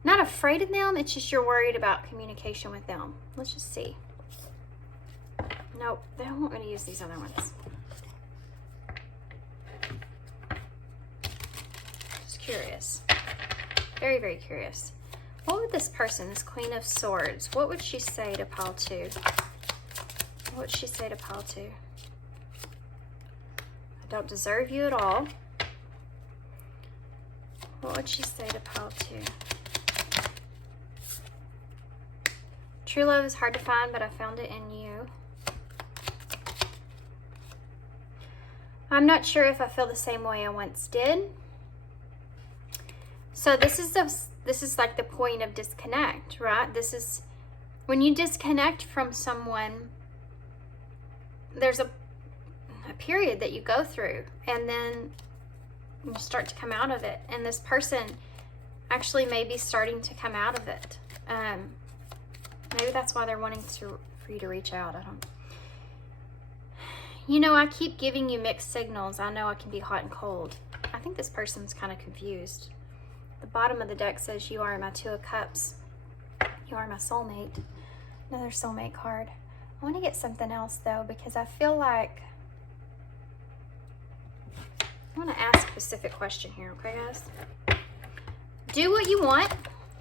Not afraid of them, it's just you're worried about communication with them. Let's just see. Nope, they don't want me to use these other ones. Just curious. Very, very curious. What would this person, this Queen of Swords, what would she say to pile 2? What would she say to pile 2? I don't deserve you at all. What would she say to pile 2? True love is hard to find, but I found it in you. I'm not sure if I feel the same way I once did. So this is like the point of disconnect, right? This is when you disconnect from someone, there's a period that you go through, and then you start to come out of it. And this person actually may be starting to come out of it. Maybe that's why they're wanting for you to reach out. I don't. You know, I keep giving you mixed signals. I know I can be hot and cold. I think this person's kind of confused. The bottom of the deck says, you are my 2 of Cups. You are my soulmate. Another soulmate card. I want to get something else, though, because I feel like I want to ask a specific question here, okay, guys? Do what you want.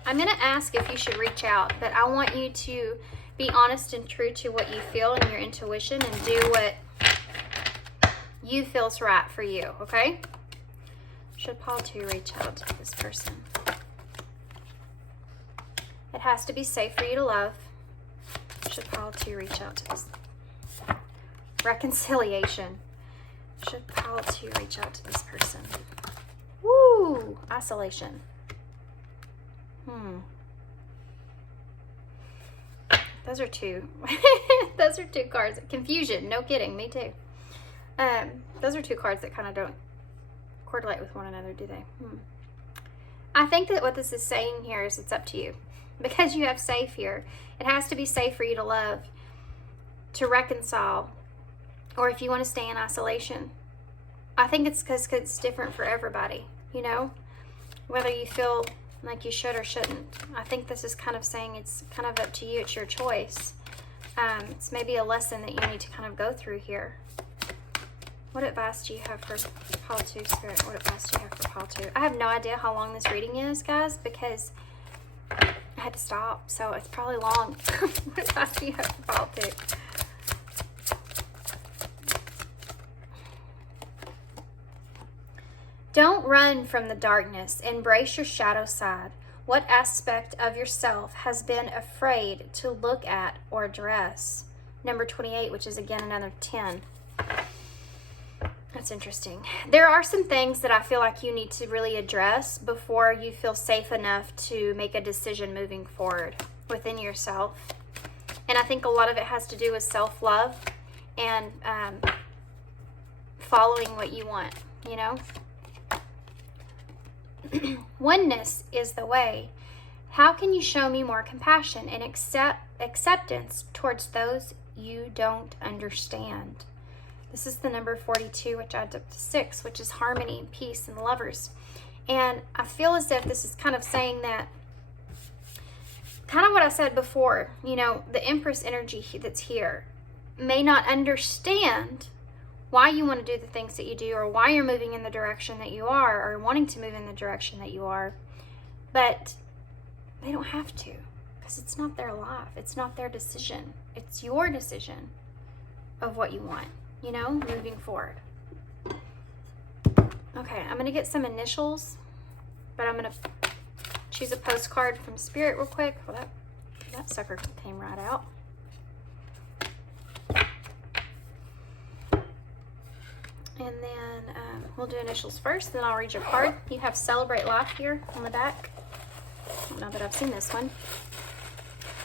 I'm going to ask if you should reach out, but I want you to be honest and true to what you feel and your intuition, and do what you feel's right for you, okay? Should pile 2 reach out to this person? It has to be safe for you to love. Should pile 2 reach out to this? Reconciliation. Should pile 2 reach out to this person? Woo! Isolation. Those are 2. Those are 2 cards. Confusion. No kidding. Me too. Those are 2 cards that kind of don't correlate with one another, do they? I think that what this is saying here is it's up to you. Because you have safe here. It has to be safe for you to love, to reconcile, or if you want to stay in isolation. I think it's because it's different for everybody, you know? Whether you feel like you should or shouldn't. I think this is kind of saying it's kind of up to you. It's your choice. It's maybe a lesson that you need to kind of go through here. What advice do you have for pile 2, Spirit? What advice do you have for pile 2? I have no idea how long this reading is, guys, because I had to stop, so it's probably long. What advice do you have for pile 2? Don't run from the darkness. Embrace your shadow side. What aspect of yourself has been afraid to look at or address? Number 28, which is again another 10. That's interesting. There are some things that I feel like you need to really address before you feel safe enough to make a decision moving forward within yourself. And I think a lot of it has to do with self-love and following what you want, you know? Oneness is the way. How can you show me more compassion and acceptance towards those you don't understand? This is the number 42, which adds up to 6, which is harmony, peace, and lovers. And I feel as if this is kind of saying that, kind of what I said before, you know, the Empress energy that's here may not understand why you want to do the things that you do, or why you're moving in the direction that you are, or wanting to move in the direction that you are. But they don't have to, because it's not their life. It's not their decision. It's your decision of what you want, you know, moving forward. Okay, I'm going to get some initials, but I'm going to choose a postcard from Spirit real quick. Well, that sucker came right out. And then we'll do initials first, then I'll read your card. You have Celebrate Life here on the back. I don't know that I've seen this one.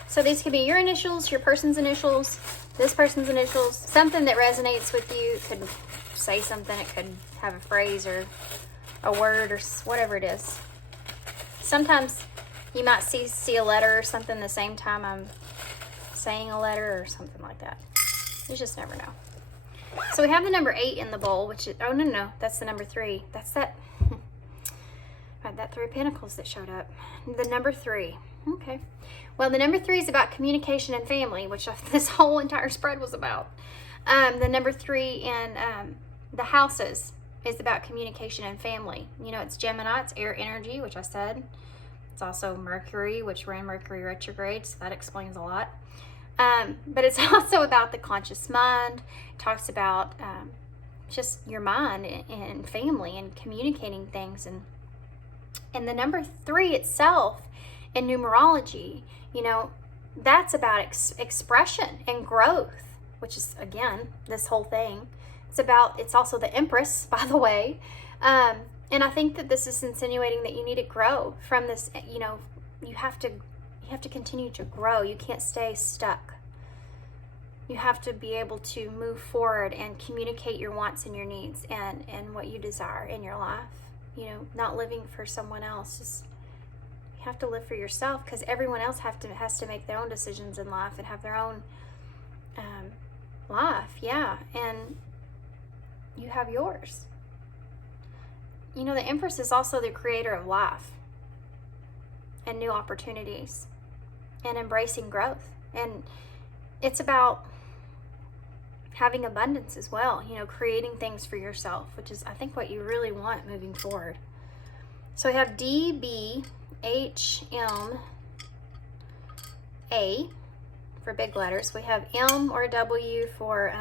So these could be your initials, your person's initials, this person's initials, something that resonates with you. It could say something, it could have a phrase or a word or whatever it is. Sometimes you might see a letter or something the same time I'm saying a letter or something like that. You just never know. So we have the number 8 in the bowl, which is, oh no, that's the number 3. That's that, right, that 3 of Pentacles that showed up. The number 3. Okay. Well, the number 3 is about communication and family, which this whole entire spread was about. The number 3 in the houses is about communication and family. You know, it's Gemini, it's air energy, which I said. It's also Mercury, which we're in Mercury retrograde, so that explains a lot. But it's also about the conscious mind. It talks about just your mind and family and communicating things. And the number 3 itself in numerology, you know, that's about expression and growth, which is, again, this whole thing. It's also the Empress, by the way. And I think that this is insinuating that you need to grow from this, you know, you have to continue to grow. You can't stay stuck. You have to be able to move forward and communicate your wants and your needs and what you desire in your life. You know, not living for someone else. Just, you have to live for yourself, because everyone else has to make their own decisions in life and have their own life. Yeah, and you have yours. You know, the Empress is also the creator of life and new opportunities and embracing growth. And it's about having abundance as well, you know, creating things for yourself, which is, I think, what you really want moving forward. So we have D, B, H, M, A for big letters. We have M or W for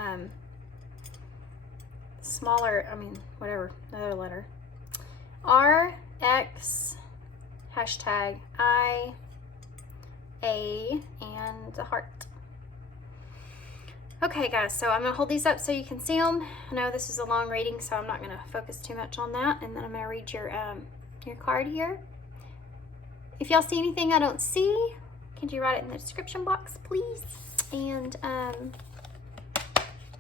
smaller, whatever, another letter. R, X, hashtag I, A, and the heart. Okay, guys, so I'm going to hold these up so you can see them. I know this is a long reading, so I'm not going to focus too much on that. And then I'm going to read your card here. If y'all see anything I don't see, could you write it in the description box, please? And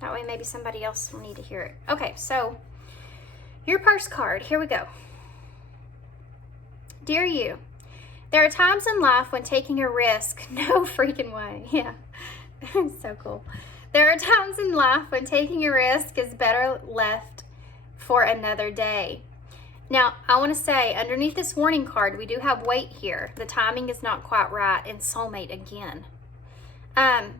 that way maybe somebody else will need to hear it. Okay, so your purse card. Here we go. Dear you, there are times in life when taking a risk, no freaking way. Yeah, so cool. There are times in life when taking a risk is better left for another day. Now, I want to say, underneath this warning card, we do have weight here. The timing is not quite right, and soulmate again. And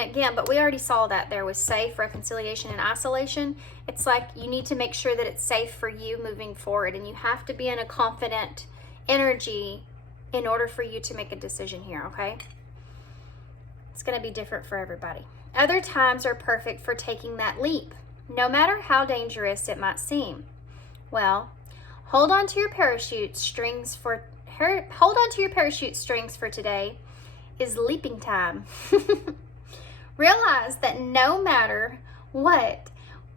again, but we already saw that there was safe, reconciliation, and isolation. It's like you need to make sure that it's safe for you moving forward, and you have to be in a confident energy in order for you to make a decision here, okay? It's going to be different for everybody. Other times are perfect for taking that leap, no matter how dangerous it might seem. Well, hold on to your parachute strings for today is leaping time. Realize that no matter what,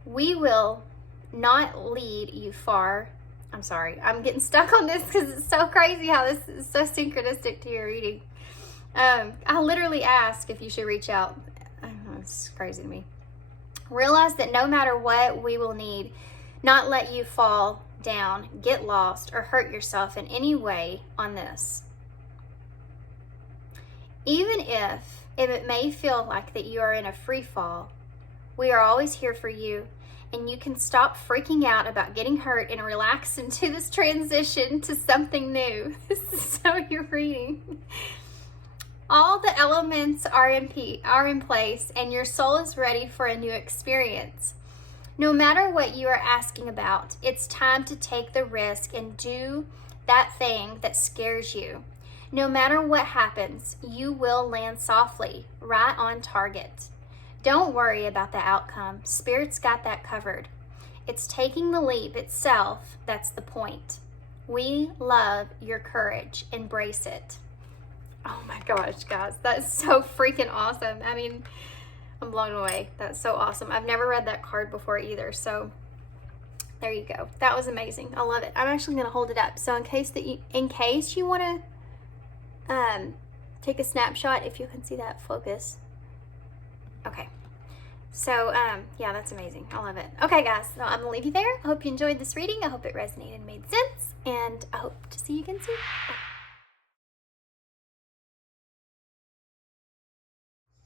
we will not lead you far. I'm sorry, I'm getting stuck on this because it's so crazy how this is so synchronistic to your reading. I literally ask if you should reach out. I don't know, it's crazy to me. Realize that no matter what, we will not let you fall down, get lost, or hurt yourself in any way on this. Even if it may feel like that you are in a free fall, we are always here for you, and you can stop freaking out about getting hurt and relax into this transition to something new. This is so your reading. All the elements are in place, and your soul is ready for a new experience. No matter what you are asking about, it's time to take the risk and do that thing that scares you. No matter what happens, you will land softly, right on target. Don't worry about the outcome. Spirit's got that covered. It's taking the leap itself that's the point. We love your courage. Embrace it. Oh my gosh, guys, that's so freaking awesome. I mean, I'm blown away. That's so awesome. I've never read that card before either, so there you go. That was amazing. I love it. I'm actually going to hold it up. So in case you want to take a snapshot, if you can see that focus. Okay. So, yeah, that's amazing. I love it. Okay, guys, so I'm going to leave you there. I hope you enjoyed this reading. I hope it resonated and made sense, and I hope to see you again soon.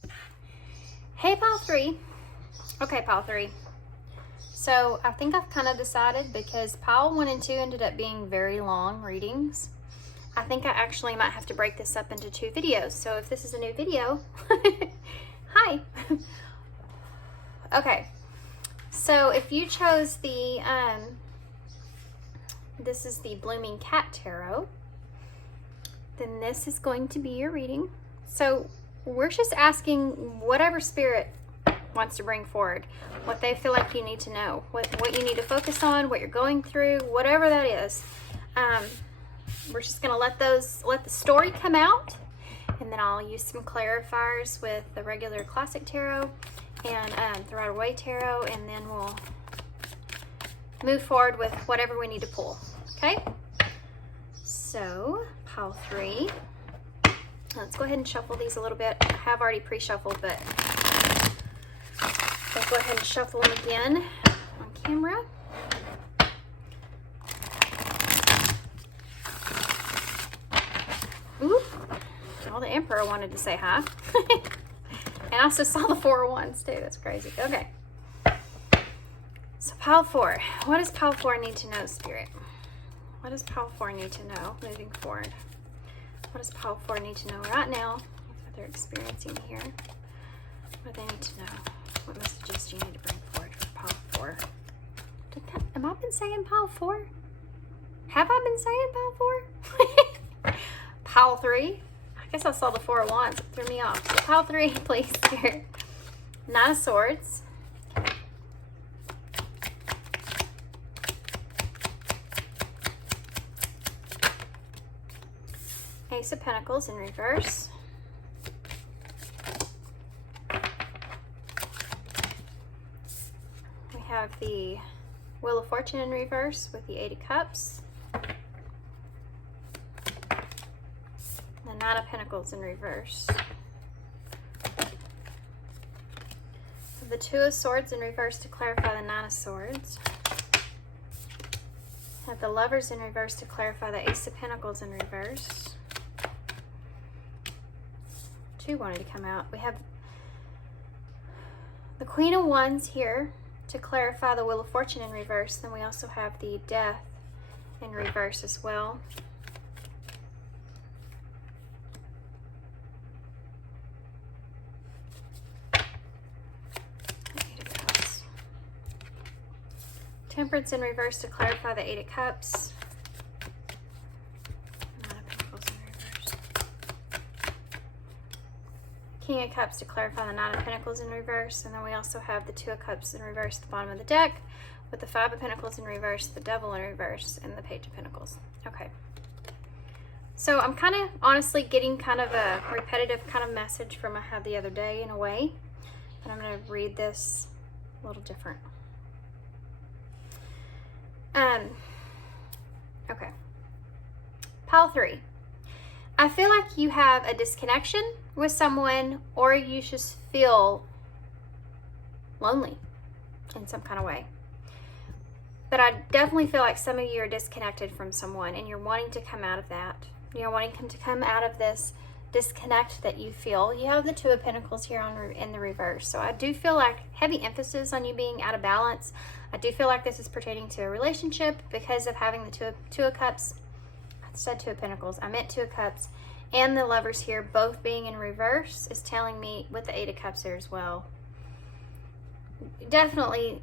Bye. Hey, Pile 3. Okay, pile 3. So I think I've kind of decided, because pile 1 and 2 ended up being very long readings, I think I actually might have to break this up into 2 videos. So if this is a new video, hi. Okay, so if you chose the, this is the Blooming Cat Tarot, then this is going to be your reading. So we're just asking whatever spirit wants to bring forward, what they feel like you need to know, what you need to focus on, what you're going through, whatever that is. We're just gonna let the story come out, and then I'll use some clarifiers with the regular classic tarot and the Rider-Waite tarot, and then we'll move forward with whatever we need to pull. Okay? So pile 3. Let's go ahead and shuffle these a little bit. I have already pre-shuffled, but I'll go ahead and shuffle them again on camera. Ooh, all the Emperor wanted to say hi. And I also saw the 4 of Wands too. That's crazy. Okay. So pile 4. What does pile 4 need to know, Spirit? What does pile 4 need to know moving forward? What does pile 4 need to know right now? What they're experiencing here. What do they need to know? What messages do you need to bring forward for pile 4? Am I been saying pile 4? Have I been saying pile 4? Pile 3. I guess I saw the 4 of Wands. It threw me off. So pile 3, please, Spirit. 9 of Swords. Ace of Pentacles in reverse. We have the Wheel of Fortune in reverse with the 8 of Cups. The 9 of Pentacles in reverse. The 2 of Swords in reverse to clarify the 9 of Swords. Have the Lovers in reverse to clarify the Ace of Pentacles in reverse. 2 wanted to come out. We have the Queen of Wands here to clarify the Wheel of Fortune in reverse. Then we also have the Death in reverse as well. Temperance in reverse to clarify the 8 of Cups. 9 of Pentacles in reverse. King of Cups to clarify the 9 of Pentacles in reverse. And then we also have the 2 of Cups in reverse at the bottom of the deck, with the 5 of Pentacles in reverse, the Devil in reverse, and the Page of Pentacles. Okay. So I'm kind of honestly getting kind of a repetitive kind of message from I had the other day in a way. But I'm going to read this a little different. Okay. Pile 3. I feel like you have a disconnection with someone, or you just feel lonely in some kind of way. But I definitely feel like some of you are disconnected from someone, and you're wanting to come out of that. You're wanting to come out of this disconnect that you feel. You have the 2 of Pentacles here in the reverse. So I do feel like heavy emphasis on you being out of balance. I do feel like this is pertaining to a relationship because of having the 2 of Cups. I said 2 of Pentacles. I meant 2 of Cups. And the Lovers here both being in reverse is telling me with the 8 of Cups there as well. Definitely,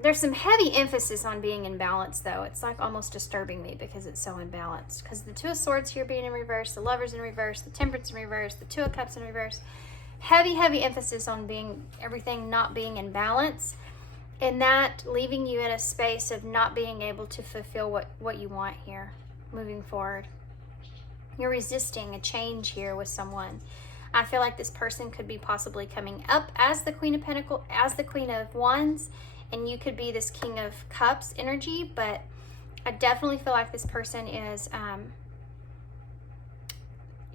there's some heavy emphasis on being in balance though. It's like almost disturbing me because it's so imbalanced. Because the 2 of Swords here being in reverse, the Lovers in reverse, the Temperance in reverse, the 2 of Cups in reverse. Heavy emphasis on being everything not being in balance. And that leaving you in a space of not being able to fulfill what you want here moving forward. You're resisting a change here with someone. I feel like this person could be possibly coming up as the Queen of Pentacles, as the Queen of Wands, and you could be this King of Cups energy, but I definitely feel like this person is,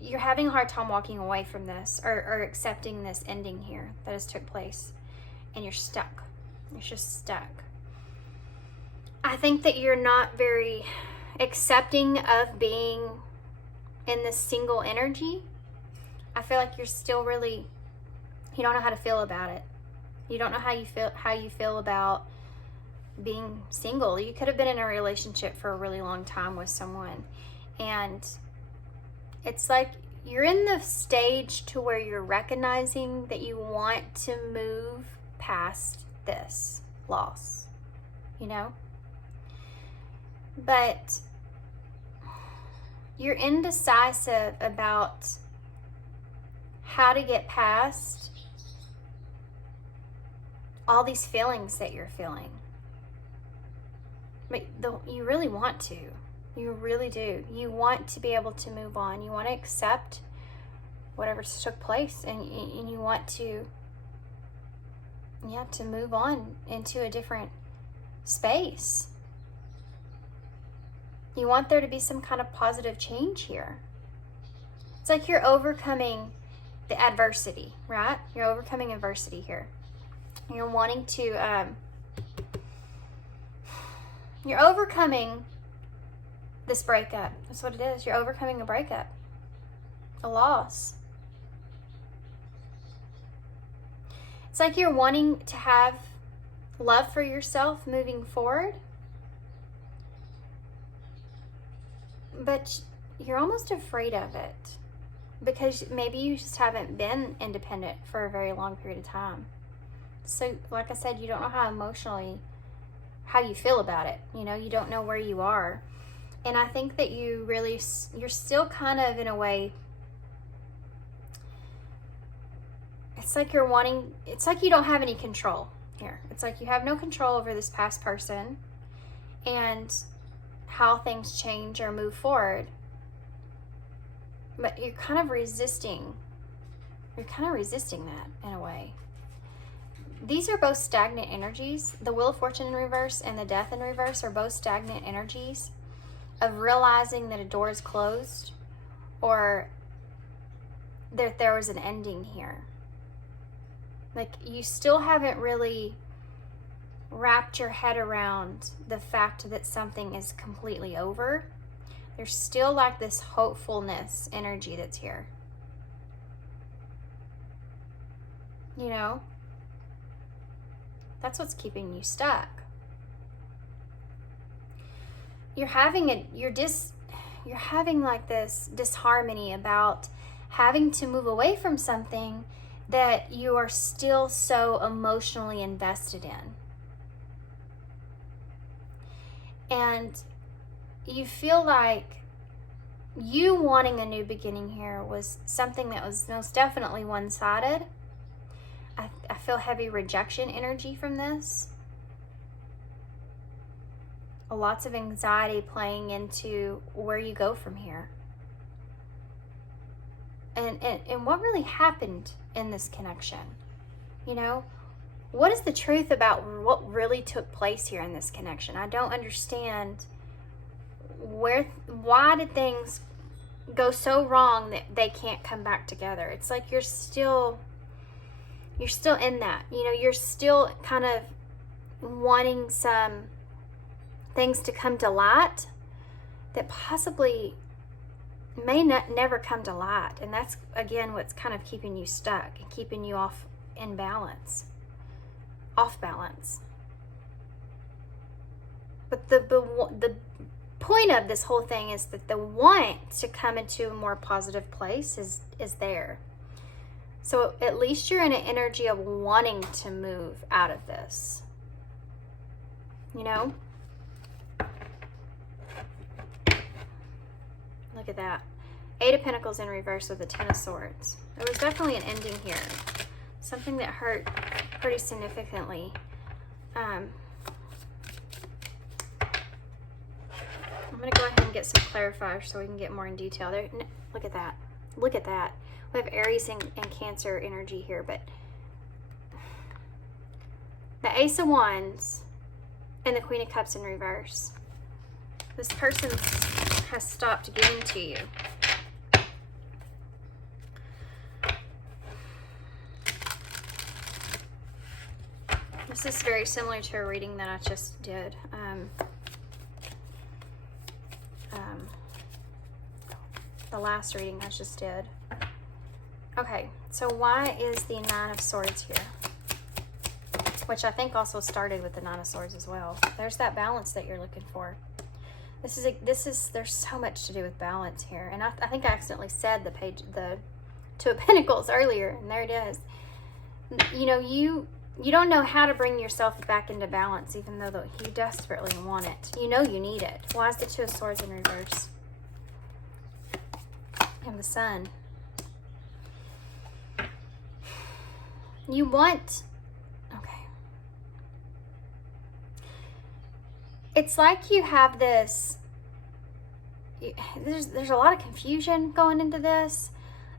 you're having a hard time walking away from this or accepting this ending here that has took place, and you're stuck. You're just stuck. I think that you're not very accepting of being in this single energy. I feel like you're still really, you don't know how to feel about it. You don't know how you feel about being single. You could have been in a relationship for a really long time with someone, and it's like you're in the stage to where you're recognizing that you want to move past this loss, you know? But you're indecisive about how to get past all these feelings that you're feeling. But you really want to. You really do. You want to be able to move on. You want to accept whatever took place, and you want to, to move on into a different space. You want there to be some kind of positive change here. It's like you're overcoming the adversity, right? You're overcoming adversity here. You're wanting to, you're overcoming this breakup. That's what it is. You're overcoming a breakup, a loss. It's like you're wanting to have love for yourself moving forward, but you're almost afraid of it because maybe you just haven't been independent for a very long period of time. So, like I said, you don't know how you feel about it. You don't know where you are. And I think that you're still kind of, in a way, it's like you don't have any control here. It's like you have no control over this past person and how things change or move forward. But you're kind of resisting that in a way. These are both stagnant energies. The Wheel of Fortune in reverse and the Death in reverse are both stagnant energies of realizing that a door is closed or that there was an ending here. Like, you still haven't really wrapped your head around the fact that something is completely over. There's still like this hopefulness energy that's here. That's what's keeping you stuck. You're having like this disharmony about having to move away from something that you are still so emotionally invested in. And you feel like you wanting a new beginning here was something that was most definitely one-sided. I feel heavy rejection energy from this. Lots of anxiety playing into where you go from here. And what really happened in this connection? What is the truth about what really took place here in this connection? I don't understand why did things go so wrong that they can't come back together? It's like you're still in that. You're still kind of wanting some things to come to light that possibly may never come to light. And that's, again, what's kind of keeping you stuck and keeping you off balance. But the point of this whole thing is that the want to come into a more positive place is there. So at least you're in an energy of wanting to move out of this. Look at that. 8 of Pentacles in reverse with the 10 of Swords. There was definitely an ending here. Something that hurt pretty significantly. I'm going to go ahead and get some clarifiers so we can get more in detail. Look at that. Look at that. We have Aries and Cancer energy here, but the Ace of Wands and the Queen of Cups in reverse. This person has stopped giving to you. This is very similar to a reading that I just did. The last reading I just did. Okay, so why is the 9 of Swords here? which I think also started with the Nine of Swords as well. There's that balance that you're looking for. There's so much to do with balance here. And I think I accidentally said the Two of Pentacles earlier, and there it is. You know, you don't know how to bring yourself back into balance, even though you desperately want it. You know you need it. Why is the Two of Swords in reverse? And the Sun. You want... Okay. It's like you have this... There's a lot of confusion going into this.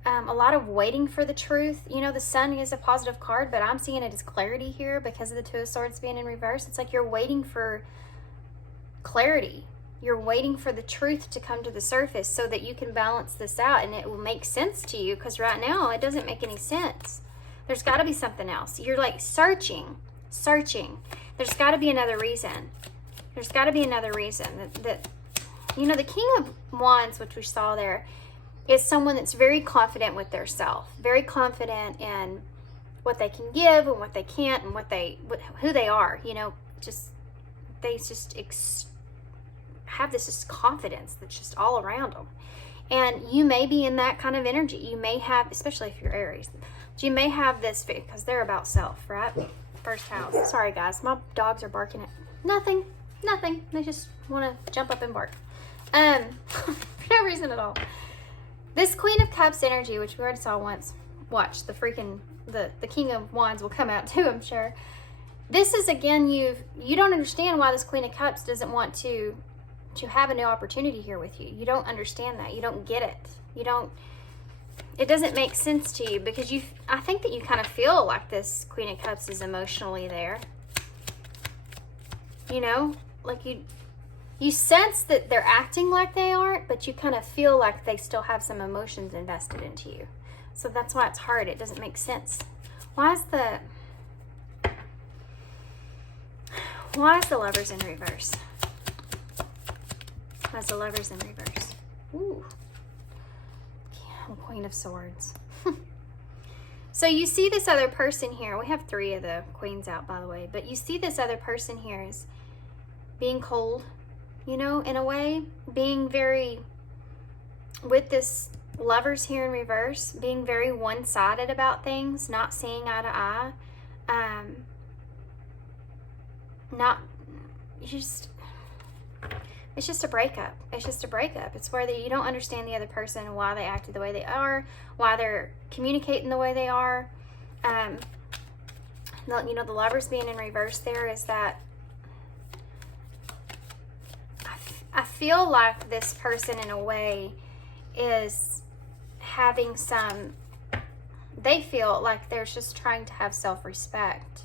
A lot of waiting for the truth. You know, the Sun is a positive card, but I'm seeing it as clarity here because of the Two of Swords being in reverse. It's like you're waiting for clarity. You're waiting for the truth to come to the surface so that you can balance this out and it will make sense to you, because right now it doesn't make any sense. There's got to be something else. You're like searching. There's got to be another reason. There's got to be another reason that you know, the King of Wands, which we saw there, is someone that's very confident with their self, very confident in what they can give and what they can't and who they are. You know, they have this just confidence that's just all around them. And you may be in that kind of energy. You may have, especially if you're Aries, you may have this because they're about self, right? First house. Sorry guys, my dogs are barking at nothing. They just want to jump up and bark. For no reason at all. This Queen of Cups energy, which we already saw once, watch the King of Wands will come out too, I'm sure. This is, again, you don't understand why this Queen of Cups doesn't want to have a new opportunity here with you. You don't understand that. You don't get it. It doesn't make sense to you because I think that you kind of feel like this Queen of Cups is emotionally there. You know, like you sense that they're acting like they aren't, but you kind of feel like they still have some emotions invested into you. So that's why it's hard. It doesn't make sense. Why is the Lovers in reverse? Why is the Lovers in reverse? Ooh. Queen of Swords. So you see this other person here. We have 3 of the queens out, by the way. But you see this other person here is being cold, you know, in a way. Being very, with this Lovers here in reverse, being very one-sided about things, not seeing eye to eye. It's just a breakup. It's where you don't understand the other person, why they acted the way they are, why they're communicating the way they are. You know, the Lovers being in reverse there is that I feel like this person in a way is having they feel like they're just trying to have self-respect.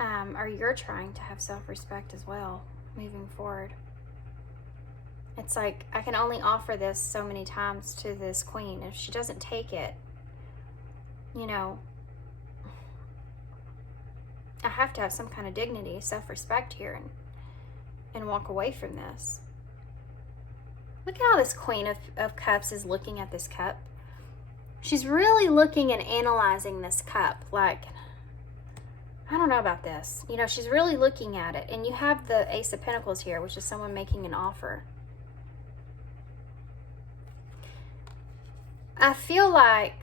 Or you're trying to have self-respect as well, moving forward. It's like, I can only offer this so many times to this queen. If she doesn't take it, you know, I have to have some kind of dignity, self-respect here and walk away from this. Look how this Queen of Cups is looking at this cup. She's really looking and analyzing this cup. Like, I don't know about this. You know, she's really looking at it. And you have the Ace of Pentacles here, which is someone making an offer. I feel like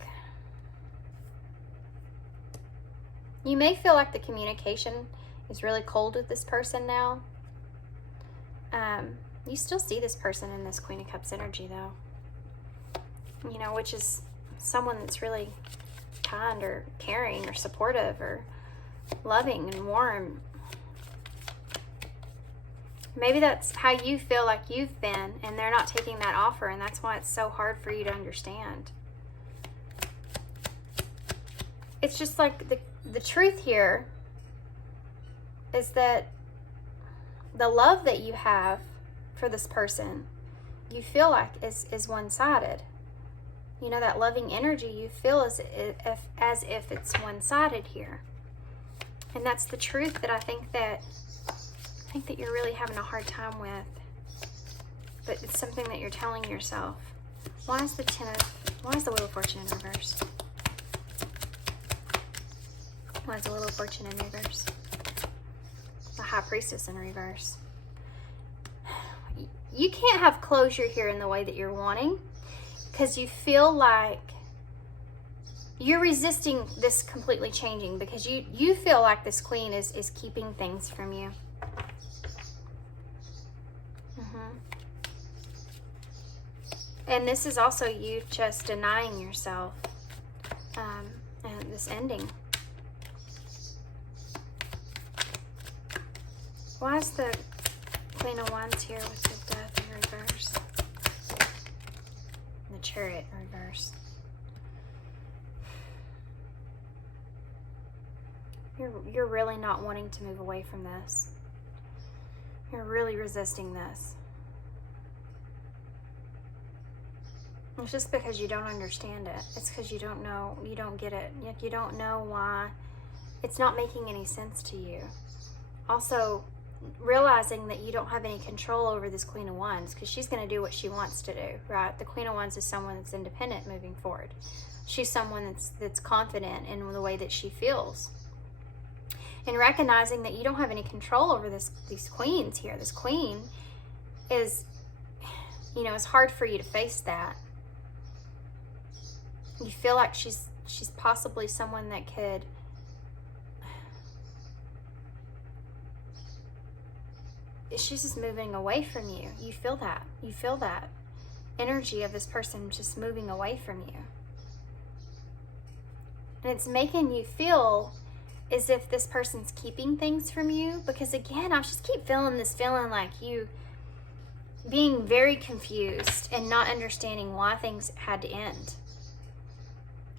you may feel like the communication is really cold with this person now. You still see this person in this Queen of Cups energy, though. You know, which is someone that's really kind or caring or supportive or loving and warm. Maybe that's how you feel like you've been, and they're not taking that offer, and that's why it's so hard for you to understand. It's just like the truth here is that the love that you have for this person, you feel like is one-sided. You know, that loving energy you feel as if it's one-sided here. And that's the truth that I think that you're really having a hard time with. But it's something that you're telling yourself. Why is the Wheel of Fortune in reverse? Why is the Wheel of Fortune in reverse? The High Priestess in reverse. You can't have closure here in the way that you're wanting because you feel like you're resisting this completely changing because you feel like this Queen is keeping things from you. And this is also you just denying yourself and this ending. Why is the Queen of Wands here with the Death in reverse? The Chariot in reverse. You're really not wanting to move away from this. You're really resisting this. It's just because you don't understand it. It's because you don't know, you don't get it. You don't know why. It's not making any sense to you. Also, realizing that you don't have any control over this Queen of Wands because she's going to do what she wants to do, right? The Queen of Wands is someone that's independent moving forward. She's someone that's confident in the way that she feels. And recognizing that you don't have any control over these queens here. This queen is, it's hard for you to face that. You feel like she's possibly someone that could she's just moving away from you. You feel that. You feel that energy of this person just moving away from you. And it's making you feel as if this person's keeping things from you. Because again, I just keep feeling this feeling like you being very confused and not understanding why things had to end.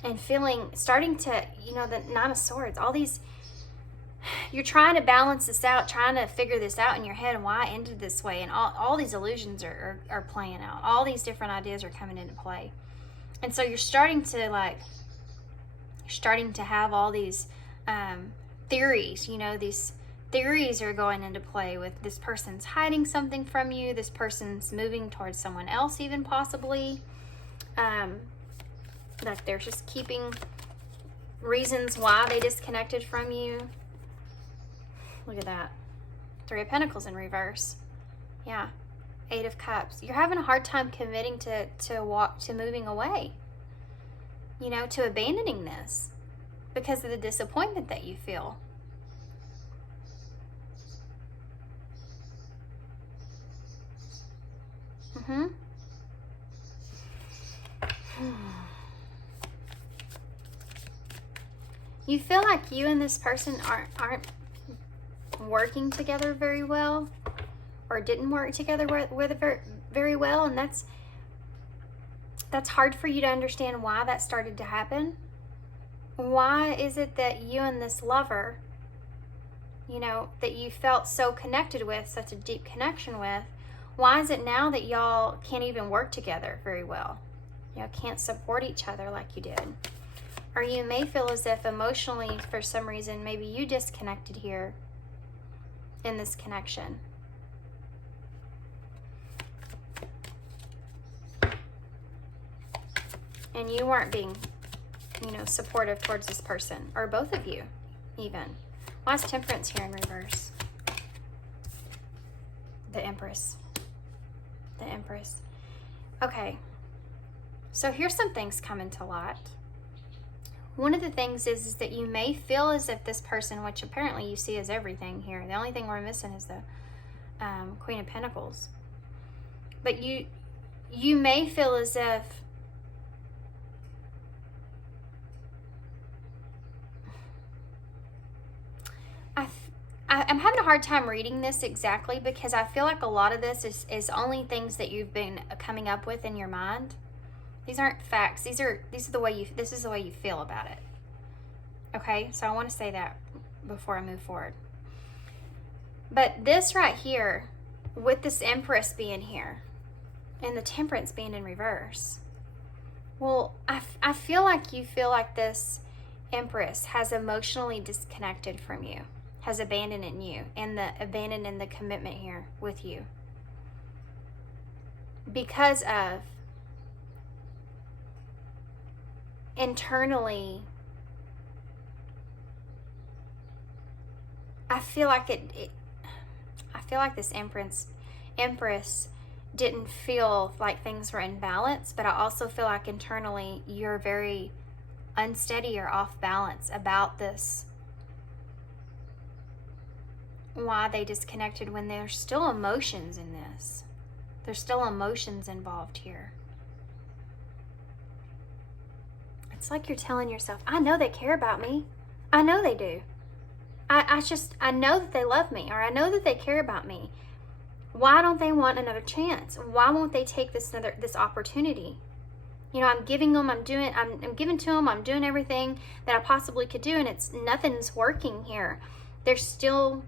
And starting to, the Nine of Swords, all these, you're trying to balance this out, trying to figure this out in your head and why I ended this way. And all these illusions are playing out. All these different ideas are coming into play. And so you're starting to have all these theories, these theories are going into play with this person's hiding something from you. This person's moving towards someone else even possibly. Like they're just keeping reasons why they disconnected from you. Look at that. Three of Pentacles in reverse. Yeah. Eight of Cups. You're having a hard time committing to moving away. To abandoning this because of the disappointment that you feel. You feel like you and this person aren't working together very well, or didn't work together very well, and that's hard for you to understand why that started to happen. Why is it that you and this lover, that you felt so connected with, such a deep connection with, why is it now that y'all can't even work together very well? Can't support each other like you did. Or you may feel as if emotionally, for some reason, maybe you disconnected here in this connection. And you weren't being, supportive towards this person. Or both of you, even. Why is Temperance here in reverse? The Empress. The Empress. Okay. So here's some things coming to light. One of the things is that you may feel as if this person, which apparently you see as everything here, the only thing we're missing is the Queen of Pentacles. But you may feel as if I'm having a hard time reading this exactly because I feel like a lot of this is only things that you've been coming up with in your mind. These aren't facts. This is the way you feel about it. Okay? So I want to say that before I move forward. But this right here, with this Empress being here and the Temperance being in reverse, well, I feel like you feel like this Empress has emotionally disconnected from you, has abandoned you, and abandoned the commitment here with you because of internally I feel like I feel like this Empress didn't feel like things were in balance, but I also feel like internally you're very unsteady or off balance about this. Why they disconnected when there's still emotions in this. There's still emotions involved here. It's like you're telling yourself, I know they care about me. I know they do. I know that they love me, or I know that they care about me. Why don't they want another chance? Why won't they take this opportunity? You know, I'm giving them, I'm giving to them, I'm doing everything that I possibly could do, and nothing's working here. They're still,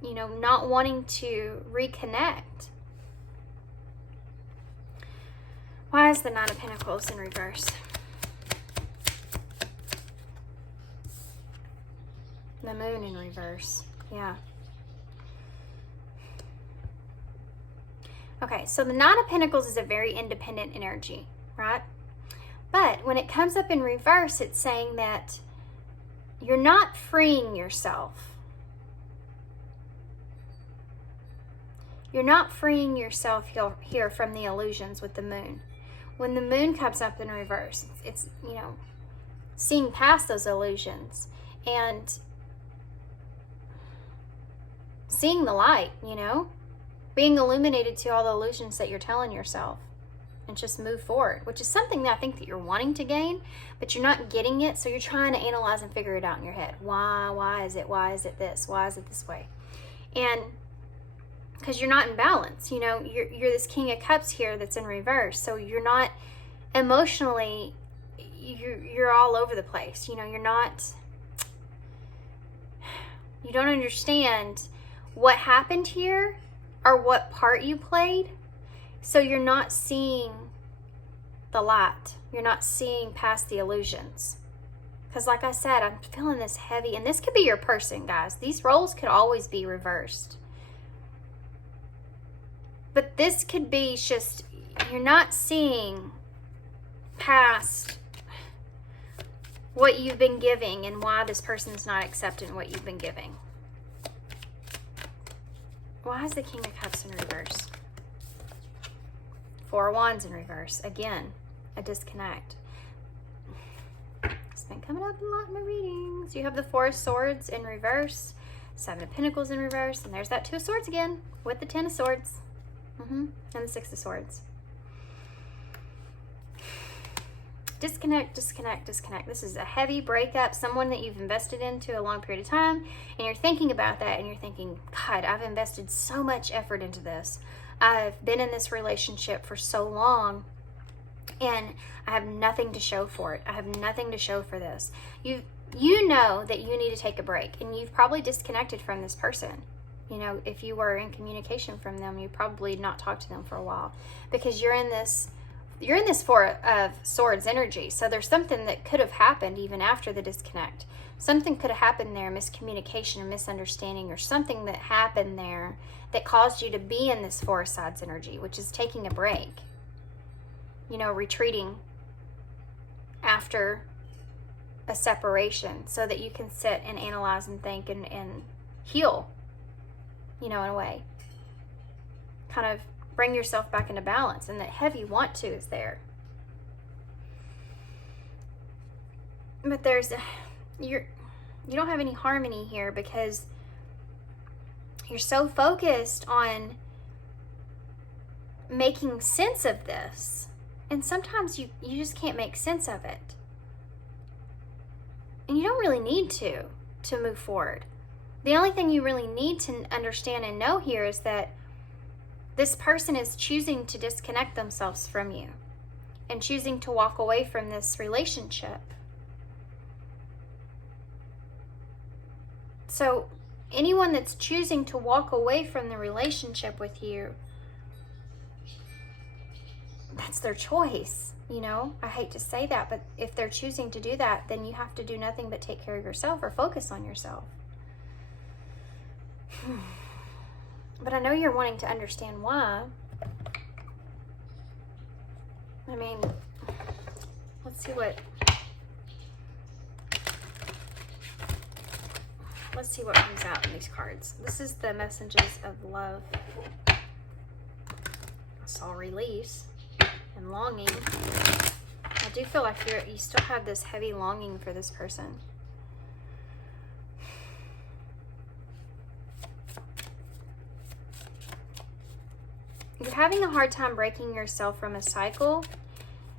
you know, not wanting to reconnect. Why is the Nine of Pentacles in reverse? The Moon in reverse. Yeah. Okay, so the Nine of Pentacles is a very independent energy, right? But when it comes up in reverse, it's saying that you're not freeing yourself. You're not freeing yourself here from the illusions with the Moon. When the Moon comes up in reverse, it's, you know, seeing past those illusions and seeing the light, you know, being illuminated to all the illusions that you're telling yourself, and just move forward, which is something that I think that you're wanting to gain, but you're not getting it, so you're trying to analyze and figure it out in your head. Why is it this? Why is it this way? And because you're not in balance, you know, you're this King of Cups here that's in reverse, so you're not emotionally, you're all over the place, you know, you don't understand what happened here or what part you played, so you're not seeing the light. You're not seeing past the illusions. Because like I said, I'm feeling this heavy, and this could be your person, guys. These roles could always be reversed. But this could be just, you're not seeing past what you've been giving and why this person's not accepting what you've been giving. Why is the King of Cups in reverse? Four of Wands in reverse. Again, a disconnect. It's been coming up a lot in my readings. You have the Four of Swords in reverse, Seven of Pentacles in reverse, and there's that Two of Swords again with the Ten of Swords. And the Six of Swords. Disconnect. This is a heavy breakup, someone that you've invested into a long period of time, and you're thinking about that, and you're thinking, God, I've invested so much effort into this. I've been in this relationship for so long, and I have nothing to show for it. I have nothing to show for this. You know that you need to take a break, and you've probably disconnected from this person. You know, if you were in communication from them, you probably not talked to them for a while, because you're in this Four of Swords energy. So there's something that could have happened even after the disconnect. Something could have happened there, miscommunication or misunderstanding, or something that happened there that caused you to be in this Four of Swords energy, which is taking a break. You know, retreating after a separation so that you can sit and analyze and think and heal, you know, in a way. Kind of bring yourself back into balance, and that heavy want to is there. But you don't have any harmony here, because you're so focused on making sense of this, and sometimes you just can't make sense of it, and you don't really need to move forward. The only thing you really need to understand and know here is that this person is choosing to disconnect themselves from you and choosing to walk away from this relationship. So anyone that's choosing to walk away from the relationship with you, that's their choice. You know, I hate to say that, but if they're choosing to do that, then you have to do nothing but take care of yourself or focus on yourself. But I know you're wanting to understand why. I mean, let's see what Let's see what comes out in these cards. This is the messages of love. I saw release and longing. I do feel like you still have this heavy longing for this person. You're having a hard time breaking yourself from a cycle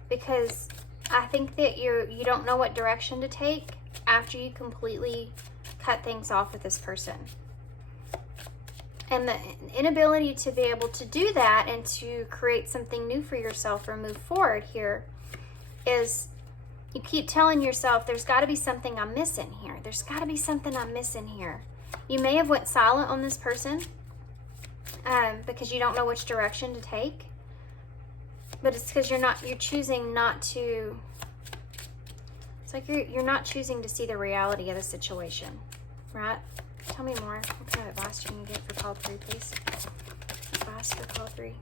because I think that you don't know what direction to take after you completely cut things off with this person. And the inability to be able to do that and to create something new for yourself or move forward here is you keep telling yourself, there's got to be something I'm missing here. There's got to be something I'm missing here. You may have went silent on this person because you don't know which direction to take. But it's because you're choosing not to, it's like you're not choosing to see the reality of the situation, right? Tell me more. What kind of advice can you get for call 3, please? Advice for call 3.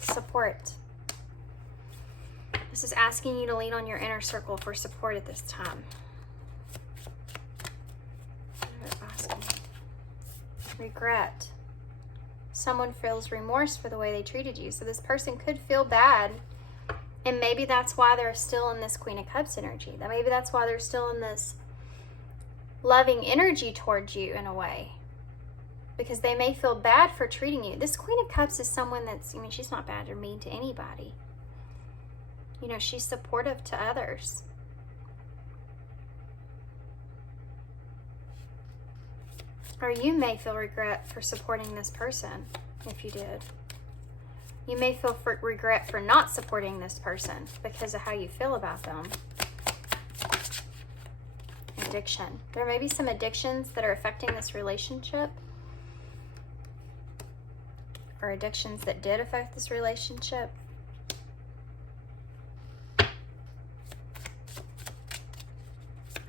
Support. This is asking you to lean on your inner circle for support at this time. What advice can you? Regret. Someone feels remorse for the way they treated you. So this person could feel bad. And maybe that's why they're still in this Queen of Cups energy. That maybe that's why they're still in this loving energy towards you in a way. Because they may feel bad for treating you. This Queen of Cups is someone that's, I mean, she's not bad or mean to anybody. You know, she's supportive to others. Or you may feel regret for supporting this person, if you did. You may feel regret for not supporting this person because of how you feel about them. Addiction. There may be some addictions that are affecting this relationship. Or addictions that did affect this relationship. I'm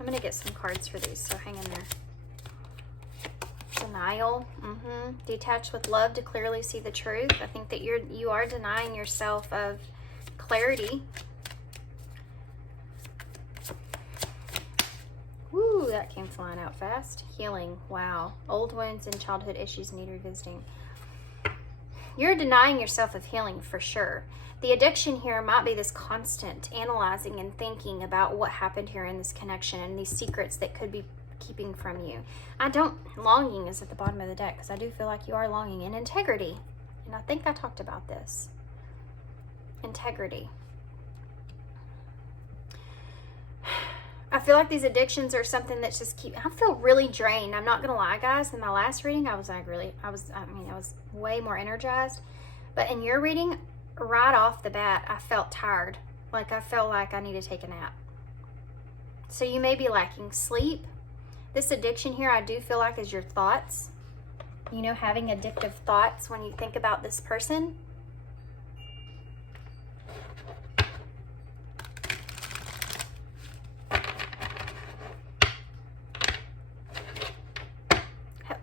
going to get some cards for these, so hang in there. Denial. Detached with love to clearly see the truth. I think that you are denying yourself of clarity. Woo, that came flying out fast. Healing. Wow. Old wounds and childhood issues need revisiting. You're denying yourself of healing for sure. The addiction here might be this constant analyzing and thinking about what happened here in this connection and these secrets that could be keeping from you. Longing is at the bottom of the deck because I do feel like you are longing. And integrity. And I think I talked about this. Integrity. I feel like these addictions are something that's just I feel really drained. I'm not going to lie, guys. In my last reading, I was way more energized. But in your reading, right off the bat, I felt tired. Like I felt like I need to take a nap. So you may be lacking sleep. This addiction here, I do feel like, is your thoughts. You know, having addictive thoughts when you think about this person.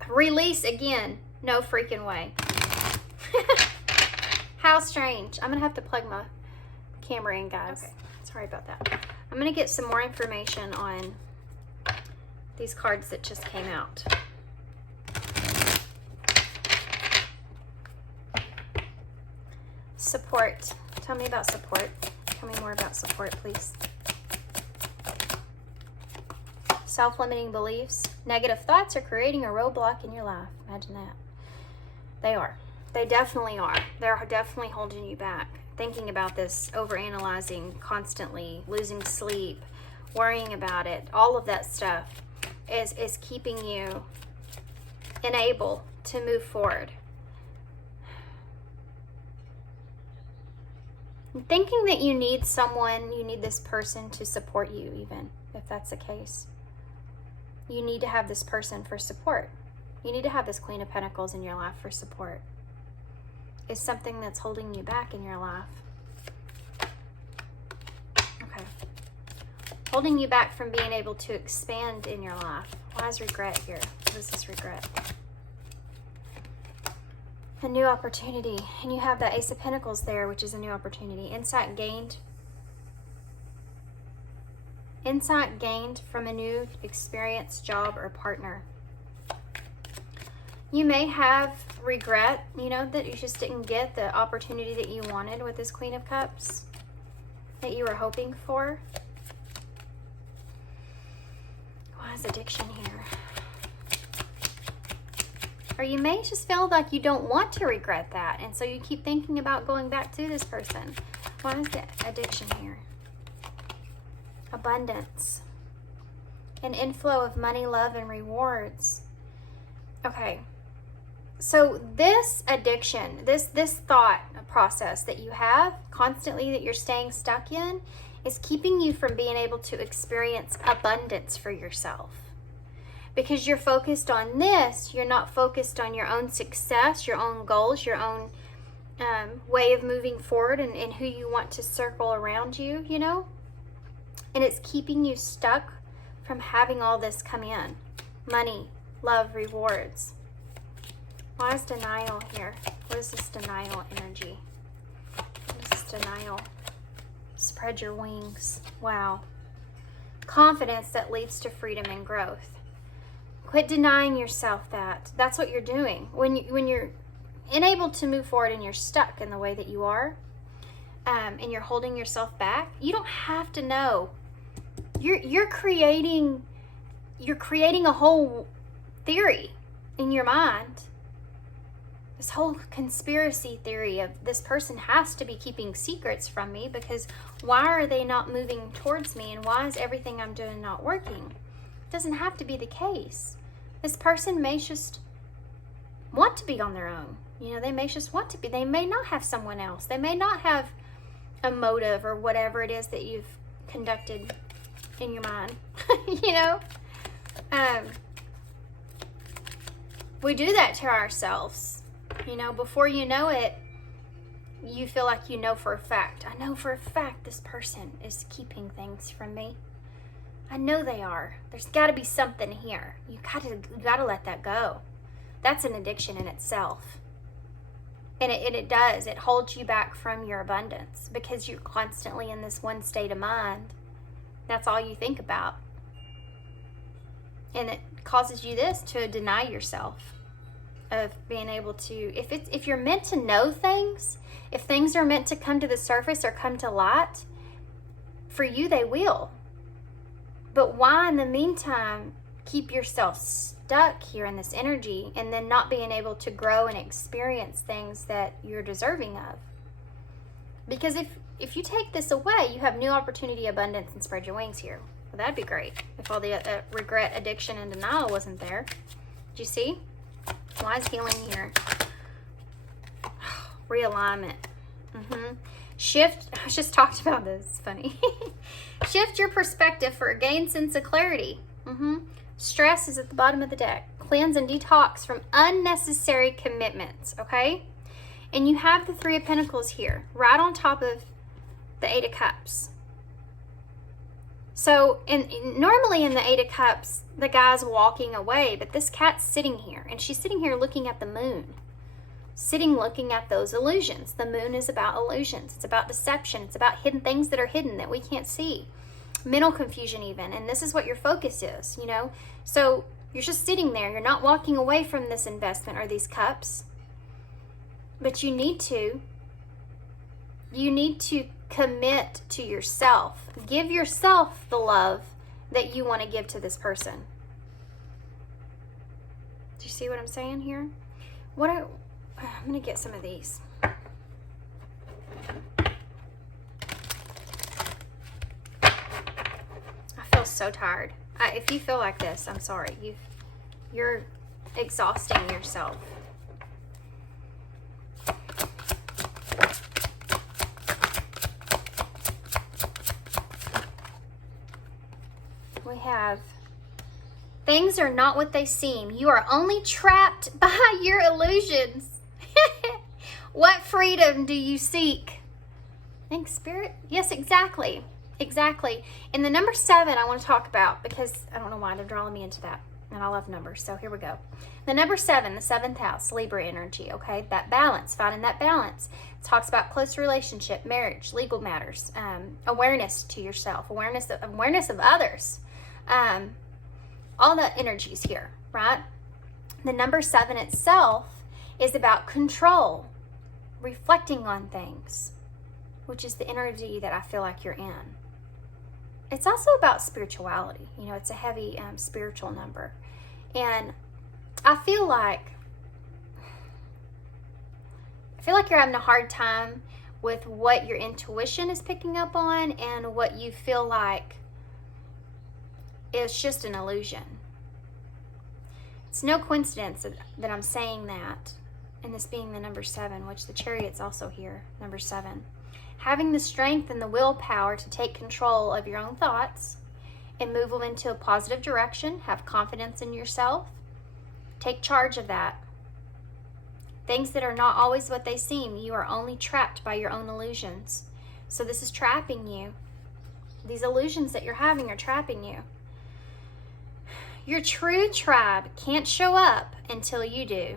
Release again. No freaking way. How strange. I'm going to have to plug my camera in, guys. Okay. Sorry about that. I'm going to get some more information on these cards that just came out. Support. Tell me about support. Tell me more about support, please. Self-limiting beliefs. Negative thoughts are creating a roadblock in your life. Imagine that. They are. They definitely are. They're definitely holding you back. Thinking about this, overanalyzing constantly, losing sleep, worrying about it, all of that stuff is keeping you unable to move forward. Thinking that you need someone, you need this person to support you, even if that's the case. You need to have this person for support. You need to have this Queen of Pentacles in your life for support. It's something that's holding you back in your life. Okay. Holding you back from being able to expand in your life. Why is regret here? What is this regret? A new opportunity. And you have that Ace of Pentacles there, which is a new opportunity. Insight gained. Insight gained from a new experience, job, or partner. You may have regret, that you just didn't get the opportunity that you wanted with this Queen of Cups, that you were hoping for. Why is addiction here? Or you may just feel like you don't want to regret that, and so you keep thinking about going back to this person. Why is the addiction here? Abundance. An inflow of money, love, and rewards. Okay. So this addiction, this thought process that you have constantly that you're staying stuck in is keeping you from being able to experience abundance for yourself. Because you're focused on this, you're not focused on your own success, your own goals, your own way of moving forward and who you want to circle around you, And it's keeping you stuck from having all this come in. Money, love, rewards. Why is denial here? What is this denial energy? What is this denial? Spread your wings. Wow. Confidence that leads to freedom and growth. Quit denying yourself that. That's what you're doing. When you're unable to move forward and you're stuck in the way that you are, and you're holding yourself back, you don't have to know. You're creating a whole theory in your mind. This whole conspiracy theory of this person has to be keeping secrets from me because why are they not moving towards me and why is everything I'm doing not working? It doesn't have to be the case. This person may just want to be on their own. They may just want to be. They may not have someone else. They may not have a motive or whatever it is that you've conducted in your mind. We do that to ourselves. Before you know it, you feel like you know for a fact. I know for a fact this person is keeping things from me. I know they are. There's got to be something here. You gotta let that go. That's an addiction in itself. And it does. It holds you back from your abundance because you're constantly in this one state of mind. That's all you think about. And it causes you to deny yourself of being able to, if you're meant to know things, if things are meant to come to the surface or come to light, for you they will. But why in the meantime keep yourself stuck here in this energy and then not being able to grow and experience things that you're deserving of? Because if you take this away, you have new opportunity, abundance, and spread your wings here. Well, that'd be great if all the regret, addiction, and denial wasn't there. Did you see? Why is healing here? Realignment. Shift. I just talked about this. It's funny. Shift your perspective for a gained sense of clarity. Stress is at the bottom of the deck. Cleanse and detox from unnecessary commitments. Okay? And you have the Three of Pentacles here, right on top of the Eight of Cups. So, normally in the Eight of Cups, the guy's walking away, but this cat's sitting here, and she's sitting here looking at the moon. Looking at those illusions. The moon is about illusions. It's about deception. It's about hidden things that are hidden that we can't see. Mental confusion even. And this is what your focus is, So, you're just sitting there. You're not walking away from this investment or these cups. But you need to commit to yourself. Give yourself the love that you want to give to this person. Do you see what I'm saying here? I'm going to get some of these. I feel so tired. If you feel like this, I'm sorry. You're exhausting yourself. We have, things are not what they seem. You are only trapped by your illusions. What freedom do you seek? Thanks, Spirit. Yes, exactly. And the number 7 I want to talk about because I don't know why they're drawing me into that. And I love numbers, so here we go. The number 7, the 7th house, Libra energy, okay? That balance, finding that balance. It talks about close relationship, marriage, legal matters, awareness to yourself, awareness of others. All the energies here, right? The number 7 itself is about control, reflecting on things, which is the energy that I feel like you're in. It's also about spirituality. You know, it's a heavy spiritual number. And I feel like you're having a hard time with what your intuition is picking up on and what you feel like is just an illusion. It's no coincidence that I'm saying that, and this being the number 7, which the Chariot's also here, number 7. Having the strength and the willpower to take control of your own thoughts and move them into a positive direction. Have confidence in yourself. Take charge of that. Things that are not always what they seem. You are only trapped by your own illusions. So this is trapping you. These illusions that you're having are trapping you. Your true tribe can't show up until you do.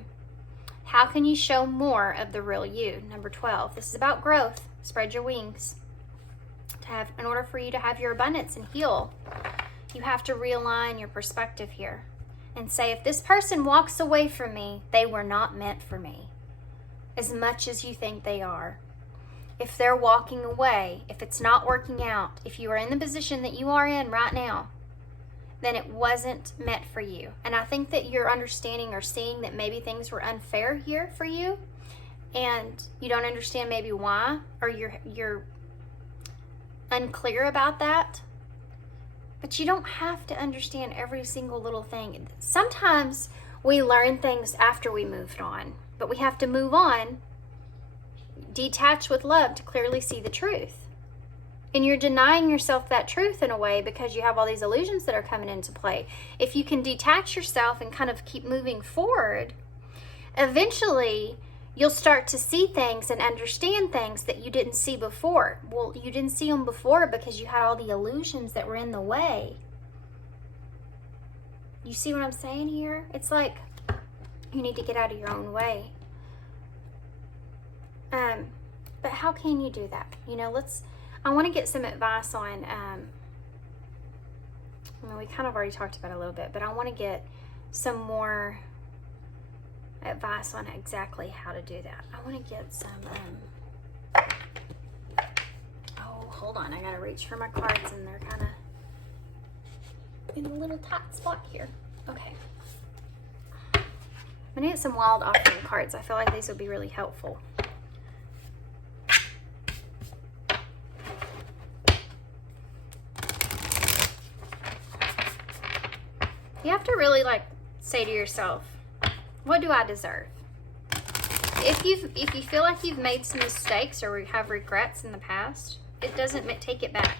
How can you show more of the real you? Number 12. This is about growth. Spread your wings. In order for you to have your abundance and heal, you have to realign your perspective here and say, if this person walks away from me, they were not meant for me, as much as you think they are. If they're walking away, if it's not working out, if you are in the position that you are in right now, then it wasn't meant for you. And I think that you're understanding or seeing that maybe things were unfair here for you, and you don't understand maybe why, or you're unclear about that. But you don't have to understand every single little thing. Sometimes we learn things after we moved on, but we have to move on, detach with love to clearly see the truth. And you're denying yourself that truth in a way because you have all these illusions that are coming into play. If you can detach yourself and kind of keep moving forward, eventually you'll start to see things and understand things that you didn't see before. Well, you didn't see them before because you had all the illusions that were in the way. You see what I'm saying here? It's like you need to get out of your own way. But how can you do that? You know, I want to get some advice on, we kind of already talked about it a little bit, but I want to get some more advice on exactly how to do that. I want to get some, hold on, I gotta reach for my cards and they're kind of in a little tight spot here. Okay. I'm gonna get some wild offering cards. I feel like these would be really helpful. You have to really say to yourself, what do I deserve? If you feel like you've made some mistakes or have regrets in the past, it doesn't take it back.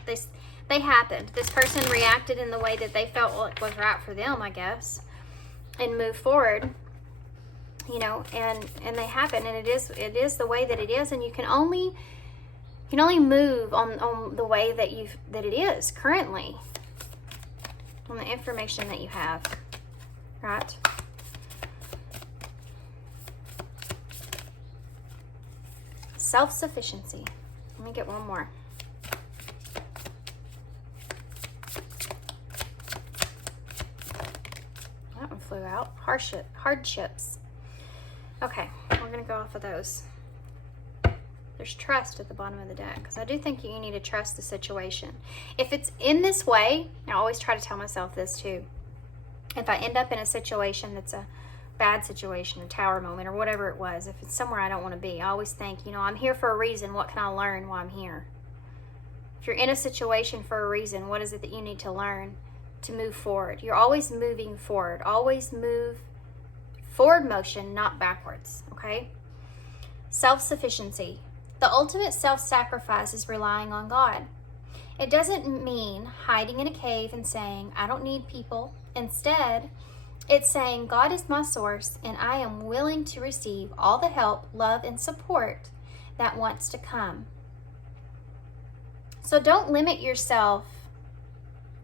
They happened. This person reacted in the way that they felt like was right for them, I guess, and move forward. You know, and they happen, and it is the way that it is, and you can only move on the way that it is currently, on the information that you have, right? Self-sufficiency. Let me get one more. That one flew out. Hardships. Okay, we're going to go off of those. There's trust at the bottom of the deck, because I do think you need to trust the situation. If it's in this way, I always try to tell myself this too. If I end up in a situation that's a bad situation, a tower moment, or whatever it was, if it's somewhere I don't want to be, I always think, I'm here for a reason. What can I learn while I'm here? If you're in a situation for a reason, what is it that you need to learn to move forward? You're always moving forward. Always move forward motion, not backwards, okay? Self-sufficiency. The ultimate self-sacrifice is relying on God. It doesn't mean hiding in a cave and saying, I don't need people. Instead, it's saying, God is my source, and I am willing to receive all the help, love, and support that wants to come. So don't limit yourself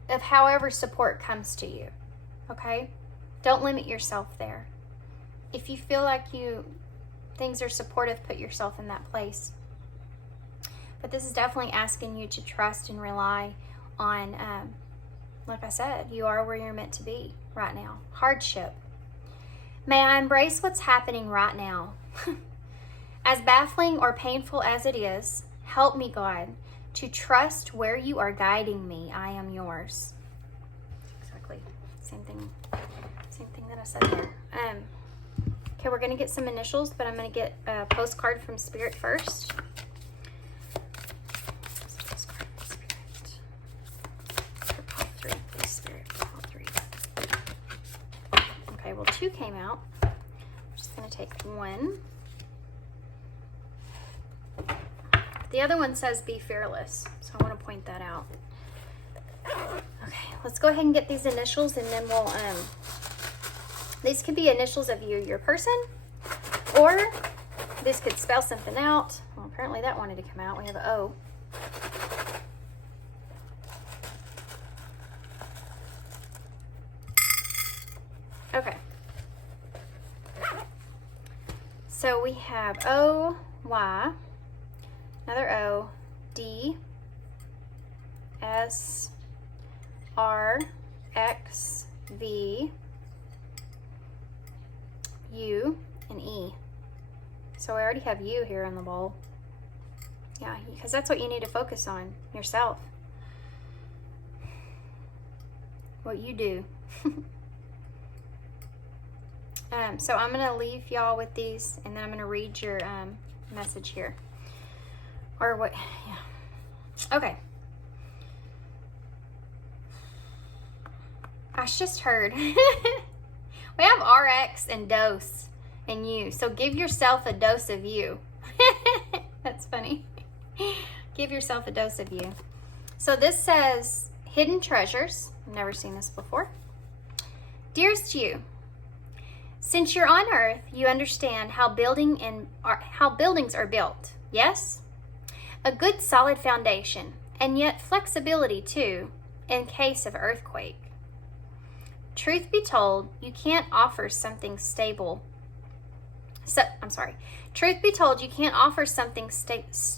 of however support comes to you, okay? Don't limit yourself there. If you feel like things are supportive, put yourself in that place. But this is definitely asking you to trust and rely on, like I said, you are where you're meant to be right now. Hardship. May I embrace what's happening right now. As baffling or painful as it is, help me, God, to trust where you are guiding me. I am yours. Exactly. Same thing that I said there. Okay, we're going to get some initials, but I'm going to get a postcard from Spirit first. Postcard from Spirit. For all three, please, Spirit. All three. Okay, well, 2 came out. I'm just going to take 1. The other one says be fearless, so I want to point that out. Okay, let's go ahead and get these initials, and then we'll, these could be initials of you, your person, or this could spell something out. Well, apparently that wanted to come out. We have an O. Okay. So we have O, Y, another O, D, S, R, X, V, U, and E. So we already have U here in the bowl. Yeah, because that's what you need to focus on, yourself. What you do. So I'm going to leave y'all with these, and then I'm going to read your message here. Or what, yeah. Okay. I just heard. We have RX and dose and you. So give yourself a dose of you. That's funny. Give yourself a dose of you. So this says hidden treasures. I've never seen this before. Dearest you, since you're on Earth, you understand how buildings are built. Yes? A good solid foundation, and yet flexibility too, in case of earthquake. Truth be told, you can't offer something stable. Truth be told, you can't offer something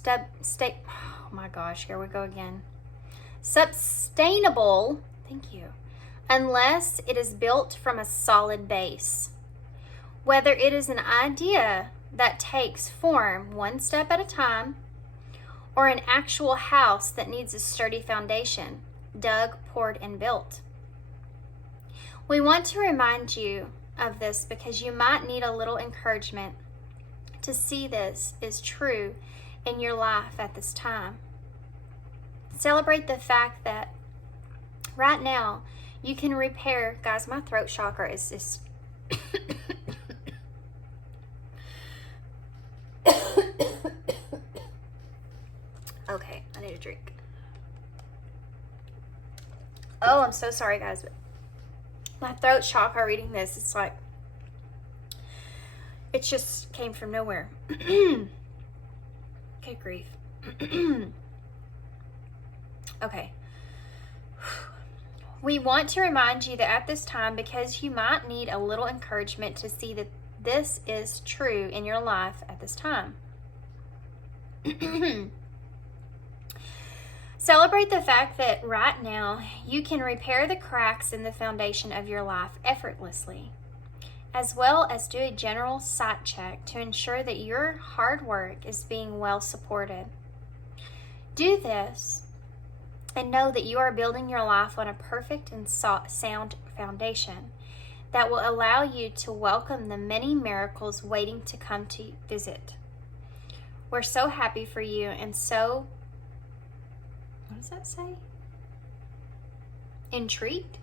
oh my gosh, here we go again. Sustainable, thank you, unless it is built from a solid base. Whether it is an idea that takes form one step at a time, or an actual house that needs a sturdy foundation, dug, poured, and built. We want to remind you of this because you might need a little encouragement to see this is true in your life at this time. Celebrate the fact that right now you can repair, guys, my throat chakra is just okay, I need a drink. Oh, I'm so sorry, guys, but my throat chakra reading this, it's like, it just came from nowhere. Okay, grief. Okay. We want to remind you that at this time, because you might need a little encouragement to see that this is true in your life at this time. Celebrate the fact that right now you can repair the cracks in the foundation of your life effortlessly, as well as do a general sight check to ensure that your hard work is being well supported. Do this and know that you are building your life on a perfect and sound foundation that will allow you to welcome the many miracles waiting to come to visit. We're so happy for you and so, what does that say? Intrigued?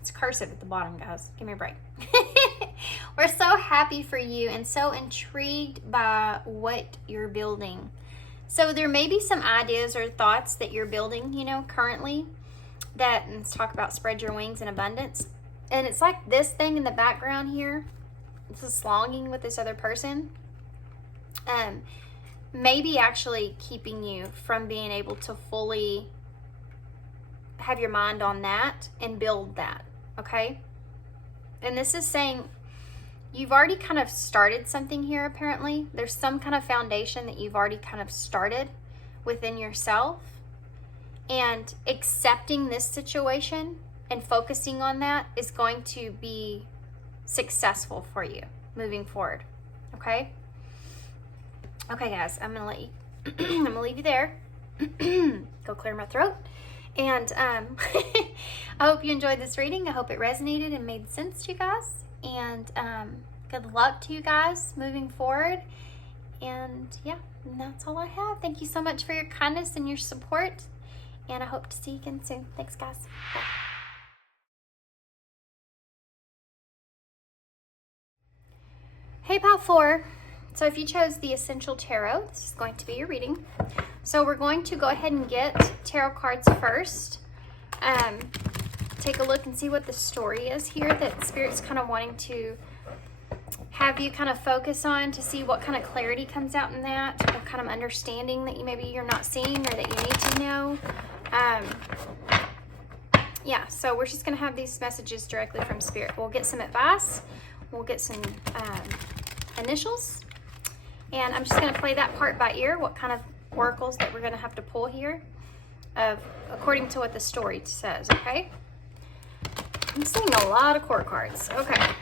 It's cursive at the bottom, guys. Give me a break. We're so happy for you and so intrigued by what you're building. So there may be some ideas or thoughts that you're building, currently, that, and let's talk about spread your wings in abundance. And it's like this thing in the background here, this is slonging with this other person, maybe actually keeping you from being able to fully have your mind on that and build that, okay? And this is saying you've already kind of started something here, apparently. There's some kind of foundation that you've already kind of started within yourself. And accepting this situation and focusing on that is going to be successful for you moving forward. Okay? Okay, guys, I'm gonna let you I'm gonna leave you there. Go clear my throat. And I hope you enjoyed this reading. I hope it resonated and made sense to you guys. And good luck to you guys moving forward. And yeah, that's all I have. Thank you so much for your kindness and your support. And I hope to see you again soon. Thanks, guys. Bye. Hey, Pile 4. So if you chose the Essential Tarot, this is going to be your reading. So we're going to go ahead and get tarot cards first. Take a look and see what the story is here that Spirit's kind of wanting to have you kind of focus on, to see what kind of clarity comes out in that, what kind of understanding that maybe you're not seeing or that you need to know. Yeah, so we're just going to have these messages directly from Spirit. We'll get some advice. We'll get some initials. And I'm just going to play that part by ear, what kind of oracles that we're going to have to pull here, according to what the story says, okay? I'm seeing a lot of court cards. Okay.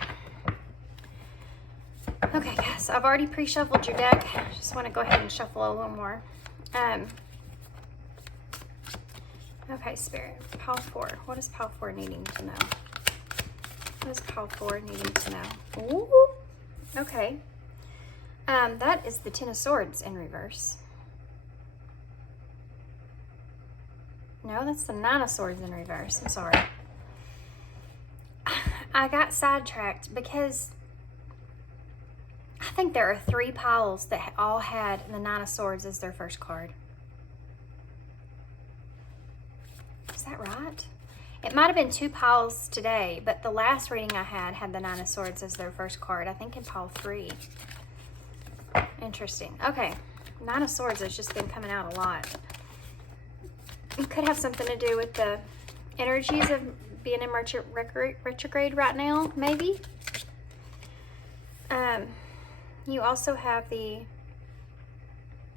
Okay, guys, I've already pre-shuffled your deck. Just want to go ahead and shuffle a little more. Okay, Spirit, Pile 4. What is Pile 4 needing to know? What is Pile 4 needing to know? Ooh, okay. That is the Ten of Swords in reverse. No, that's the Nine of Swords in reverse. I'm sorry. I got sidetracked because I think there are 3 piles that all had the Nine of Swords as their first card. Is that right? It might have been 2 piles today, but the last reading I had the Nine of Swords as their first card. I think in pile 3. Interesting. Okay. Nine of Swords has just been coming out a lot. It could have something to do with the energies of being in retrograde right now, maybe. You also have the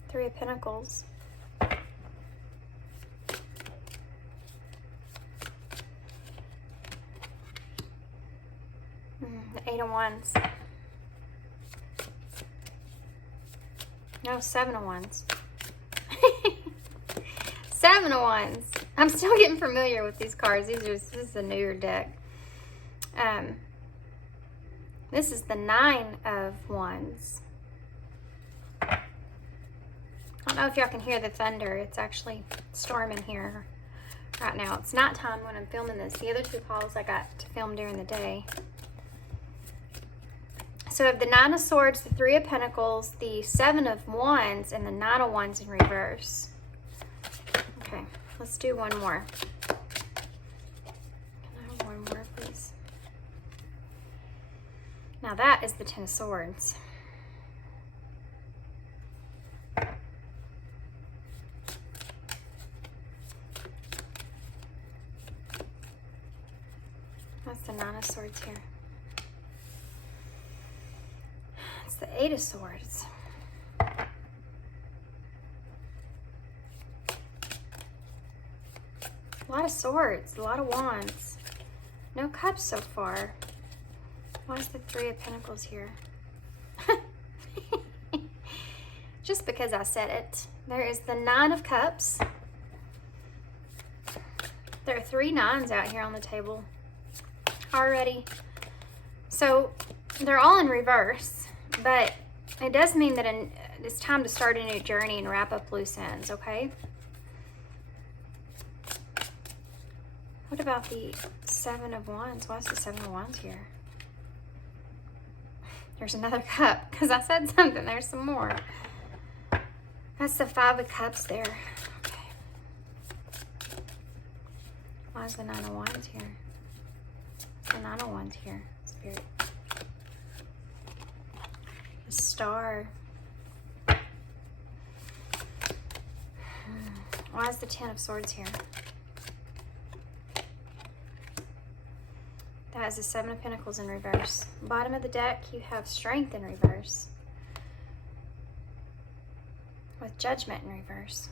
Three of Pentacles. The Eight of Wands. No, Seven of Wands. Seven of Wands. I'm still getting familiar with these cards. This is a newer deck. This is the Nine of Wands. I don't know if y'all can hear the thunder. It's actually storming here right now. It's nighttime when I'm filming this. The other 2 piles I got to film during the day. So I have the Nine of Swords, the Three of Pentacles, the Seven of Wands, and the Nine of Wands in reverse. Okay, let's do one more. Can I have one more, please? Now that is the Ten of Swords. That's the Nine of Swords here. It's the Eight of Swords. A lot of swords, a lot of wands. No cups so far. Why is the Three of Pentacles here? Just because I said it. There is the Nine of Cups. There are 3 nines out here on the table already. So they're all in reverse, but it does mean that it's time to start a new journey and wrap up loose ends, okay? What about the Seven of Wands? Why is the Seven of Wands here? There's another cup, because I said something. There's some more. That's the Five of Cups there. Okay. Why is the Nine of Wands here? The Nine of Wands here, Spirit. The Star. Why is the Ten of Swords here? That is the Seven of Pentacles in reverse. Bottom of the deck, you have Strength in reverse. With Judgment in reverse.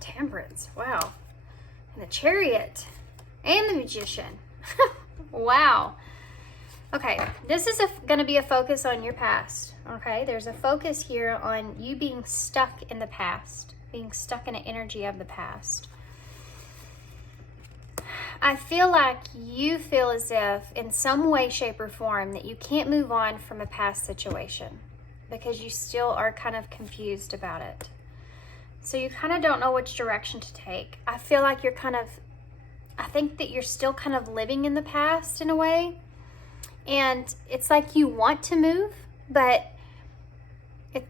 Temperance, wow. And the Chariot. And the Magician. Wow. Okay, this is going to be a focus on your past, okay? There's a focus here on you being stuck in the past, being stuck in an energy of the past. I feel like you feel as if, in some way, shape, or form, that you can't move on from a past situation because you still are kind of confused about it. So you kind of don't know which direction to take. I feel like you're kind of, I think that you're still kind of living in the past in a way. And it's like you want to move, but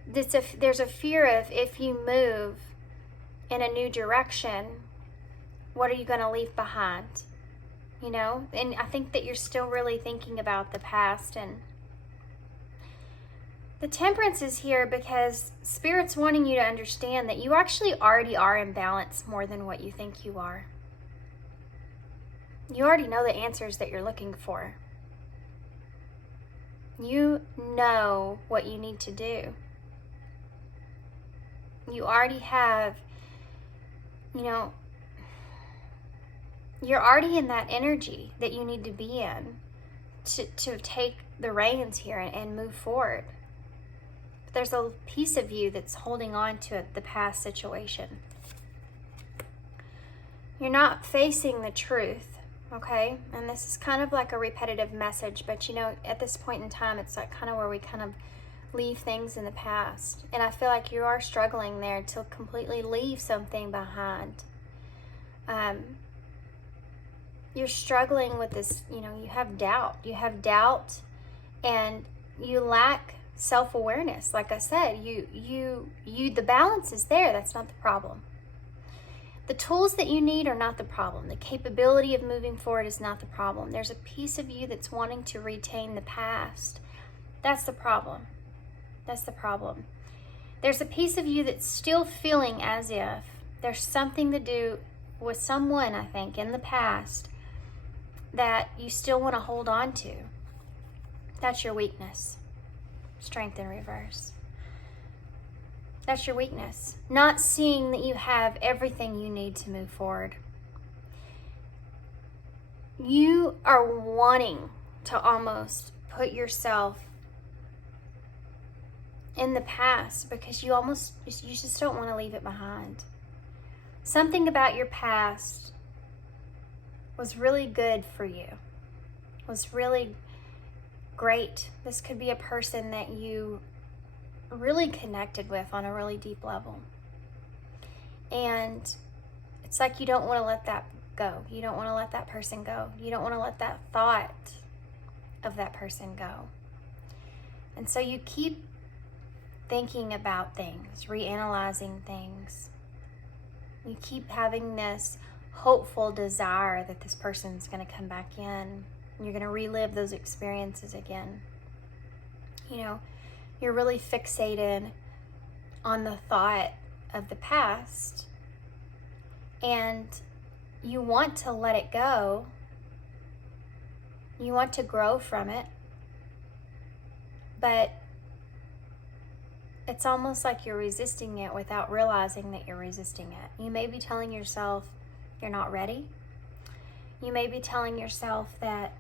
there's a fear of, if you move in a new direction, what are you going to leave behind? You know? And I think that you're still really thinking about the past. And the Temperance is here because Spirit's wanting you to understand that you actually already are in balance more than what you think you are. You already know the answers that you're looking for. You know what you need to do. You already have, you know, you're already in that energy that you need to be in to take the reins here and move forward. But there's a piece of you that's holding on to the past situation. You're not facing the truth. Okay, and this is kind of like a repetitive message, but you know, at this point in time, it's like kind of where we kind of leave things in the past. And I feel like you are struggling there to completely leave something behind. You're struggling with this, you know, you have doubt. You have doubt and you lack self-awareness. Like I said, the balance is there. That's not the problem. The tools that you need are not the problem. The capability of moving forward is not the problem. There's a piece of you that's wanting to retain the past. That's the problem. That's the problem. There's a piece of you that's still feeling as if there's something to do with someone, I think, in the past that you still want to hold on to. That's your weakness. Strength in reverse. That's your weakness. Not seeing that you have everything you need to move forward. You are wanting to almost put yourself in the past because you just don't want to leave it behind. Something about your past was really good for you. Was really great. This could be a person that you really connected with on a really deep level. And it's like you don't want to let that go. You don't want to let that person go. You don't want to let that thought of that person go. And so you keep thinking about things, reanalyzing things. You keep having this hopeful desire that this person's going to come back in and you're going to relive those experiences again. You know, you're really fixated on the thought of the past and you want to let it go. You want to grow from it, but it's almost like you're resisting it without realizing that you're resisting it. You may be telling yourself you're not ready. You may be telling yourself that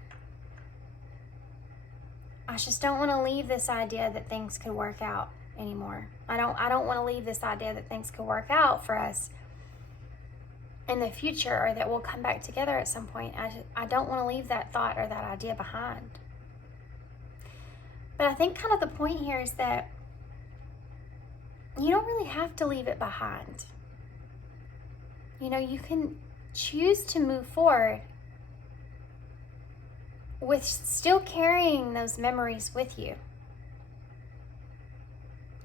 I just don't want to leave this idea that things could work out anymore. I don't want to leave this idea that things could work out for us in the future or that we'll come back together at some point. I don't want to leave that thought or that idea behind. But I think kind of the point here is that you don't really have to leave it behind. You know, you can choose to move forward with still carrying those memories with you.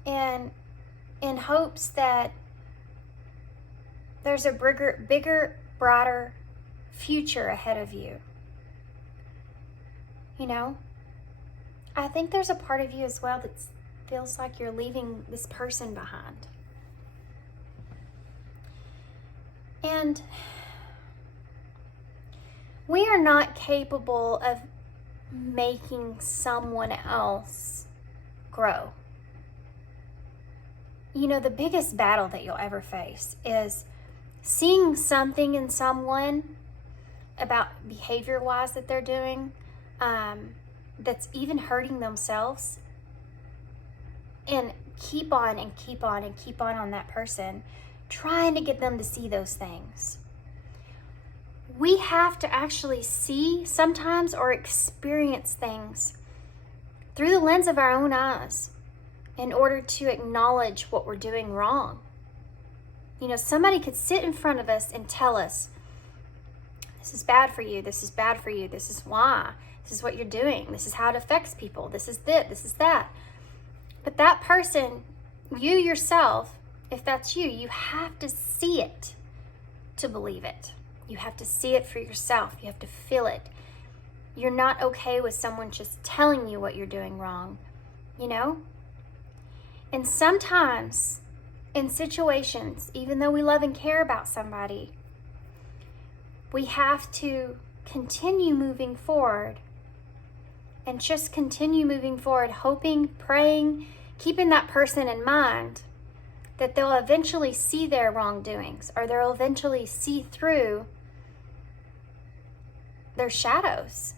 And in hopes that there's a bigger, brighter future ahead of you. You know, I think there's a part of you as well that feels like you're leaving this person behind. And We are not capable of making someone else grow. You know, the biggest battle that you'll ever face is seeing something in someone about behavior-wise that they're doing that's even hurting themselves, and keep on and keep on and keep on that person, trying to get them to see those things. We have to actually see sometimes or experience things through the lens of our own eyes in order to acknowledge what we're doing wrong. You know, somebody could sit in front of us and tell us, this is bad for you, this is bad for you, this is why, this is what you're doing, this is how it affects people, this is this is that. But that person, you yourself, if that's you, you have to see it to believe it. You have to see it for yourself. You have to feel it. You're not okay with someone just telling you what you're doing wrong, you know? And sometimes in situations, even though we love and care about somebody, we have to continue moving forward and just continue moving forward, hoping, praying, keeping that person in mind that they'll eventually see their wrongdoings, or they'll eventually see through their shadows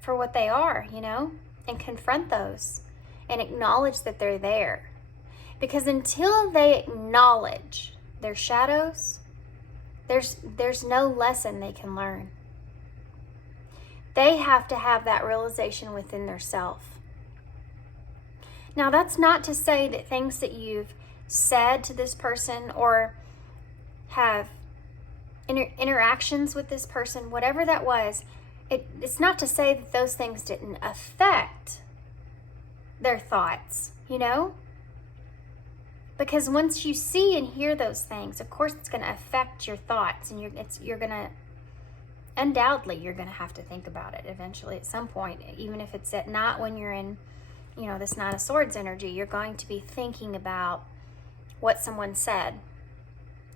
for what they are, you know, and confront those and acknowledge that they're there. Because until they acknowledge their shadows, there's no lesson they can learn. They have to have that realization within themselves. Now, that's not to say that things that you've said to this person or have interactions with this person, whatever that was, it's not to say that those things didn't affect their thoughts, you know? Because once you see and hear those things, of course it's going to affect your thoughts, and you're going to, undoubtedly, you're going to have to think about it eventually at some point, even if it's at night when you're in, you know, this Nine of Swords energy. You're going to be thinking about what someone said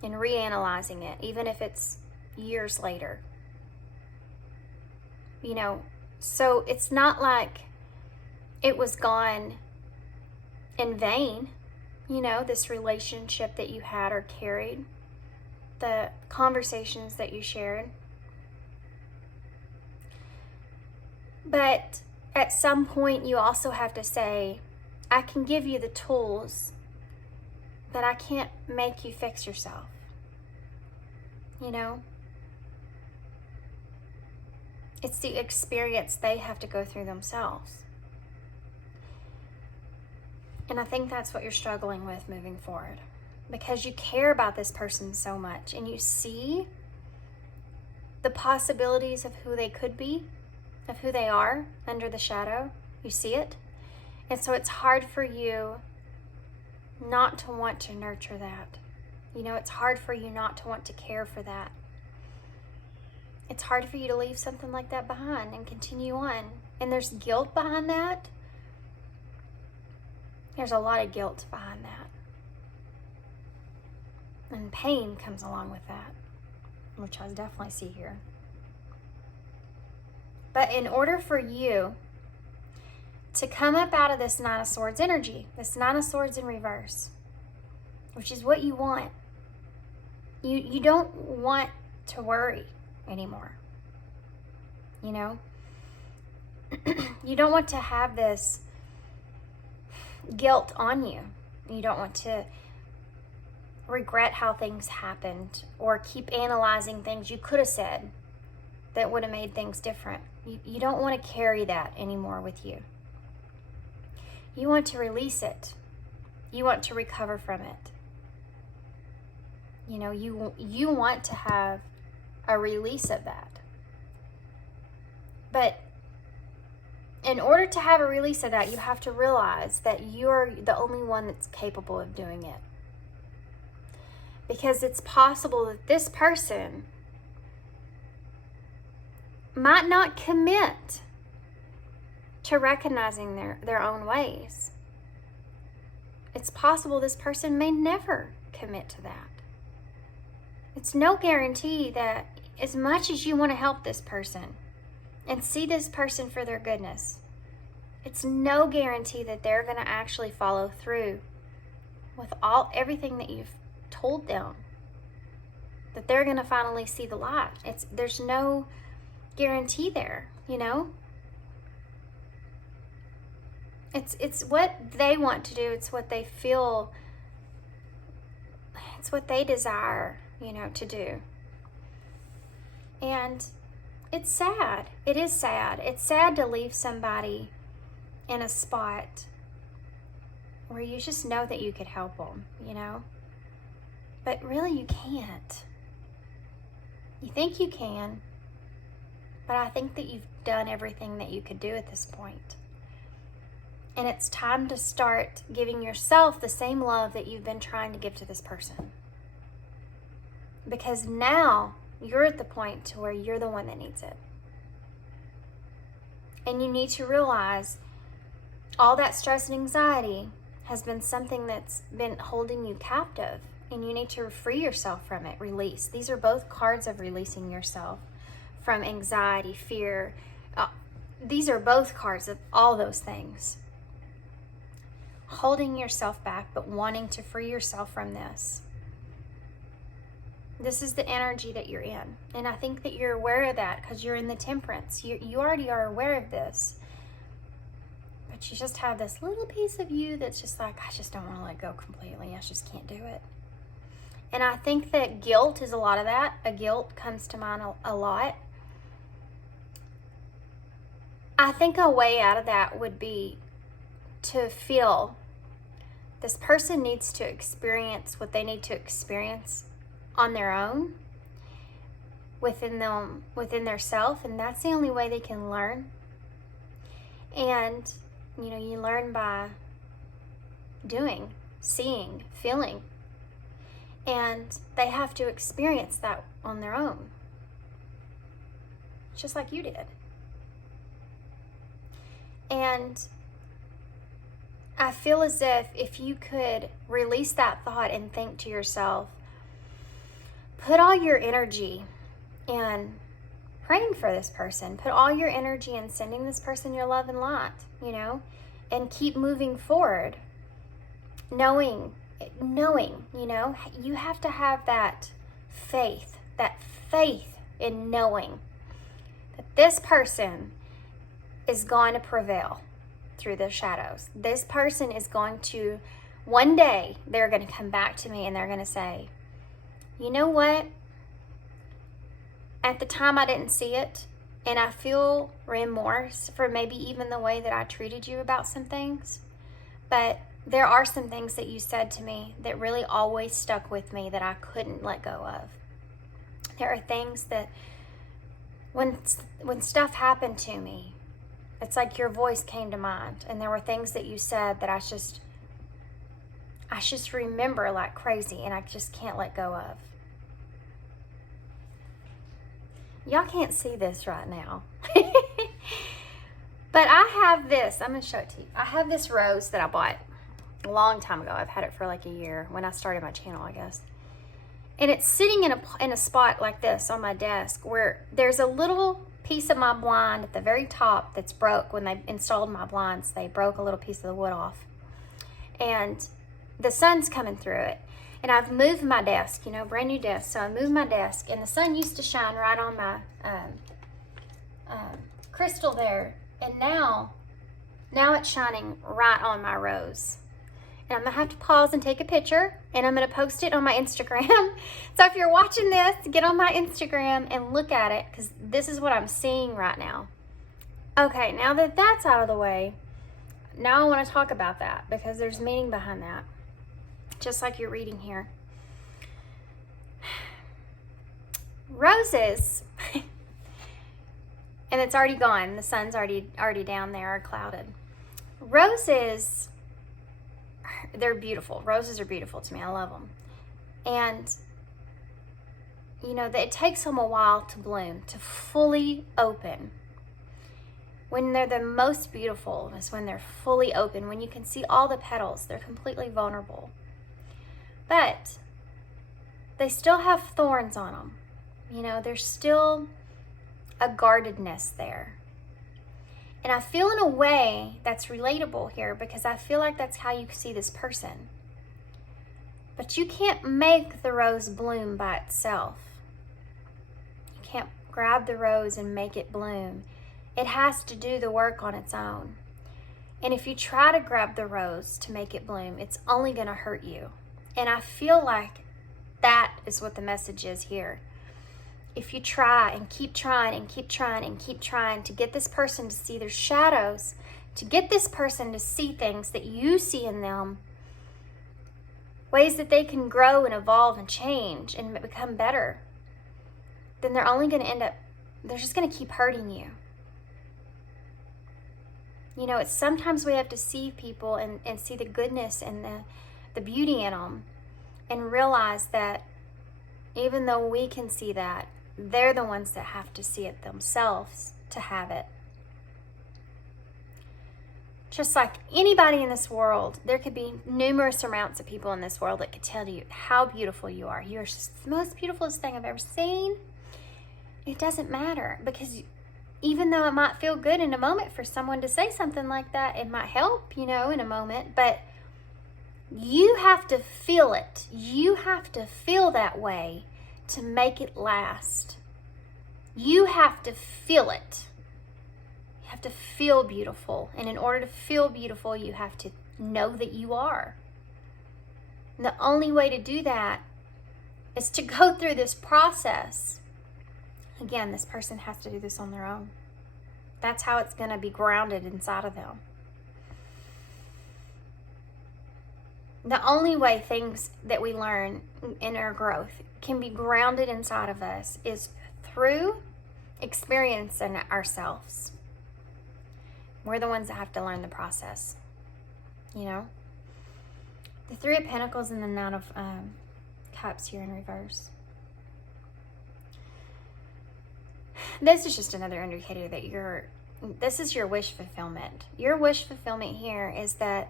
and reanalyzing it, even if it's years later. You know, so it's not like it was gone in vain, you know, this relationship that you had or carried, the conversations that you shared. But at some point you also have to say, I can give you the tools, but I can't make you fix yourself, you know? It's the experience they have to go through themselves. And I think that's what you're struggling with moving forward, because you care about this person so much and you see the possibilities of who they could be, of who they are under the shadow. You see it. And so it's hard for you not to want to nurture that. You know, it's hard for you not to want to care for that. It's hard for you to leave something like that behind and continue on. And there's guilt behind that. There's a lot of guilt behind that. And pain comes along with that, which I definitely see here. But in order for you to come up out of this Nine of Swords energy, this Nine of Swords in reverse, which is what you want, you don't want to worry anymore. You know? You don't want to have this guilt on you. You don't want to regret how things happened or keep analyzing things you could have said that would have made things different. You don't want to carry that anymore with you. You want to release it. You want to recover from it. You know, you want to have a release of that. But in order to have a release of that, you have to realize that you're the only one that's capable of doing it. Because it's possible that this person might not commit to recognizing their own ways. It's possible this person may never commit to that. It's no guarantee that as much as you want to help this person and see this person for their goodness, it's no guarantee that they're going to actually follow through with everything that you've told them, that they're going to finally see the light. There's no guarantee there, you know? It's what they want to do. It's what they feel. It's what they desire, you know, to do. And it's sad. It is sad. It's sad to leave somebody in a spot where you just know that you could help them, you know? But really you can't. You think you can, but I think that you've done everything that you could do at this point. And it's time to start giving yourself the same love that you've been trying to give to this person. Because now you're at the point to where you're the one that needs it. And you need to realize all that stress and anxiety has been something that's been holding you captive. And you need to free yourself from it, release. These are both cards of releasing yourself from anxiety, fear. These are both cards of all those things. Holding yourself back, but wanting to free yourself from this. This is the energy that you're in. And I think that you're aware of that because you're in the temperance. You already are aware of this. But you just have this little piece of you that's just like, I just don't want to let go completely. I just can't do it. And I think that guilt is a lot of that. A guilt comes to mind a lot. I think a way out of that would be to feel this person needs to experience what they need to experience on their own, within them, within their self, and that's the only way they can learn. And you know, you learn by doing, seeing, feeling, and they have to experience that on their own, just like you did. And I feel as if you could release that thought and think to yourself, put all your energy in praying for this person. Put all your energy in sending this person your love and light, you know, and keep moving forward. Knowing, you know, you have to have that faith in knowing that this person is going to prevail through the shadows. This person is going to, one day, they're going to come back to me and they're going to say, you know what? At the time I didn't see it, and I feel remorse for maybe even the way that I treated you about some things. But there are some things that you said to me that really always stuck with me that I couldn't let go of. There are things that when stuff happened to me, it's like your voice came to mind, and there were things that you said that I just remember like crazy, and I just can't let go of. Y'all can't see this right now. But I have this. I'm going to show it to you. I have this rose that I bought a long time ago. I've had it for like a year when I started my channel, I guess. And it's sitting in a spot like this on my desk where there's a little piece of my blind at the very top that's broke. When they installed my blinds, they broke a little piece of the wood off. And the sun's coming through it. And I've moved my desk, you know, brand new desk. So I moved my desk, and the sun used to shine right on my crystal there. And now it's shining right on my rose. And I'm going to have to pause and take a picture, and I'm going to post it on my Instagram. So if you're watching this, get on my Instagram and look at it, because this is what I'm seeing right now. Okay, now that that's out of the way, now I want to talk about that, because there's meaning behind that. Just like you're reading here. Roses, and it's already gone. The sun's already down there, or clouded. Roses, they're beautiful. Roses are beautiful to me. I love them. And, you know, it takes them a while to bloom, to fully open. When they're the most beautiful is when they're fully open, when you can see all the petals. They're completely vulnerable. But they still have thorns on them, You know, there's still a guardedness there. And I feel in a way that's relatable here, because I feel like that's how you see this person. But you can't make the rose bloom by itself. You can't grab the rose and make it bloom. It has to do the work on its own. And if you try to grab the rose to make it bloom, it's only going to hurt you. And I feel like that is what the message is here. If you try and keep trying and keep trying and keep trying to get this person to see their shadows, to get this person to see things that you see in them, ways that they can grow and evolve and change and become better, then they're only going to end up, they're just going to keep hurting you. You know, it's sometimes we have to see people and see the goodness and the beauty in them, and realize that even though we can see that, they're the ones that have to see it themselves to have it. Just like anybody in this world, there could be numerous amounts of people in this world that could tell you how beautiful you are. You're just the most beautifulest thing I've ever seen. It doesn't matter, because even though it might feel good in a moment for someone to say something like that, it might help, you know, in a moment, but you have to feel it. You have to feel that way to make it last. You have to feel it. You have to feel beautiful. And in order to feel beautiful, you have to know that you are. And the only way to do that is to go through this process. Again, this person has to do this on their own. That's how it's going to be grounded inside of them. The only way things that we learn in our growth can be grounded inside of us is through experiencing ourselves. We're the ones that have to learn the process, you know? The Three of Pentacles and the Nine of Cups here in reverse. This is just another indicator that this is your wish fulfillment. Your wish fulfillment here is that,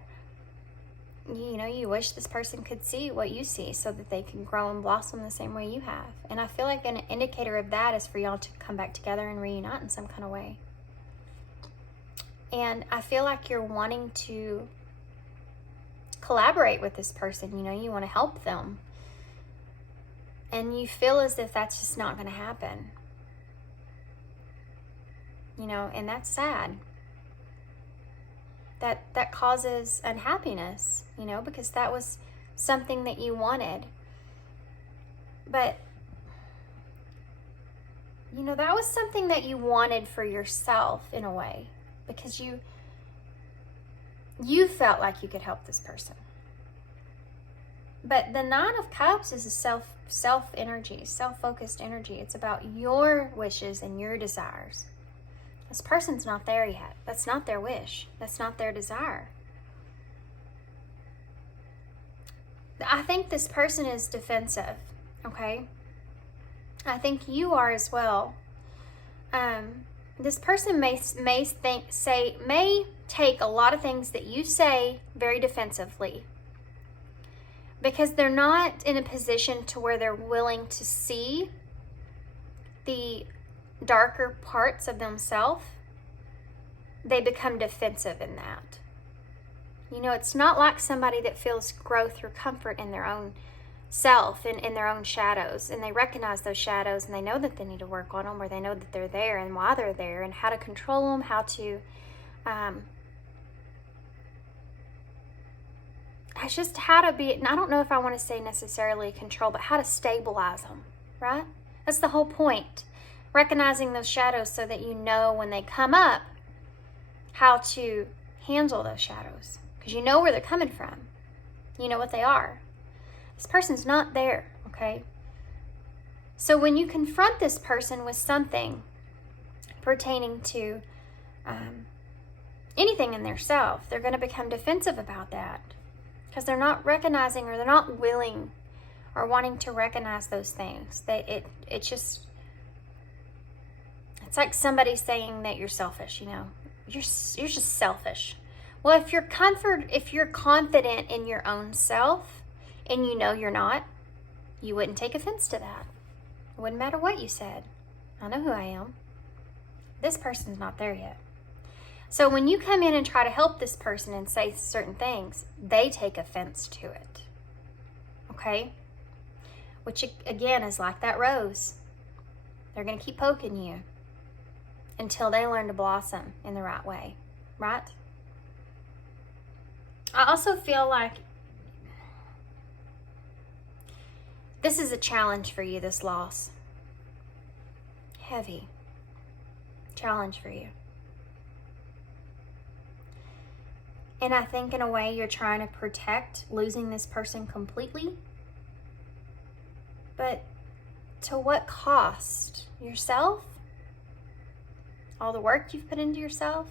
you know, you wish this person could see what you see so that they can grow and blossom the same way you have. And I feel like an indicator of that is for y'all to come back together and reunite in some kind of way. And I feel like you're wanting to collaborate with this person. You know, you want to help them. And you feel as if that's just not going to happen. You know, and that's sad. That causes unhappiness, you know, because that was something that you wanted. But, you know, that was something that you wanted for yourself in a way, because you felt like you could help this person. But the Nine of Cups is a self energy, self-focused energy. It's about your wishes and your desires. This person's not there yet. That's not their wish. That's not their desire. I think this person is defensive, okay? I think you are as well. This person may take a lot of things that you say very defensively, because they're not in a position to where they're willing to see the darker parts of themselves. They become defensive in that. You know, it's not like somebody that feels growth or comfort in their own self and in their own shadows, and they recognize those shadows and they know that they need to work on them, or they know that they're there and why they're there and how to control them, how to it's just how to be, and I don't know if I want to say necessarily control, but how to stabilize them, right? That's the whole point. Recognizing those shadows so that you know when they come up how to handle those shadows, because you know where they're coming from. You know what they are. This person's not there, okay? So when you confront this person with something pertaining to anything in their self, they're going to become defensive about that, because they're not recognizing, or they're not willing or wanting to recognize those things. It's like somebody saying that you're selfish, you know. You're just selfish. Well, if you're confident in your own self, and you know you're not, you wouldn't take offense to that, wouldn't matter what you said. I know who I am. This person's not there yet. So when you come in and try to help this person and say certain things, they take offense to it. Okay? Which again is like that rose. They're going to keep poking you until they learn to blossom in the right way. Right? I also feel like this is a challenge for you, this loss. Heavy challenge for you. And I think in a way you're trying to protect losing this person completely. But to what cost? Yourself? All the work you've put into yourself?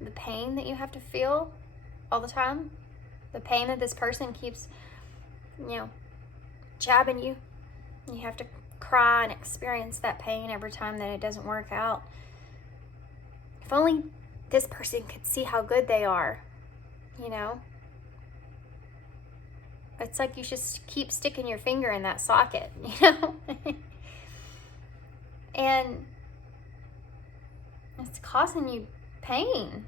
The pain that you have to feel all the time? The pain that this person keeps, jabbing you? You have to cry and experience that pain every time that it doesn't work out. If only this person could see how good they are. It's like you just keep sticking your finger in that socket, and it's causing you pain.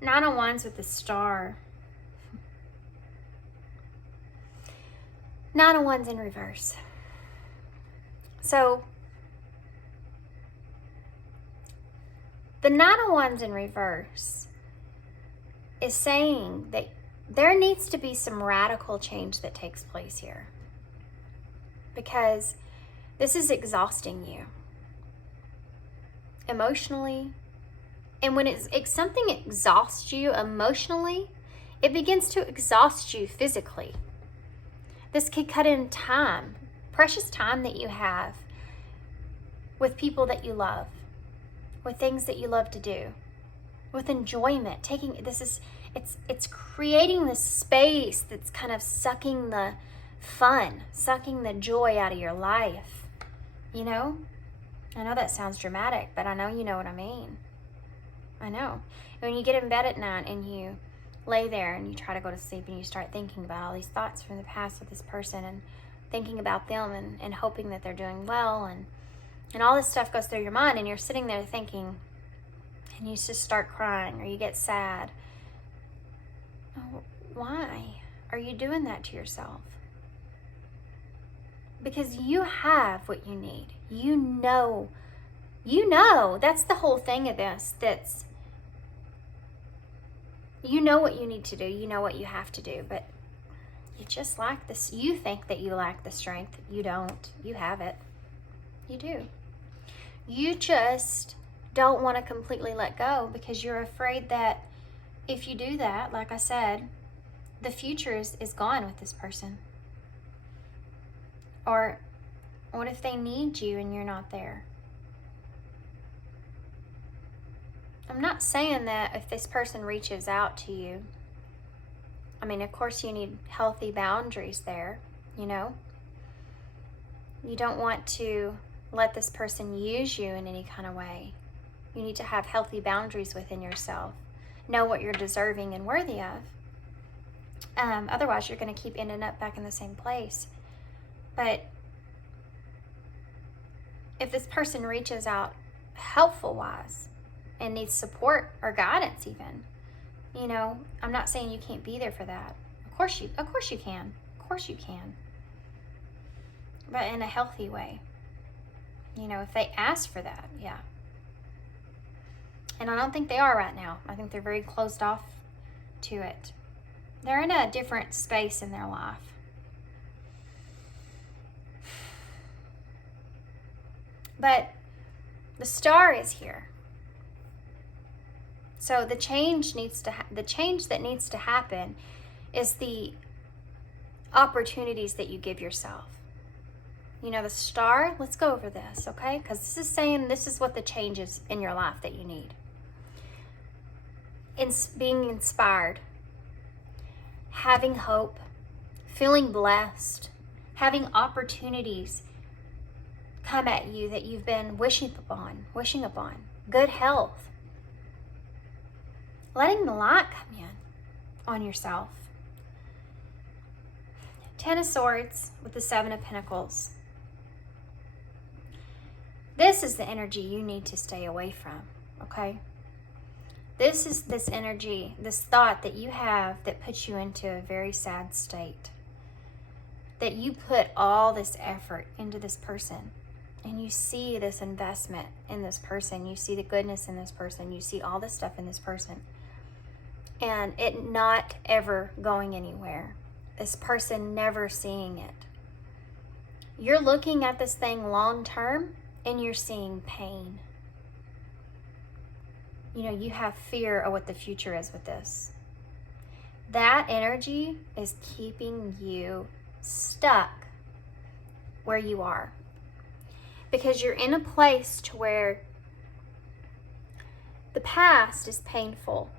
9 of Wands with the star. 9 of Wands in reverse. So the 9 of Wands in reverse is saying that there needs to be some radical change that takes place here. Because this is exhausting you. Emotionally. And when something exhausts you emotionally, it begins to exhaust you physically. This could cut in time. Precious time that you have with people that you love. With things that you love to do. With enjoyment, it's creating this space that's kind of sucking the fun, sucking the joy out of your life. I know that sounds dramatic, but I know you know what I mean. I know. When you get in bed at night and you lay there and you try to go to sleep and you start thinking about all these thoughts from the past with this person and thinking about them and hoping that they're doing well and all this stuff goes through your mind and you're sitting there thinking, and you just start crying or you get sad. Oh, why are you doing that to yourself? Because you have what you need. You know, that's the whole thing of this. You know what you need to do. You know what you have to do, but you just lack this. You think that you lack the strength. You don't. You have it. You do. You just don't want to completely let go because you're afraid that if you do that, like I said, the future is gone with this person. Or what if they need you and you're not there? I'm not saying that if this person reaches out to you, of course you need healthy boundaries there, You don't want to let this person use you in any kind of way. You need to have healthy boundaries within yourself. Know what you're deserving and worthy of. Otherwise, you're going to keep ending up back in the same place. But if this person reaches out helpful-wise and needs support or guidance even, I'm not saying you can't be there for that. Of course you can. Of course you can. But in a healthy way. If they ask for that, yeah. And I don't think they are right now. I think they're very closed off to it. They're in a different space in their life. But the star is here. So the change that needs to happen is the opportunities that you give yourself. The star, let's go over this, okay? Because this is saying this is what the change is in your life that you need. Being inspired, having hope, feeling blessed, having opportunities come at you that you've been wishing upon, good health, letting the light come in on yourself, Ten of Swords with the Seven of Pentacles. This is the energy you need to stay away from, okay? This is this energy, this thought that you have that puts you into a very sad state. That you put all this effort into this person and you see this investment in this person. You see the goodness in this person. You see all this stuff in this person. And it not ever going anywhere. This person never seeing it. You're looking at this thing long term and you're seeing pain. You know, you have fear of what the future is with this. That energy is keeping you stuck where you are. Because you're in a place to where the past is painful.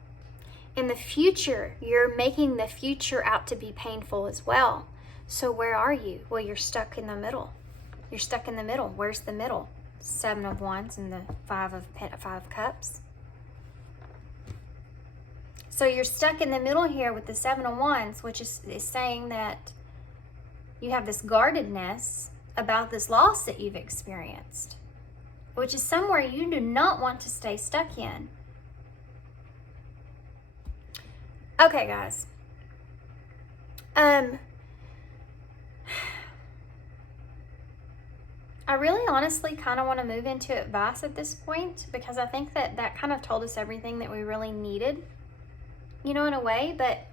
In the future, you're making the future out to be painful as well. So where are you? Well, you're stuck in the middle. You're stuck in the middle. Where's the middle? Seven of Wands and the Five of Cups. So you're stuck in the middle here with the Seven of Wands, which is saying that you have this guardedness about this loss that you've experienced, which is somewhere you do not want to stay stuck in. Okay, guys. I really honestly kind of want to move into advice at this point, because I think that that kind of told us everything that we really needed, you know, in a way. But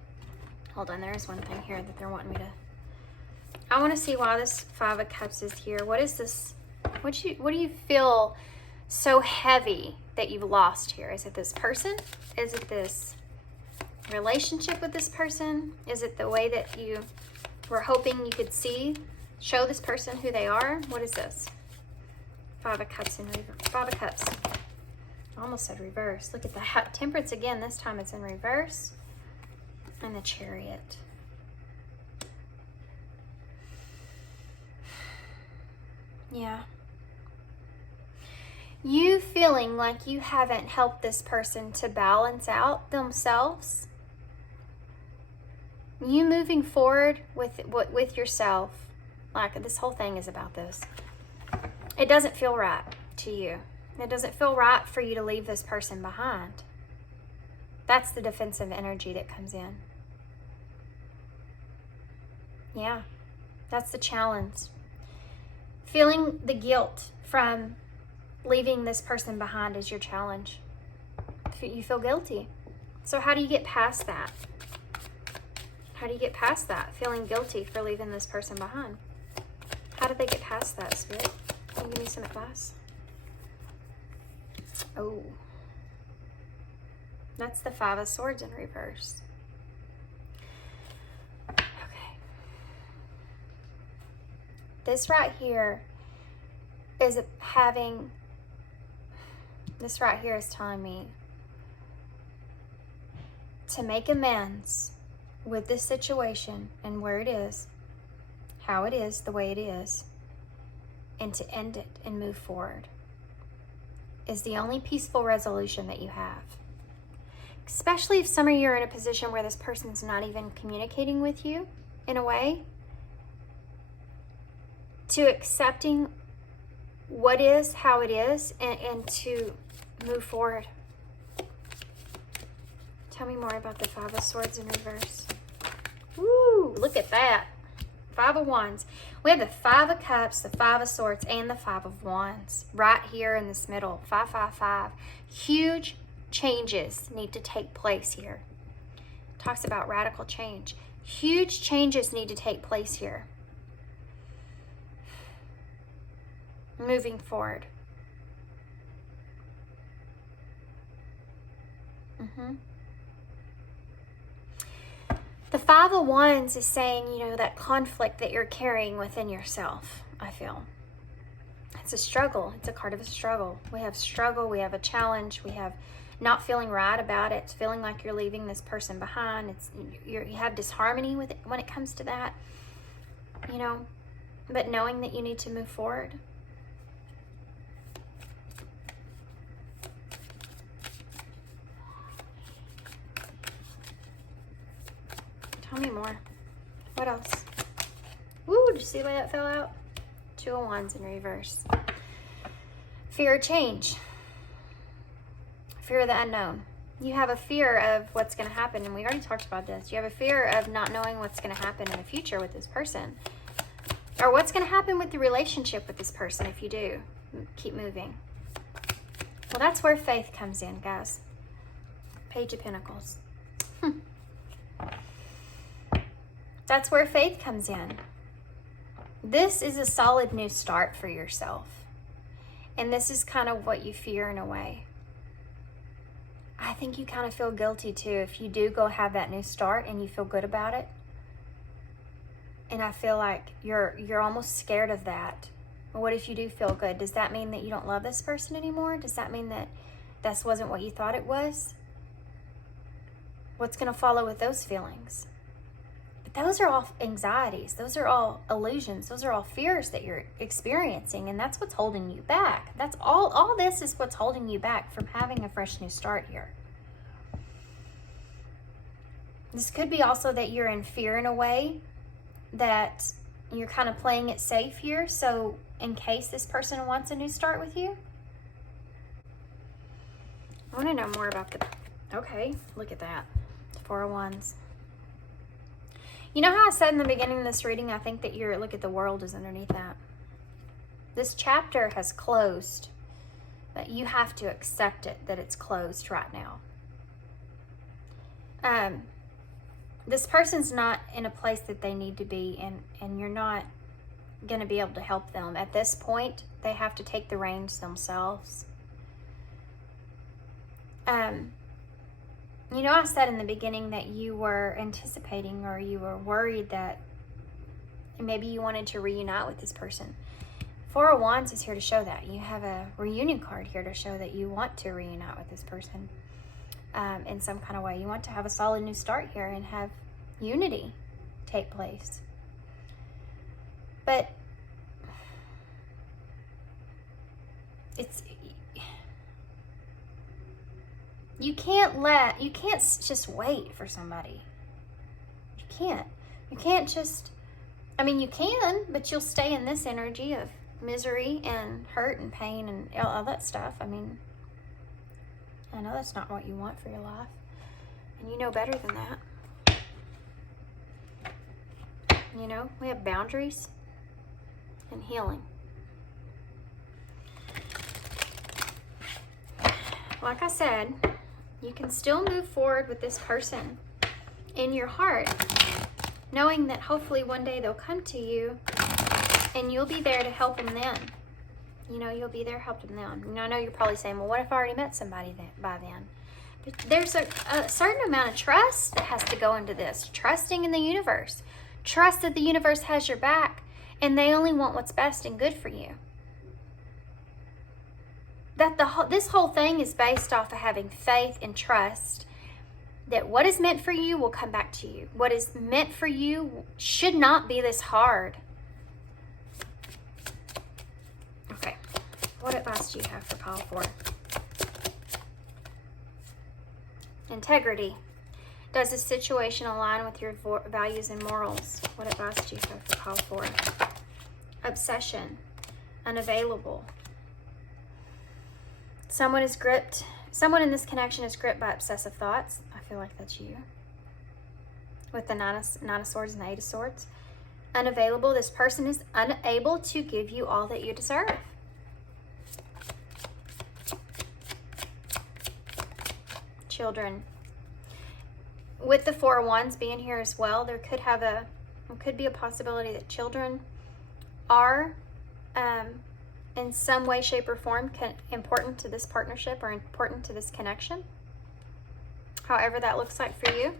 hold on, there is one thing here that they're wanting me to... I want to see why this Five of Cups is here. What is this? What do you feel so heavy that you've lost here? Is it this person? Is it this relationship with this person? Is it the way that you were hoping you could show this person who they are? What is this? Five of Cups in reverse. Five of Cups. I almost said reverse. Look at the Temperance again. This time it's in reverse. And the Chariot. Yeah. You feeling like you haven't helped this person to balance out themselves. You moving forward with yourself. Like, this whole thing is about this. It doesn't feel right to you. It doesn't feel right for you to leave this person behind. That's the defensive energy that comes in. Yeah. That's the challenge. Feeling the guilt from leaving this person behind is your challenge. You feel guilty. So how do you get past that? How do you get past that? Feeling guilty for leaving this person behind. How did they get past that, Spirit? Can you give me some advice? Oh. That's the Five of Swords in reverse. This right here is telling me to make amends with this situation and where it is, how it is, the way it is, and to end it and move forward is the only peaceful resolution that you have. Especially if some of you are in a position where this person's not even communicating with you in a way. To accepting what is, how it is, and to move forward. Tell me more about the Five of Swords in reverse. Woo, look at that. Five of Wands. We have the Five of Cups, the Five of Swords, and the Five of Wands right here in this middle. 5, 5, 5. Huge changes need to take place here. Talks about radical change. Huge changes need to take place here. Moving forward. The Five of Wands is saying, you know, that conflict that you're carrying within yourself, I feel. It's a struggle. It's a card of a struggle. We have struggle. We have a challenge. We have not feeling right about it. It's feeling like you're leaving this person behind. You have disharmony with it when it comes to that, you know, but knowing that you need to move forward. Tell me more. What else? did you see the way that fell out? 2 of Wands in reverse. Fear of change. Fear of the unknown. You have a fear of what's going to happen, and we already talked about this. You have a fear of not knowing what's going to happen in the future with this person, or what's going to happen with the relationship with this person if you do keep moving. Well, that's where faith comes in, guys. Page of Pentacles. That's where faith comes in. This is a solid new start for yourself. And this is kind of what you fear in a way. I think you kind of feel guilty too if you do go have that new start and you feel good about it. And I feel like you're almost scared of that. What if you do feel good? Does that mean that you don't love this person anymore? Does that mean that this wasn't what you thought it was? What's going to follow with those feelings? But those are all anxieties. Those are all illusions. Those are all fears that you're experiencing, and that's what's holding you back. That's all this is what's holding you back from having a fresh new start here. This could be also that you're in fear in a way, that you're kind of playing it safe here, so in case this person wants a new start with you. I want to know more about okay, look at that. 4 of Wands. You know how I said in the beginning of this reading, I think that look at the world is underneath that. This chapter has closed, but you have to accept it, that it's closed right now. This person's not in a place that they need to be, and you're not going to be able to help them. At this point, they have to take the reins themselves. You know, I said in the beginning that you were anticipating, or you were worried that maybe you wanted to reunite with this person. 4 of Wands is here to show that. You have a reunion card here to show that you want to reunite with this person in some kind of way. You want to have a solid new start here and have unity take place. But you can't just wait for somebody. You can't just, I mean, you can, but you'll stay in this energy of misery and hurt and pain and all that stuff. I mean, I know that's not what you want for your life, and you know better than that. You know, we have boundaries and healing. Like I said, you can still move forward with this person in your heart, knowing that hopefully one day they'll come to you and you'll be there to help them then. You know, you'll be there helping them. You know, I know you're probably saying, well, what if I already met somebody by then? But there's a certain amount of trust that has to go into this. Trusting in the universe. Trust that the universe has your back and they only want what's best and good for you. That this whole thing is based off of having faith and trust that what is meant for you will come back to you. What is meant for you should not be this hard. Okay, what advice do you have for pile 4? Integrity. Does this situation align with your values and morals? What advice do you have for pile 4? Obsession. Unavailable. Someone in this connection is gripped by obsessive thoughts. I feel like that's you. With the Nine of Swords and the 8 of Swords. Unavailable. This person is unable to give you all that you deserve. Children. With the 4 of Wands being here as well, there could be a possibility that children are in some way, shape, or form important to this partnership or important to this connection. However that looks like for you.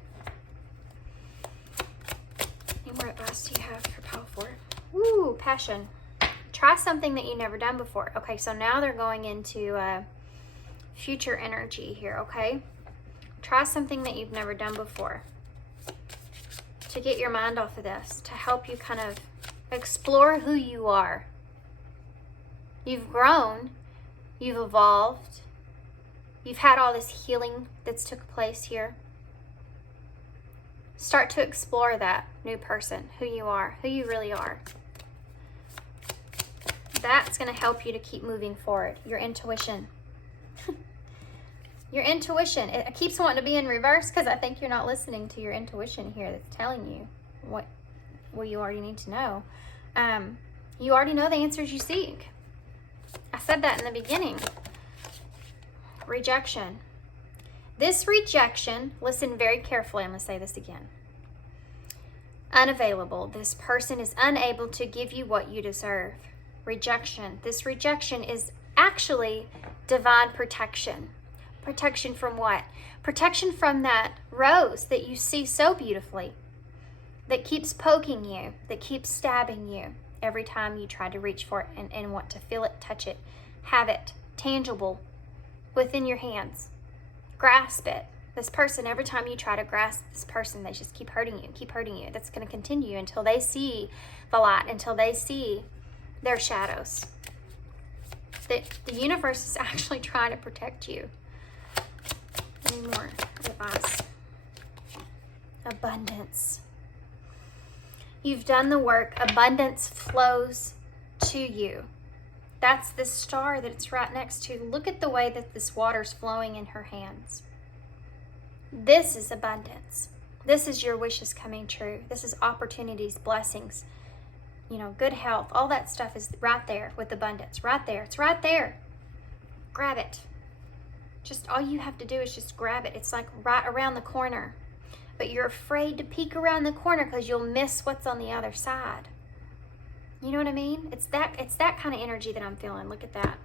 Any more advice do you have for pile 4? Ooh, passion. Try something that you've never done before. Okay, so now they're going into future energy here, okay? Try something that you've never done before to get your mind off of this, to help you kind of explore who you are. You've grown, you've evolved, you've had all this healing that's took place here. Start to explore that new person, who you are, who you really are. that's going to help you to keep moving forward. Your intuition. Your intuition. It keeps wanting to be in reverse because I think you're not listening to your intuition here that's telling you what you already need to know. You already know the answers you seek. I said that in the beginning. Rejection. This rejection, listen very carefully, I'm going to say this again. Unavailable. This person is unable to give you what you deserve. Rejection. This rejection is actually divine protection. Protection from what? Protection from that rose that you see so beautifully, that keeps poking you, that keeps stabbing you every time you try to reach for it and want to feel it, touch it, have it tangible within your hands. Grasp it. This person, every time you try to grasp this person, they just keep hurting you, keep hurting you. That's going to continue until they see the light, until they see their shadows. The universe is actually trying to protect you. Any more advice? Abundance. You've done the work. Abundance flows to you. That's the star that it's right next to. Look at the way that this water's flowing in her hands. This is abundance. This is your wishes coming true. This is opportunities, blessings, good health. All that stuff is right there with abundance. Right there. It's right there. Grab it. Just all you have to do is just grab it. It's like right around the corner. But you're afraid to peek around the corner because you'll miss what's on the other side. You know what I mean? It's that kind of energy that I'm feeling. Look at that.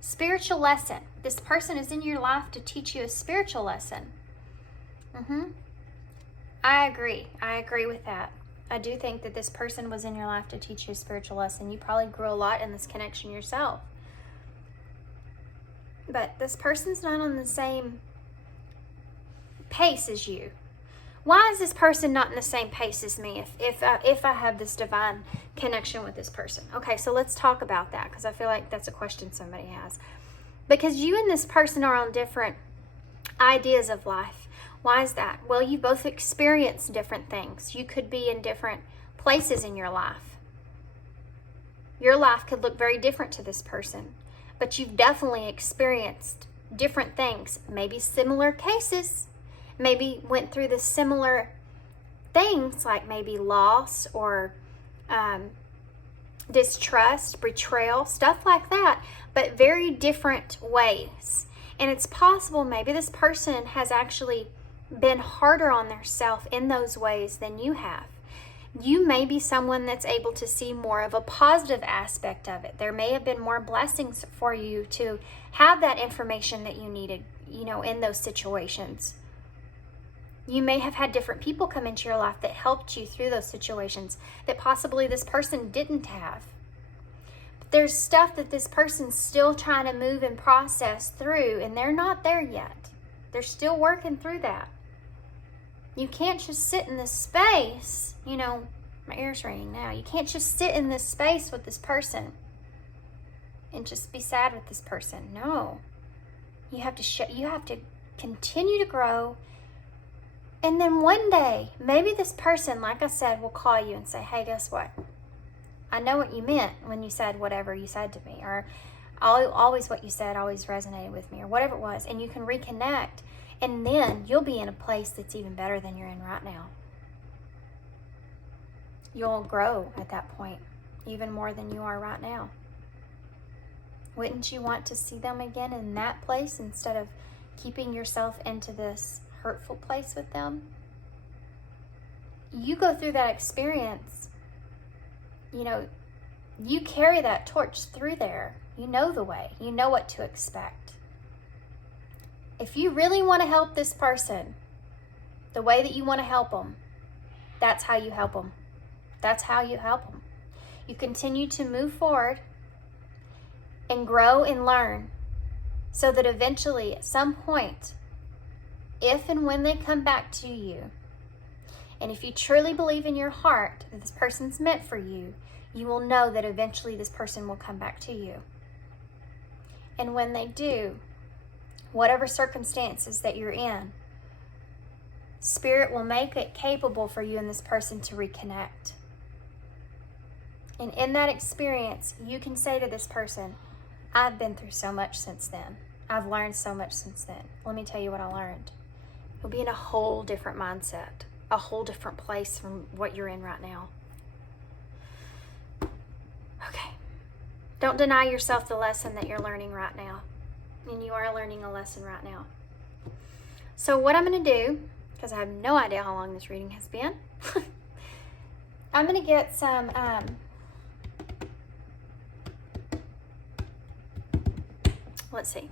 Spiritual lesson. This person is in your life to teach you a spiritual lesson. I agree. I agree with that. I do think that this person was in your life to teach you a spiritual lesson. You probably grew a lot in this connection yourself. But this person's not on the same pace as you. Why is this person not in the same pace as me if I have this divine connection with this person? Okay, so let's talk about that because I feel like that's a question somebody has. Because you and this person are on different ideas of life. Why is that? Well, you both experience different things. You could be in different places in your life. Your life could look very different to this person, but you've definitely experienced different things, maybe similar cases. Maybe went through the similar things like maybe loss or distrust, betrayal, stuff like that, but very different ways. And it's possible maybe this person has actually been harder on themselves in those ways than you have. You may be someone that's able to see more of a positive aspect of it. There may have been more blessings for you to have that information that you needed, in those situations. You may have had different people come into your life that helped you through those situations that possibly this person didn't have. But there's stuff that this person's still trying to move and process through, and they're not there yet. They're still working through that. You can't just sit in this space, my ear's ringing now. You can't just sit in this space with this person and just be sad with this person. No. You have to continue to grow. And then one day, maybe this person, like I said, will call you and say, hey, guess what? I know what you meant when you said whatever you said to me. Or always what you said always resonated with me. Or whatever it was. And you can reconnect. And then you'll be in a place that's even better than you're in right now. You'll grow at that point. Even more than you are right now. Wouldn't you want to see them again in that place instead of keeping yourself into this hurtful place with them? You go through that experience, you carry that torch through there. You know the way. You know what to expect. If you really want to help this person the way that you want to help them, that's how you help them. That's how you help them. You continue to move forward and grow and learn so that eventually at some point, if and when they come back to you, and if you truly believe in your heart that this person's meant for you, you will know that eventually this person will come back to you. And when they do, whatever circumstances that you're in, Spirit will make it capable for you and this person to reconnect. And in that experience, you can say to this person, I've been through so much since then. I've learned so much since then. Let me tell you what I learned. You'll be in a whole different mindset, a whole different place from what you're in right now. Okay. Don't deny yourself the lesson that you're learning right now. And you are learning a lesson right now. So what I'm going to do, because I have no idea how long this reading has been, I'm going to get some let's see.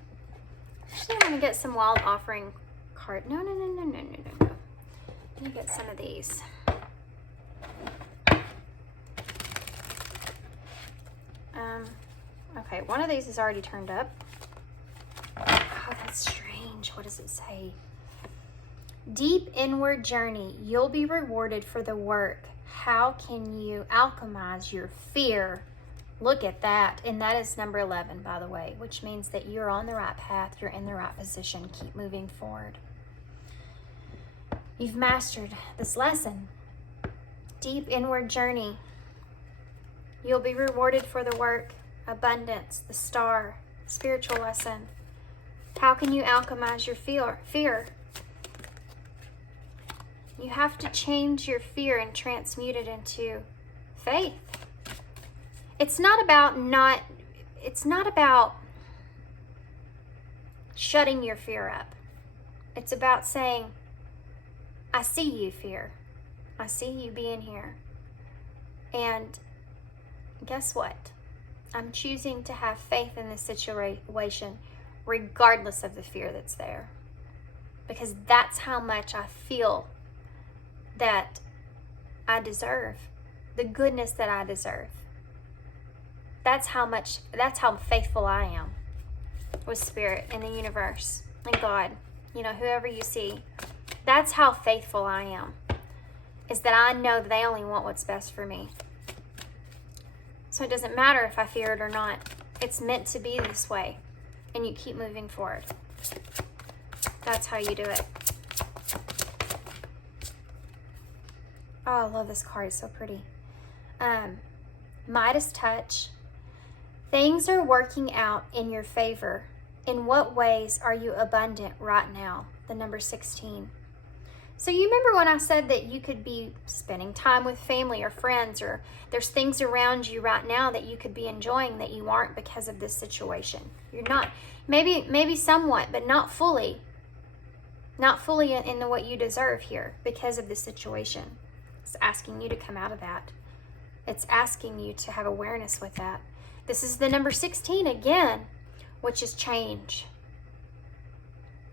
Actually, I'm going to get some wild offering card. No. I'm going to get some of these. Okay, one of these is already turned up. Oh, that's strange. What does it say? Deep inward journey. You'll be rewarded for the work. How can you alchemize your fear? Look at that. And that is number 11, by the way, which means that you're on the right path. You're in the right position. Keep moving forward. You've mastered this lesson. Deep inward journey. You'll be rewarded for the work. Abundance, the star, spiritual lesson. How can you alchemize your fear? You have to change your fear and transmute it into faith. It's not about shutting your fear up. It's about saying, I see you, fear. I see you being here. And guess what? I'm choosing to have faith in this situation regardless of the fear that's there. Because that's how much I feel that I deserve, the goodness that I deserve. That's how faithful I am with Spirit and the universe and God, whoever you see. That's how faithful I am, is that I know that they only want what's best for me. So it doesn't matter if I fear it or not. It's meant to be this way. And you keep moving forward. That's how you do it. Oh, I love this card. It's so pretty. Midas touch. Things are working out in your favor. In what ways are you abundant right now? The number 16. So you remember when I said that you could be spending time with family or friends, or there's things around you right now that you could be enjoying that you aren't because of this situation. You're not, maybe somewhat, but not fully. Not fully in what you deserve here because of this situation. It's asking you to come out of that. It's asking you to have awareness with that. This is the number 16 again, which is change.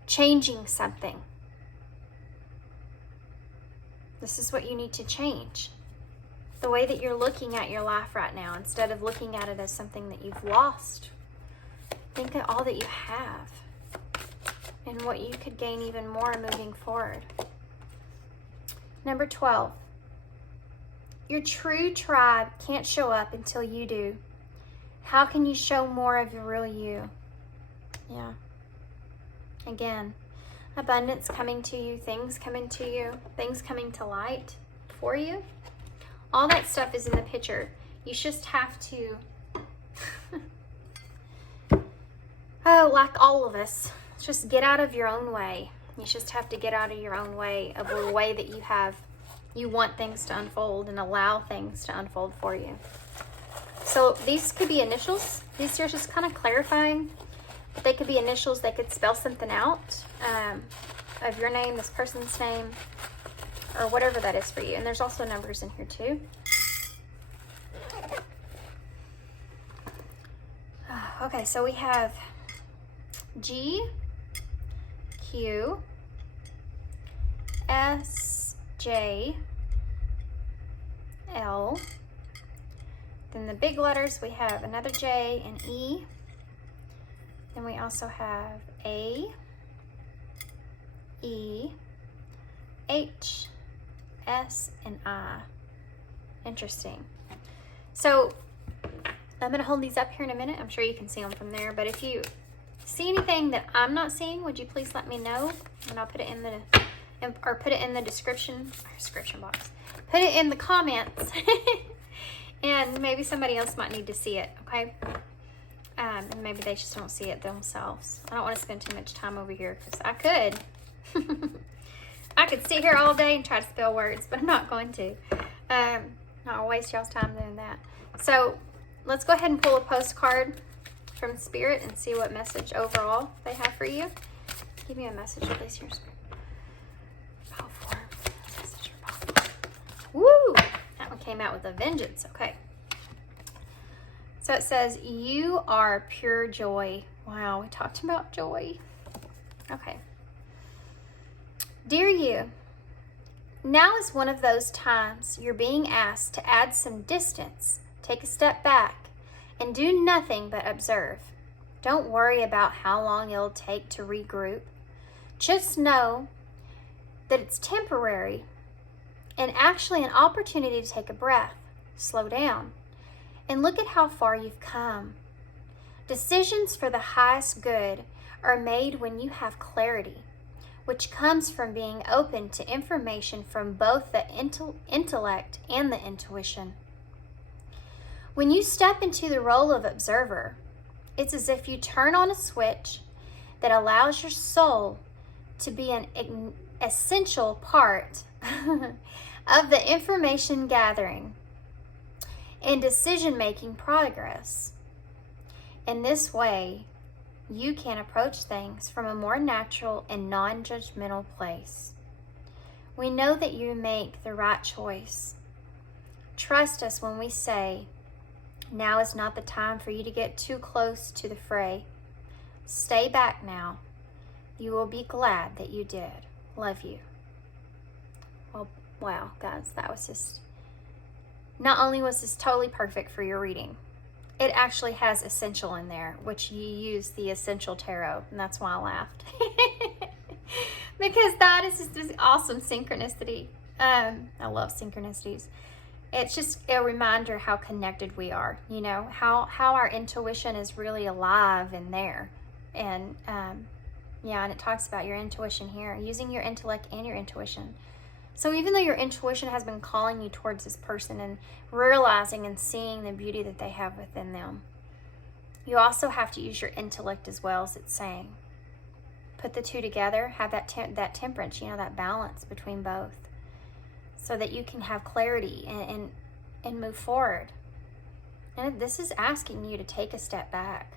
Changing something. This is what you need to change. The way that you're looking at your life right now, instead of looking at it as something that you've lost. Think of all that you have and what you could gain even more moving forward. Number 12. Your true tribe can't show up until you do. How can you show more of your real you? Yeah. Again. Abundance coming to you, things coming to you, things coming to light for you. All that stuff is in the picture. You just have to, like all of us, just get out of your own way. You just have to get out of your own way, of the way that you want things to unfold, and allow things to unfold for you. So these could be initials. These are just kind of clarifying. They could be initials. They could spell something out of your name, this person's name, or whatever that is for you. And there's also numbers in here too. Okay, so we have G, Q, S, J, L. Then the big letters, we have another J and E. Then we also have A, E, H, S, and I. Interesting. So I'm going to hold these up here in a minute. I'm sure you can see them from there. But if you see anything that I'm not seeing, would you please let me know? And I'll put it in the description box. Put it in the comments. And maybe somebody else might need to see it, okay? And maybe they just don't see it themselves. I don't want to spend too much time over here because I could. I could sit here all day and try to spell words, but I'm not going to. Not waste y'all's time doing that. So let's go ahead and pull a postcard from Spirit and see what message overall they have for you. Give me a message, please, here, Spirit. Power form. Message for power form. Woo! That one came out with a vengeance. Okay. So it says, you are pure joy. Wow, we talked about joy. Okay. Dear you, now is one of those times you're being asked to add some distance, take a step back, and do nothing but observe. Don't worry about how long it'll take to regroup. Just know that it's temporary and actually an opportunity to take a breath, slow down, and look at how far you've come. Decisions for the highest good are made when you have clarity, which comes from being open to information from both the intellect and the intuition. When you step into the role of observer, it's as if you turn on a switch that allows your soul to be an essential part of the information gathering and decision-making progress. In this way, you can approach things from a more natural and non-judgmental place. We know that you make the right choice. Trust us when we say, now is not the time for you to get too close to the fray. Stay back now. You will be glad that you did. Love you. Well, wow, guys, that was just... Not only was this totally perfect for your reading, it actually has essential in there, which you use the essential tarot, and that's why I laughed. Because that is just this awesome synchronicity. I love synchronicities. It's just a reminder how connected we are, you know, how our intuition is really alive in there. And yeah, and it talks about your intuition here, using your intellect and your intuition. So even though your intuition has been calling you towards this person and realizing and seeing the beauty that they have within them, you also have to use your intellect as well, as it's saying. Put the two together, have that temperance, you know, that balance between both, so that you can have clarity and move forward. And this is asking you to take a step back.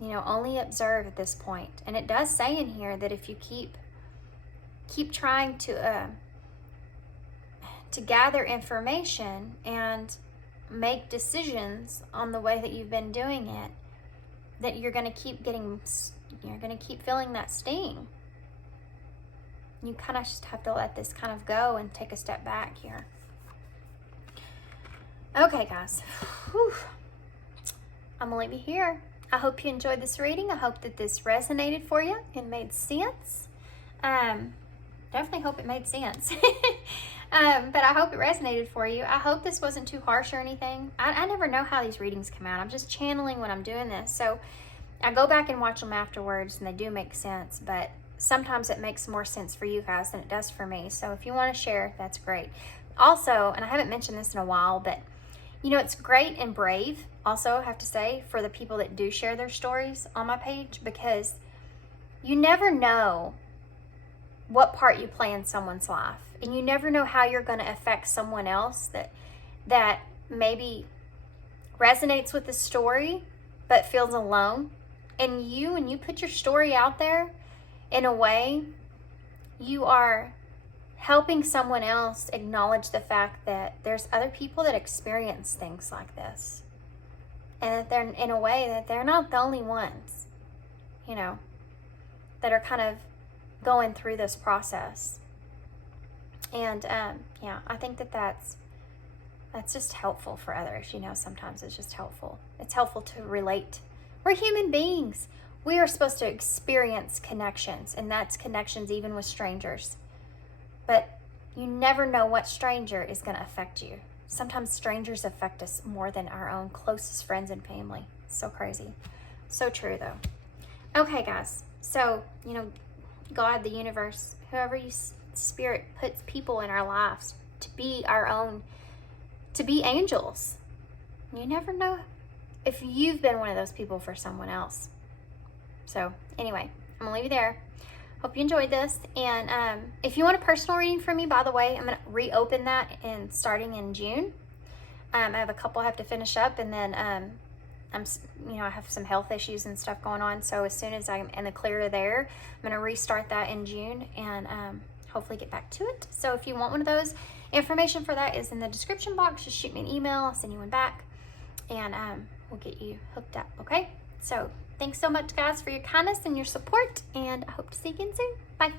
You know, only observe at this point. And it does say in here that if you keep trying to gather information and make decisions on the way that you've been doing it, that you're going to keep feeling that sting. You kind of just have to let this kind of go and take a step back here. Okay, guys. Whew. I'm going to leave you here. I hope you enjoyed this reading. I hope that this resonated for you and made sense. Definitely hope it made sense. But I hope it resonated for you. I hope this wasn't too harsh or anything. I never know how these readings come out. I'm just channeling when I'm doing this. So I go back and watch them afterwards, and they do make sense. But sometimes it makes more sense for you guys than it does for me. So if you want to share, that's great. Also, and I haven't mentioned this in a while, but you know, it's great and brave, also, I have to say, for the people that do share their stories on my page, because you never know what part you play in someone's life, and you never know how you're going to affect someone else that maybe resonates with the story but feels alone. And when you put your story out there, in a way, you are helping someone else acknowledge the fact that there's other people that experience things like this, and that they're, in a way, that they're not the only ones, you know, that are kind of going through this process. And yeah, I think that's just helpful for others. You know, sometimes it's just helpful. It's helpful to relate. We're human beings. We are supposed to experience connections, and that's connections even with strangers. But you never know what stranger is going to affect you. Sometimes strangers affect us more than our own closest friends and family. So crazy. So true, though. Okay, guys. So, you know, God, the universe, whoever Spirit puts people in our lives to be our own to be angels. You never know if you've been one of those people for someone else. So anyway, I'm gonna leave you there. Hope you enjoyed this. And if you want a personal reading from me, by the way, I'm gonna reopen that starting in June. I have a couple I have to finish up, and then I have some health issues and stuff going on. So as soon as I'm in the clear there, I'm gonna restart that in June and hopefully get back to it. So if you want one of those, information for that is in the description box. Just shoot me an email, I'll send you one back, and we'll get you hooked up, okay? So thanks so much, guys, for your kindness and your support, and I hope to see you again soon. Bye.